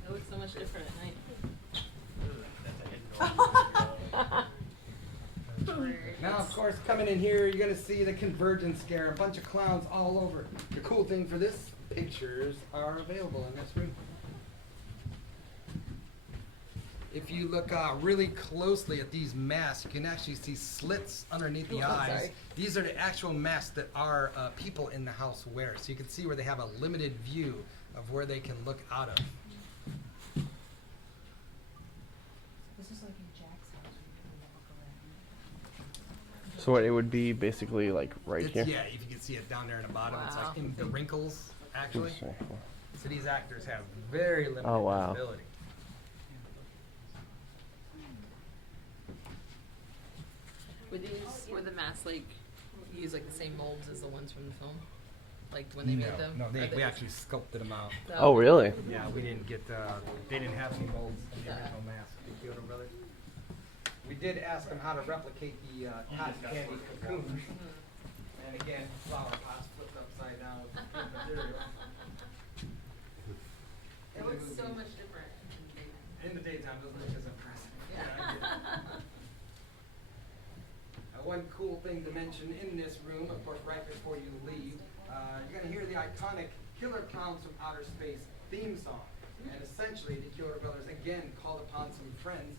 It looks so much different at night. Now, of course, coming in here, you're going to see the convergence scare. A bunch of clowns all over. The cool thing for this, pictures are available in this room. If you look really closely at these masks, you can actually see slits underneath the eyes. sorry. These are the actual masks that our people in the house wear. So you can see where they have a limited view of where they can look out of. This is like in Jack's house. When you walk around. So what it would be basically like right It's, here. yeah, if you can see it down there in the bottom, it's Wow. like in the wrinkles, actually. Interesting. So these actors have very limited Oh, wow. visibility. Were the masks like use like the same molds as the ones from the film? Like when they made them? No, Or we actually sculpted them out. No. Oh, really? Yeah, we didn't get, they didn't have any molds in the original mask. The Kyoto Brothers. We did ask them how to replicate the cotton candy cocoon. And again, flower pots flipped upside down with the material. It looks so much different. In the daytime, it doesn't look as impressive. Yeah. I get it. One cool thing to mention in this room, of course, right before you leave, you're going to hear the iconic Killer Klowns from Outer Space theme song. And essentially, the Kyoto Brothers again called upon some friends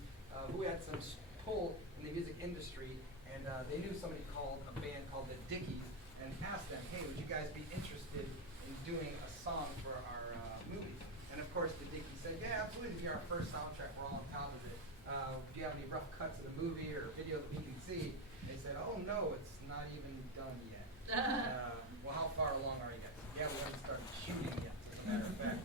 who had some pull in the music industry, and they knew somebody called a band called the Dickies, and asked them, hey, would you guys be interested in doing a song for our movie? And of course, the Dickies said, yeah, absolutely, it'll be our first soundtrack, we're all on top of it. Do you have any rough cuts of the movie or video that we can see? They said, oh no, it's not even done yet. Well, how far along are you guys? Yeah, we haven't started shooting yet, as a matter of fact.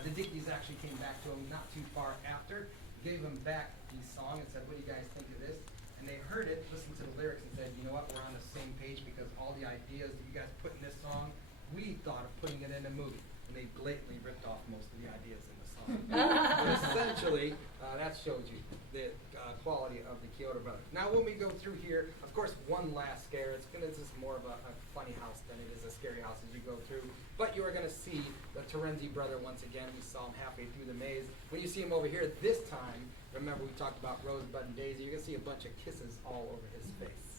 The Dickies actually came back to him not too far after, gave him back the song and said, what do you guys think of this? And they heard it, listened to the lyrics and said, you know what, we're on the same page because all the ideas that you guys put in this song, we thought of putting it in a movie. And they blatantly ripped off most of the ideas in the song. But essentially, that shows you the quality of the Kyoto Brothers. Now, when we go through here, of course, one last scare. It's just more of a funny house than it is a scary house as you go through. But you are going to see the Terenzi brother once again. We saw him halfway through the maze. When you see him over here this time, remember we talked about Rosebud and Daisy. You're going to see a bunch of kisses all over his face.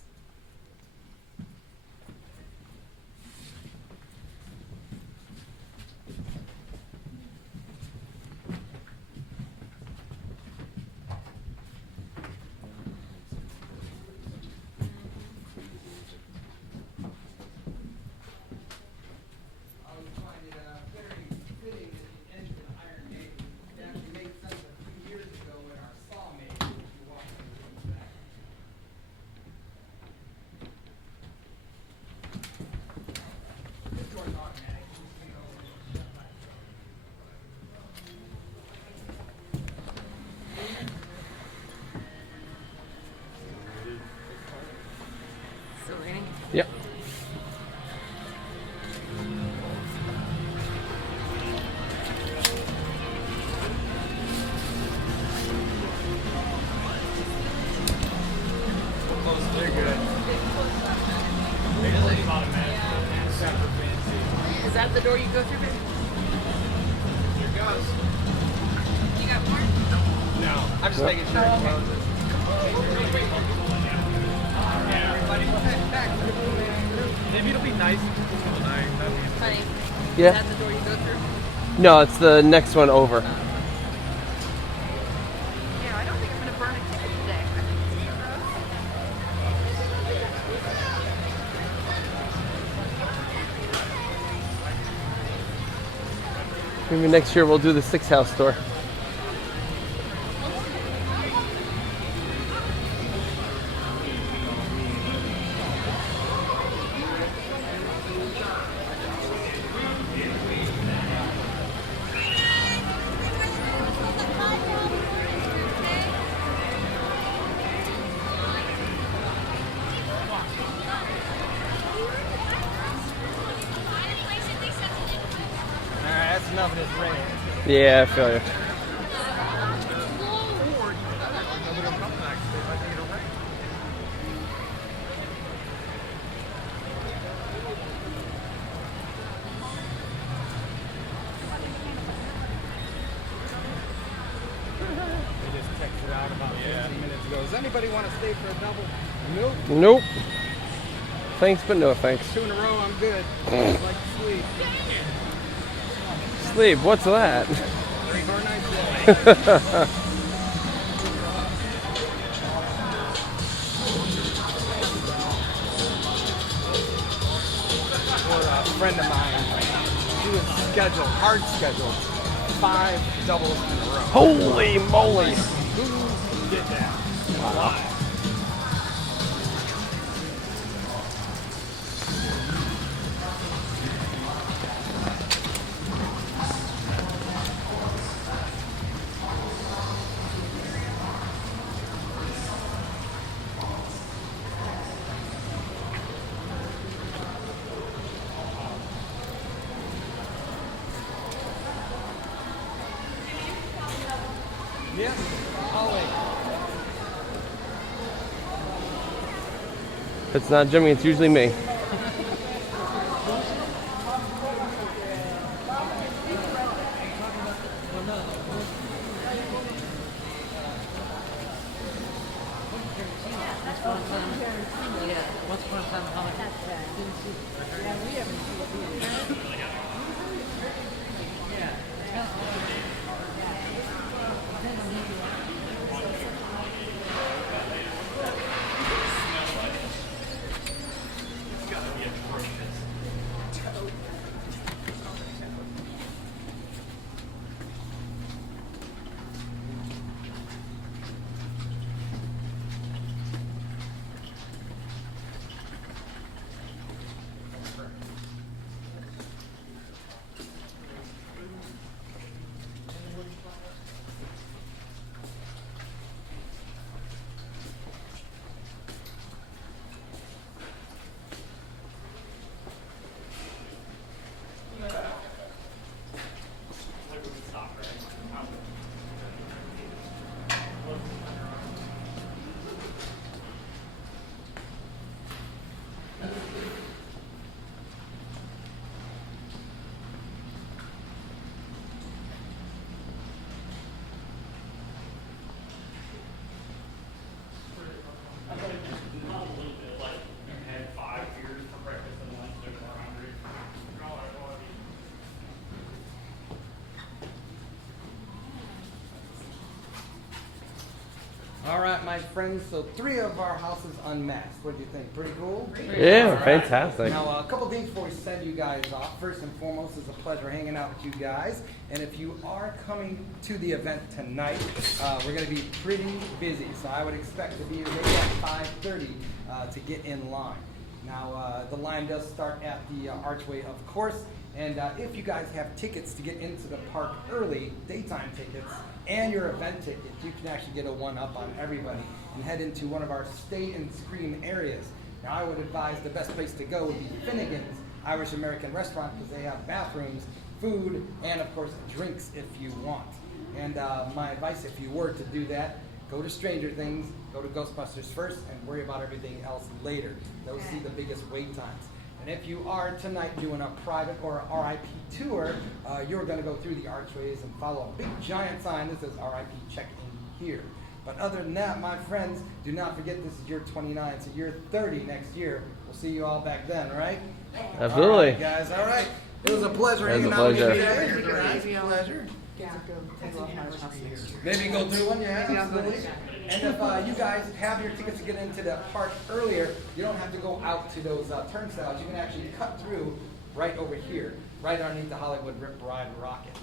Still raining? Yep. They're good. They just leave automatic. Super fancy. Is that the door you go through, baby? Here goes. You got more? No, I'm just making sure it closes. Yeah, everybody. Maybe it'll be nice and cool tonight. Honey, Yeah. is that the door you go through? No, it's the next one over. Yeah, I don't think I'm going to burn a ticket today. I think it's Maybe next year we'll do the 6 house tour. Alright, that's enough of this rain. Yeah, I feel you. They just texted out about 15 minutes ago. Does anybody want to stay for a double? Nope. Nope. Thanks, but no thanks. 2 in a row, I'm good. I'd like to sleep. Sleep, what's that? 3 more nights. friend of mine, she was scheduled, hard scheduled, 5 doubles in a row. Holy moly! Who did that? Why? Yes, always. If it's not Jimmy, it's usually me. All right, my friends, so 3 of our houses unmasked. What do you think? Pretty cool? Yeah, All right. fantastic. Now, a couple things before we send you guys off. First and foremost, it's a pleasure hanging out with you guys. And if you are coming to the event tonight, we're going to be pretty busy. So I would expect to be maybe at 5:30 to get in line. Now, the line does start at the archway, of course. And if you guys have tickets to get into the park early, daytime tickets, and your event ticket, you can actually get a one-up on everybody and head into one of our stay and scream areas. Now, I would advise the best place to go would be Finnegan's Irish American Restaurant because they have bathrooms, food, and of course drinks if you want. And my advice, if you were to do that, go to Stranger Things, go to Ghostbusters first, and worry about everything else later. Those see the biggest wait times. And if you are tonight doing a private or RIP tour, you're going to go through the archways and follow a big giant sign that says RIP check in here. But other than that, my friends, do not forget this is year 29, so year 30 next year. We'll see you all back then, right? Absolutely. All right, guys, all right. It was a pleasure It was hanging a out with you pleasure. guys. Pleasure. Maybe go through one, yeah, absolutely. And if you guys have your tickets to get into the park earlier, you don't have to go out to those turnstiles. You can actually cut through right over here, right underneath the Hollywood Rip Ride Rocket.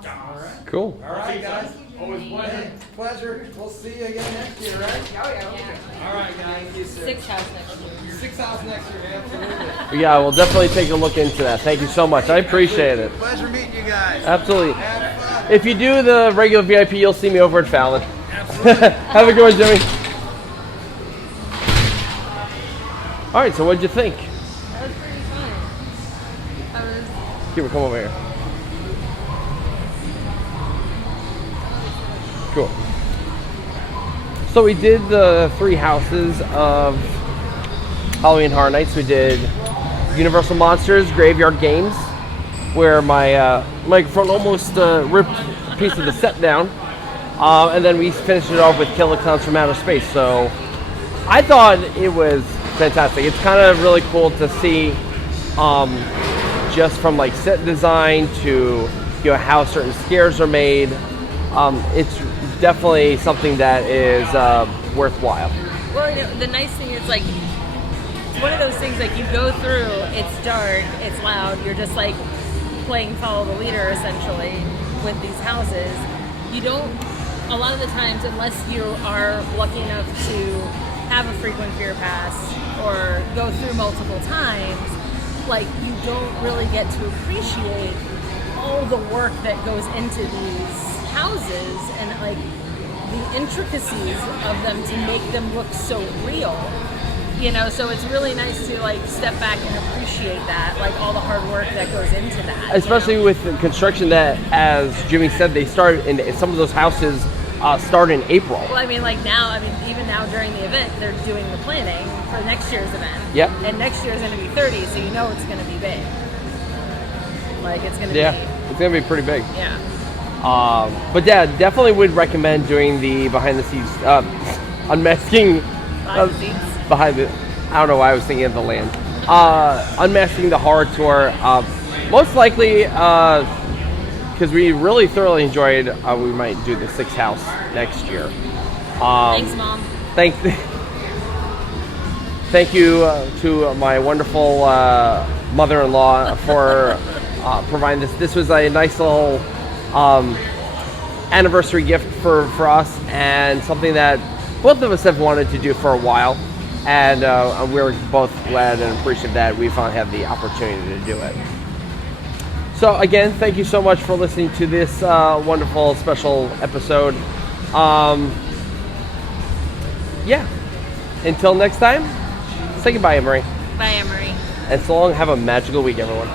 All right. Cool. All right, guys. Always pleasure. Hey, pleasure. We'll see you again next year, right? All right, guys. Thank you, sir. 6 house next year. 6 house next year, absolutely. Yeah, we'll definitely take a look into that. Thank you so much. I appreciate it. Pleasure meeting you guys. Absolutely. Have fun. If you do the regular VIP, you'll see me over at Fallon. Have a good one, Jimmy. All right, so what'd you think? That was pretty fun. I was Here, come over here. Cool. So we did the 3 houses of Halloween Horror Nights. We did Universal Monsters Graveyard Games, where my microphone almost ripped a piece of the set down. And then we finished it off with Killer Klowns from Outer Space. So I thought it was fantastic. It's kind of really cool to see just from like set design to how certain scares are made. It's definitely something that is worthwhile. Well, the nice thing is like it's one of those things like you go through, it's dark, it's loud, you're just like playing follow the leader essentially with these houses. You don't, a lot of the times, unless you are lucky enough to have a frequent fear pass or go through multiple times, like you don't really get to appreciate all the work that goes into these houses and like the intricacies of them to make them look so real. You know, so it's really nice to like step back and appreciate that, like all the hard work that goes into that. Especially with the construction that, as Jimmy said, they started in some of those houses start in April. Well, I mean, like now, I mean, even now during the event, they're doing the planning for next year's event. Yep. And next year's going to be 30, so you know it's going to be big. Like it's going to Yeah, be. it's gonna be pretty big. Yeah. But yeah, definitely would recommend doing the behind the scenes unmasking. Behind the scenes. Behind the, I don't know why I was thinking of the land. Unmasking the Horror Tour. Most likely, because we really thoroughly enjoyed, we might do the 6th house next year. Thanks, Mom. Thank you to my wonderful mother-in-law for providing this. This was a nice little anniversary gift for us, and something that both of us have wanted to do for a while. And we're both glad and appreciative that we finally had the opportunity to do it. So again, thank you so much for listening to this wonderful special episode. Yeah. Until next time, say goodbye, Emery. Bye, Emery. And so long, have a magical week, everyone.